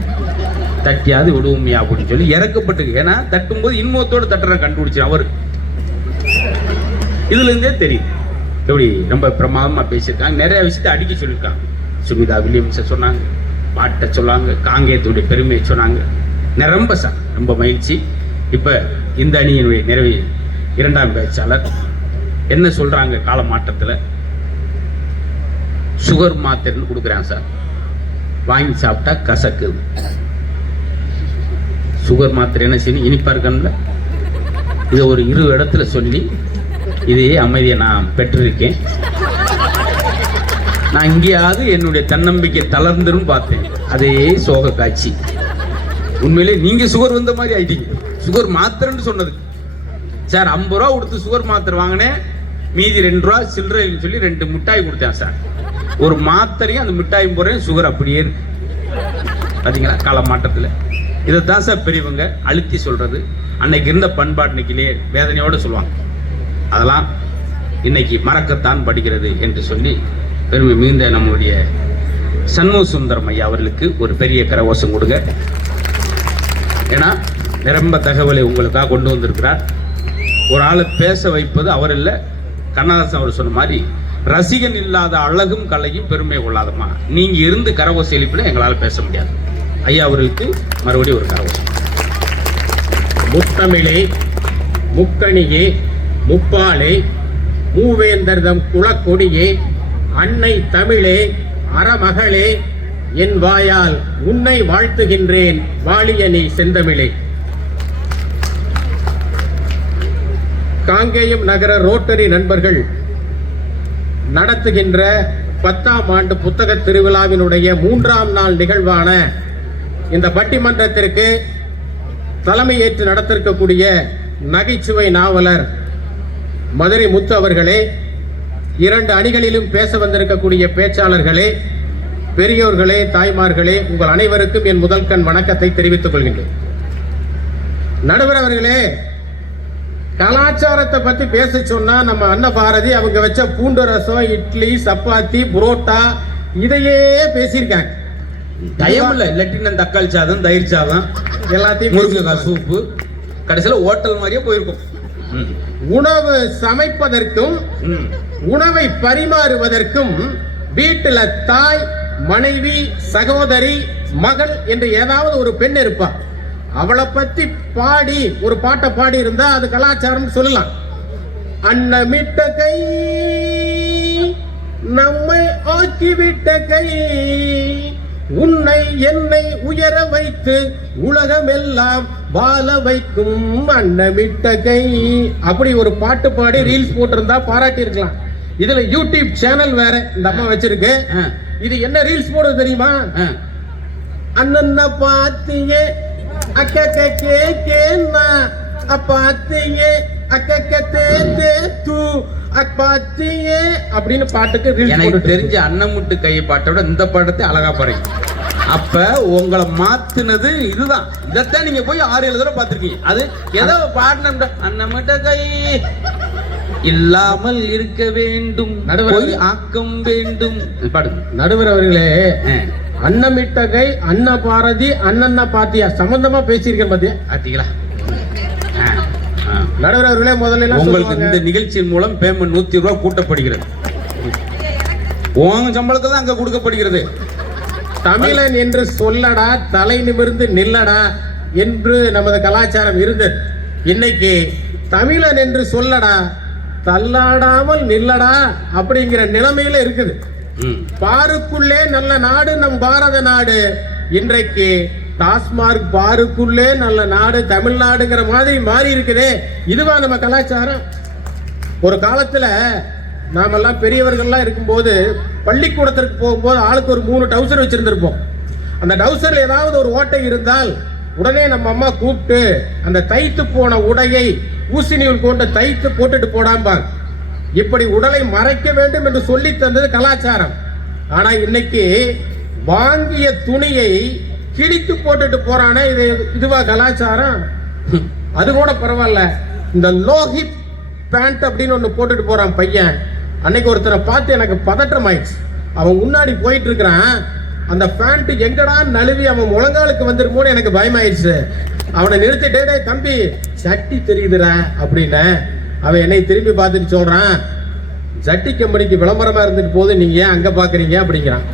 தட்டியாவது விடுவோமியா அப்படின்னு சொல்லி இறக்கப்பட்டு, ஏன்னா தட்டும்போது இன்முகத்தோடு தட்டுற கண்டுபிடிச்சு அவர். இதுல இருந்தே தெரியும் எப்படி ரொம்ப பிரமாதமா பேசியிருக்காங்க. நிறைய விஷயத்தை அடிக்க சொல்லியிருக்காங்க. சுமிதா வில்லியம்ஸை சொன்னாங்க, பாட்டை சொன்னாங்க, காங்கேயத்துடைய பெருமையை சொன்னாங்க. நிரம்ப சார் ரொம்ப மகிழ்ச்சி. இப்ப இந்த அணியினுடைய நிறைவு 2ஆம் பேச்சாளர் என்ன சொல்றாங்க? கால மாற்றத்துல சுகர் மாத்திரைன்னு கொடுக்குறாங்க சார், வாங்கி சாப்பிட்டா கசக்குது. சுகர் மாத்திரை என்ன செய்யணும்? இனிப்பா இருக்கணும்ல. இதை ஒரு 20 இடத்துல சொல்லி இதையே அமைதியை நான் பெற்றிருக்கேன். நான் இங்கேயாவது என்னுடைய தன்னம்பிக்கை தளர்ந்துரும் பார்த்தேன். அதே சோக காட்சி. உண்மையிலே நீங்க சுகர் வந்த மாதிரி ஆயிட்டீங்க. சுகர் மாத்திரைன்னு சொன்னது சார் 50 ரூபா கொடுத்து சுகர் மாத்திரை வாங்கினேன், மீதி 2 ரூபா சில்லறைன்னு சொல்லி 2 மிட்டாய் கொடுத்தேன் சார். ஒரு மாத்திரையும் அந்த மிட்டாயும் போறேன், சுகர் அப்படியே இருக்கு. பாத்தீங்களா கால மாற்றத்துல? இதைத்தான் சார் பெரியவங்க அழுத்தி சொல்றது. அன்னைக்கு இருந்த பண்பாடு இன்னைக்கிலே வேதனையோட சொல்லுவாங்க. அதெல்லாம் இன்னைக்கு மறக்கத்தான் படிக்கிறது என்று சொல்லி பெருமை மிகுந்த நம்முடைய சண்முக சுந்தரம் ஐயா அவர்களுக்கு ஒரு பெரிய கரகோஷம் கொடுங்க. ஏன்னா நிரம்ப தகவலை உங்களுக்காக கொண்டு வந்திருக்கிறார். ஒரு ஆளை பேச வைப்பது அவர் இல்லை, கண்ணதாசன் அவர் சொன்ன மாதிரி, ரசிகன் இல்லாத அழகும் கலையும் பெருமை கொள்ளாதம்மா. நீங்க இருந்து கரகோஷம் எழுப்பினா எங்களால் பேச முடியாது. ஐயா அவர்களுக்கு மறுபடியும் ஒரு கரகோஷம். முத்தமிழே, முக்கணியே, முப்பாலே, மூவேந்தர்தம் குலக்கொடியே, அன்னை தமிழே, அறமகளே, என் வாயால் உன்னை வாழ்த்துகின்றேன், வாழிய நீ செந்தமிழே. காங்கேயம் நகர ரோட்டரி நண்பர்கள் நடத்துகின்ற 10ஆம் ஆண்டு புத்தக திருவிழாவினுடைய 3ஆம் நாள் நிகழ்வான இந்த பட்டிமன்றத்திற்கு தலைமையேற்று நடத்திருக்கக்கூடிய நகைச்சுவை நாவலர் மதுரை முத்து அவர்களே, 2 அணிகளிலும் பேச வந்திருக்கக்கூடிய பேச்சாளர்களே, பெரியோர்களே, தாய்மார்களே, உங்கள் அனைவருக்கும் என் முதல் கண் வணக்கத்தை தெரிவித்துக் கொள்கின்றேன். நடுவர் அவர்களே, கலாச்சாரத்தை பத்தி பேச சொன்னா நம்ம அன்ன பாரதி அவங்க வச்ச பூண்டு ரசம், இட்லி, சப்பாத்தி, புரோட்டா இதையே பேசியிருக்காங்க. தயமில்ல லெட்டினம் தக்காளி சாதம், தயிர் சாதம், எல்லாத்தையும் முருங்கைக்காய் சூப்பு, கடைசியில் ஹோட்டல் மாதிரியே போயிருக்கும். உணவு சமைப்பதற்கும் உணவை பரிமாறுவதற்கும் வீட்டுல தாய், மனைவி, சகோதரி, மகள் என்று ஏதாவது ஒரு பெண் இருப்பா. அவளை பத்தி பாடி ஒரு பாட்டை பாடி இருந்தா அது கலாச்சாரம் சொல்லலாம். அன்னமிட்ட கை நம்மை ஆக்கிவிட்ட கை, உன்னை என்னை உயர வைத்து உலகமெல்லாம் வாழ வைக்கும் அன்னமிட்ட கை. அப்படி ஒரு பாட்டு பாடி ரீல்ஸ் போட்டிருந்தா பாராட்டி இருக்கலாம். இதுல யூடியூப் சேனல் வேற இந்த அம்மா வச்சிருக்கு. இது என்ன ரீல்ஸ் போடுறது தெரியுமா? அண்ணன்ன பாத்தியே அக்கக்க கேக்கேன்னா அப்பாத்தியே அக்கக்க தே தூ அப்பாத்தியே அப்படின்னு பாட்டுக்கு ரீல்ஸ் எனக்கு போட்டு தெரிஞ்ச அன்னமுட்டு கை பாட்டோட இந்த பாட்டத்தை அழகா பாருங்க. அப்ப உங்களை மாத்துனது இதுதான். இதைத்தான் நீங்க போய் 6-7 தடவை பார்த்திருக்கீங்க. அது ஏதோ பாடின அன்னமுட்ட கை இல்லாமல் இருக்க வேண்டும், போய் ஆக்கம் வேண்டும் பாடுங்க. நடுவர் அவர்களே, அன்னமிட்ட கை, அன்ன பாரதி, அண்ணன்னா பாத்தியா சம்பந்தமா பேசியிருக்கேன் பாத்தியா? பாத்தீங்களா? நடுவர் அவர்களே, முதல்ல உங்களுக்கு இந்த நிகழ்ச்சியின் மூலம் பேமெண்ட் 100 ரூபாய் கூட்டப்படுகிறது. உங்க சம்பளத்தை தான் அங்க கொடுக்கப்படுகிறது. தமிழன் என்று சொல்லடா, தலை நிமிர்ந்து நில்லடா என்று நமது கலாச்சாரம் இருந்தது. இன்னைக்கு தமிழன் என்று சொல்லடா, தள்ளாடாமல் நில்லடா அப்படிங்கிற நிலைமையில இருக்குது. பாருக்குள்ளே நல்ல நாடு நம் பாரத நாடு. இன்றைக்கு டாஸ்மார்க் பாருக்குள்ளே நல்ல நாடு தமிழ்நாடுங்கிற மாதிரி மாறி இருக்குதே. இதுவா நம்ம கலாச்சாரம்? ஒரு காலத்துல நாமெல்லாம் பெரியவர்கள்லாம் இருக்கும்போது பள்ளிக்கூடத்திற்கு போகும்போது ஆளுக்கு ஒரு 3 டவுசர் வச்சிருந்திருப்போம். அந்த டவுசர்ல ஏதாவது ஒரு ஓட்டை இருந்தால் உடனே நம்ம அம்மா கூப்பிட்டு அந்த தைத்து போன உடையை ஊசி நூல் கொண்டு தைத்து போட்டுட்டு போடாம்பாங்க. இப்படி உடலை மறைக்க வேண்டும் என்று சொல்லி தந்தது கலாச்சாரம். ஆனா இன்னைக்கு வாங்கிய துணியை கிழித்து போட்டுட்டு போறானே, இதுவா கலாச்சாரம்? அது கூட பரவாயில்ல, இந்த லோஹிப் பேண்ட் அப்படின்னு ஒண்ணு போட்டுட்டு போறான் பையன். அன்னைக்கு ஒருத்தரை பார்த்து எனக்கு பதற்றம் ஆயிடுச்சு. அவன் முன்னாடி போயிட்டு இருக்கிறான், அந்த பேண்ட் எங்கடா நழுவி அவன் முழங்காலுக்கு வந்துருமோன்னு எனக்கு பயமாயிடுச்சு. அவனை நிறுத்திட்டே, டேய் தம்பி சட்டி தெரியுதுடா அப்படின்னு. அவன் என்னை திரும்பி பார்த்துட்டு சொல்றான், சட்டி கம்பெனிக்கு விளம்பரமா இருந்துட்டு போது நீங்க ஏன் அங்க பாக்குறீங்க அப்படிங்கிறான்.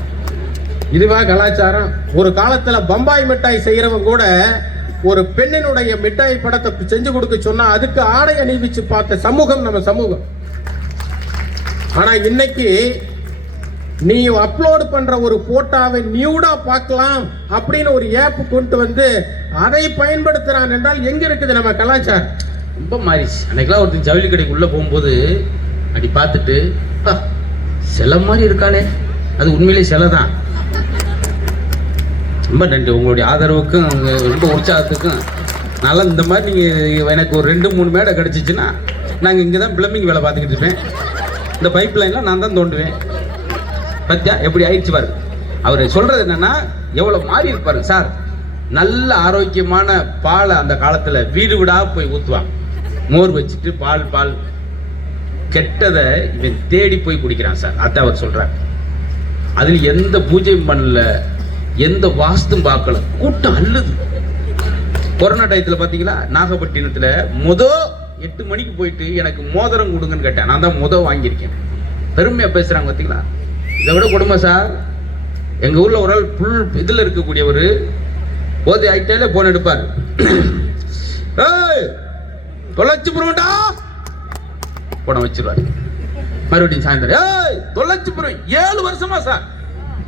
இதுவா கலாச்சாரம்? ஒரு காலத்துல பம்பாய் மிட்டாய் செய்யறவன் கூட ஒரு பெண்ணினுடைய மிட்டாய் படத்தை செஞ்சு கொடுக்க சொன்னா அதுக்கு ஆடை அணிவிச்சு பார்த்த சமூகம் நம்ம சமூகம். ஆனா இன்னைக்கு நீ அப்லோட் பண்ற ஒரு போட்டோவை நியூடா பார்க்கலாம் அப்படின்னு ஒரு ஆப் கொண்டு வந்து அதை பயன்படுத்துறான் என்றால் எங்க இருக்குது நம்ம கலாச்சாரம்? ரொம்ப மாறிச்சு. அன்னைக்கெல்லாம் ஒருத்தன் ஜவுளி கடைக்கு உள்ள போகும்போது அப்படி பார்த்துட்டு சிலை மாதிரி இருக்கானே, அது உண்மையிலே சிலை தான். ரொம்ப நன்றி உங்களுடைய ஆதரவுக்கும் ரொம்ப உற்சாகத்துக்கும். நல்லா இந்த மாதிரி நீங்கள் எனக்கு ஒரு 2-3 மேடை கிடச்சிச்சின்னா நாங்கள் இங்கே தான் பிளம்பிங் வேலை பார்த்துக்கிட்டு இருப்பேன். இந்த பைப் லைன்லாம் நான் தான் தோண்டுவேன். பத்தியா எப்படி ஆயிடுச்சு பாரு. அவர் சொல்றது என்னன்னா எவ்வளோ மாறி இருப்பாரு சார். நல்ல ஆரோக்கியமான பாலை அந்த காலத்தில் வீடு வீடாக போய் ஊற்றுவான். மோர் வச்சுட்டு பால் கெட்டதை இவன் தேடி போய் குடிக்கிறான் சார். அதான் அவர் சொல்றார். அதில் எந்த பூஜையும் பண்ணல, எந்த வாஸ்தும் பார்க்கல, கூட்டம் அல்லது. கொரோனா டயத்தில் பார்த்தீங்களா, நாகப்பட்டினத்தில் 8 மணிக்கு போயிட்டு எனக்கு மோதிரம் கொடுங்கன்னு கேட்டேன். நான் தான் வாங்கியிருக்கேன். பெருமையாக பேசுகிறாங்க பார்த்தீங்களா. இதை விட கொடுமை சார். எங்கள் ஊரில் ஒரு ஆள் புல் இதில் இருக்கக்கூடியவர் போதை ஆகிட்டாலே போன் எடுப்பார். தொலைச்சு புருவண்டா போன வச்சிருவாரு. மறுபடியும் சாயந்தரம் தொலைச்சு புருவம். 7 வருஷமா சார்.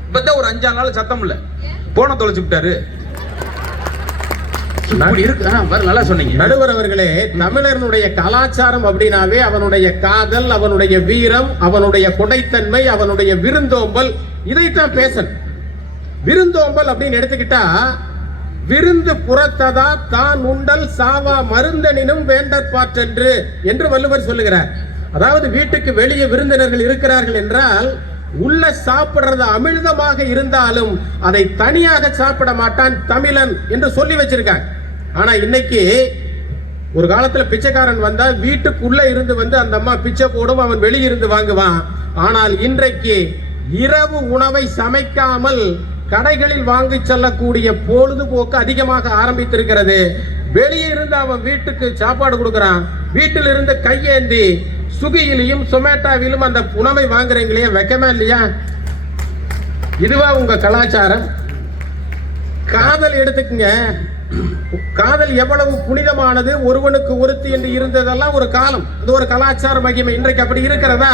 இப்பதான் ஒரு 5-6 நாள் சத்தம் இல்ல, போன தொலைச்சு விட்டாரு. நல்லா சொன்னீங்க நடுவர் அவர்களே. தமிழர்களுடைய கலாச்சாரம் அப்படின்னாவே அவனுடைய காதல், அவனுடைய வீரம், அவனுடைய கொடைத்தன்மை, அவனுடைய விருந்தோம்பல், இதைத்தான் பேசணும். விருந்தோம்பல் அப்படின்னு எடுத்துக்கிட்டா, விருந்து புறத்ததா தான் உண்டல் சாவா மருந்தனினும் வேண்டற்பாற்றென்று என்று வள்ளுவர் சொல்லுகிறார். அதாவது வீட்டுக்கு வெளியே விருந்தினர்கள் இருக்கிறார்கள் என்றால் உள்ள சாப்பிடுறது அமிழ்தமாக இருந்தாலும் அதை தனியாக சாப்பிட மாட்டான் தமிழன் என்று சொல்லி வச்சிருக்காங்க. ஆனா இன்னைக்கு ஒரு காலத்துல பிச்சைக்காரன் வந்தா வீட்டுக்குள்ள இருந்து வந்து அந்த அம்மா பிச்சை போடும், அவன் வெளியிருந்து வாங்குவான். ஆனால் இன்றைக்கு இரவு உணவை சமைக்காமல் கடைகளில் வாங்கி செல்லக்கூடிய பொழுதுபோக்கு அதிகமாக ஆரம்பித்திருக்கிறது. வெளியே இருந்து அவன் வீட்டுக்கு சாப்பாடு கொடுக்கறான், வீட்டில் இருந்து கையேந்தி சுகியிலும் சொமேட்டோவிலும் அந்த உணவை வாங்குறீங்களே, வெக்கமா இல்லையா? இதுவா உங்க கலாச்சாரம்? காதல் எடுத்துக்குங்க, காதல் எவ்வளவு புனிதமானது, ஒருவனுக்கு ஒருத்தி என்று இருந்ததெல்லாம் ஒரு காலம், இது ஒரு கலாச்சார மகிமை. இன்றைக்கு அப்படி இருக்கிறதா?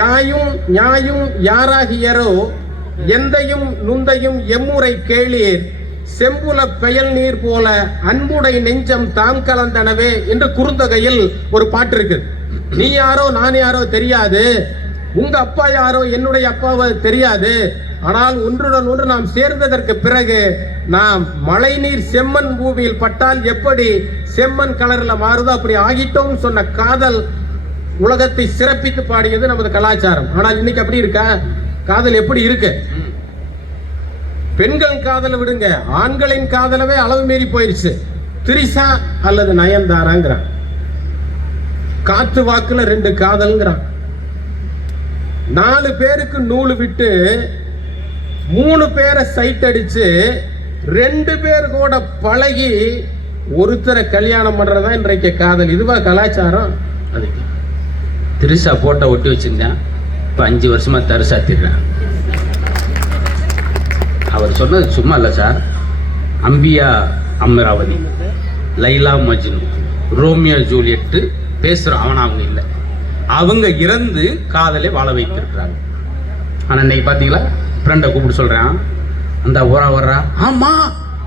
யாயும் நியாயும் யாராகியரோ எந்தையும் நுந்தையும் எம்முறை கேளீர், செம்புல பெயல் நீர் போல அன்புடை நெஞ்சம் தாம் கலந்தனவே என்று குறுந்தொகையில் ஒரு பாட்டு இருக்கு. நீ யாரோ நான் யாரோ தெரியாது, உங்க அப்பா யாரோ என்னுடைய அப்பாவோ தெரியாது, ஆனால் ஒன்றுடன் ஒன்று நாம் சேர்ந்ததற்கு பிறகு நாம் மழை நீர் செம்மண் பூமியில் பட்டால் எப்படி செம்மண் கலர்ல மாறுதோ அப்படி ஆகிட்டோம் சொன்ன காதல் உலகத்தை சிறப்பித்து பாடியது நமது கலாச்சாரம். ஆனால் இன்னைக்கு அப்படி இருக்கா? காதல் எப்படி இருக்கு? பெண்கள் காதலை விடுங்க, ஆண்களின் காதலவே அளவு மீறி போயிருச்சு. திரிசா அல்லது நயன்தாராங்கிறான், காத்து வாக்குல 2 காதல்ங்கிறான், 4 பேருக்கு நூலு விட்டு 3 பேரை சைட் அடிச்சு 2 பேர் கூட பழகி ஒருத்தரை கல்யாணம் பண்றதா இன்றைக்கு காதல். இதுவா கலாச்சாரம்? அதுக்கு திரிசா போட்டோ ஒட்டி வச்சிருந்தேன், இப்போ 5 வருஷமா தரிசா திடுறேன். அவர் சொன்னது சும்மா இல்லை சார். அம்பியா Amaravathi, Laila Majnu, Romeo Juliet பேசுகிறோம், அவன் அவங்க இல்லை, அவங்க இறந்து காதலை வாழ வைத்திருக்கிறாங்க. ஆனால் இன்னைக்கு பார்த்தீங்களா, ஃப்ரெண்டை கூப்பிட்டு சொல்கிறேன், அந்த ஓரா வர்றா, ஆமாம்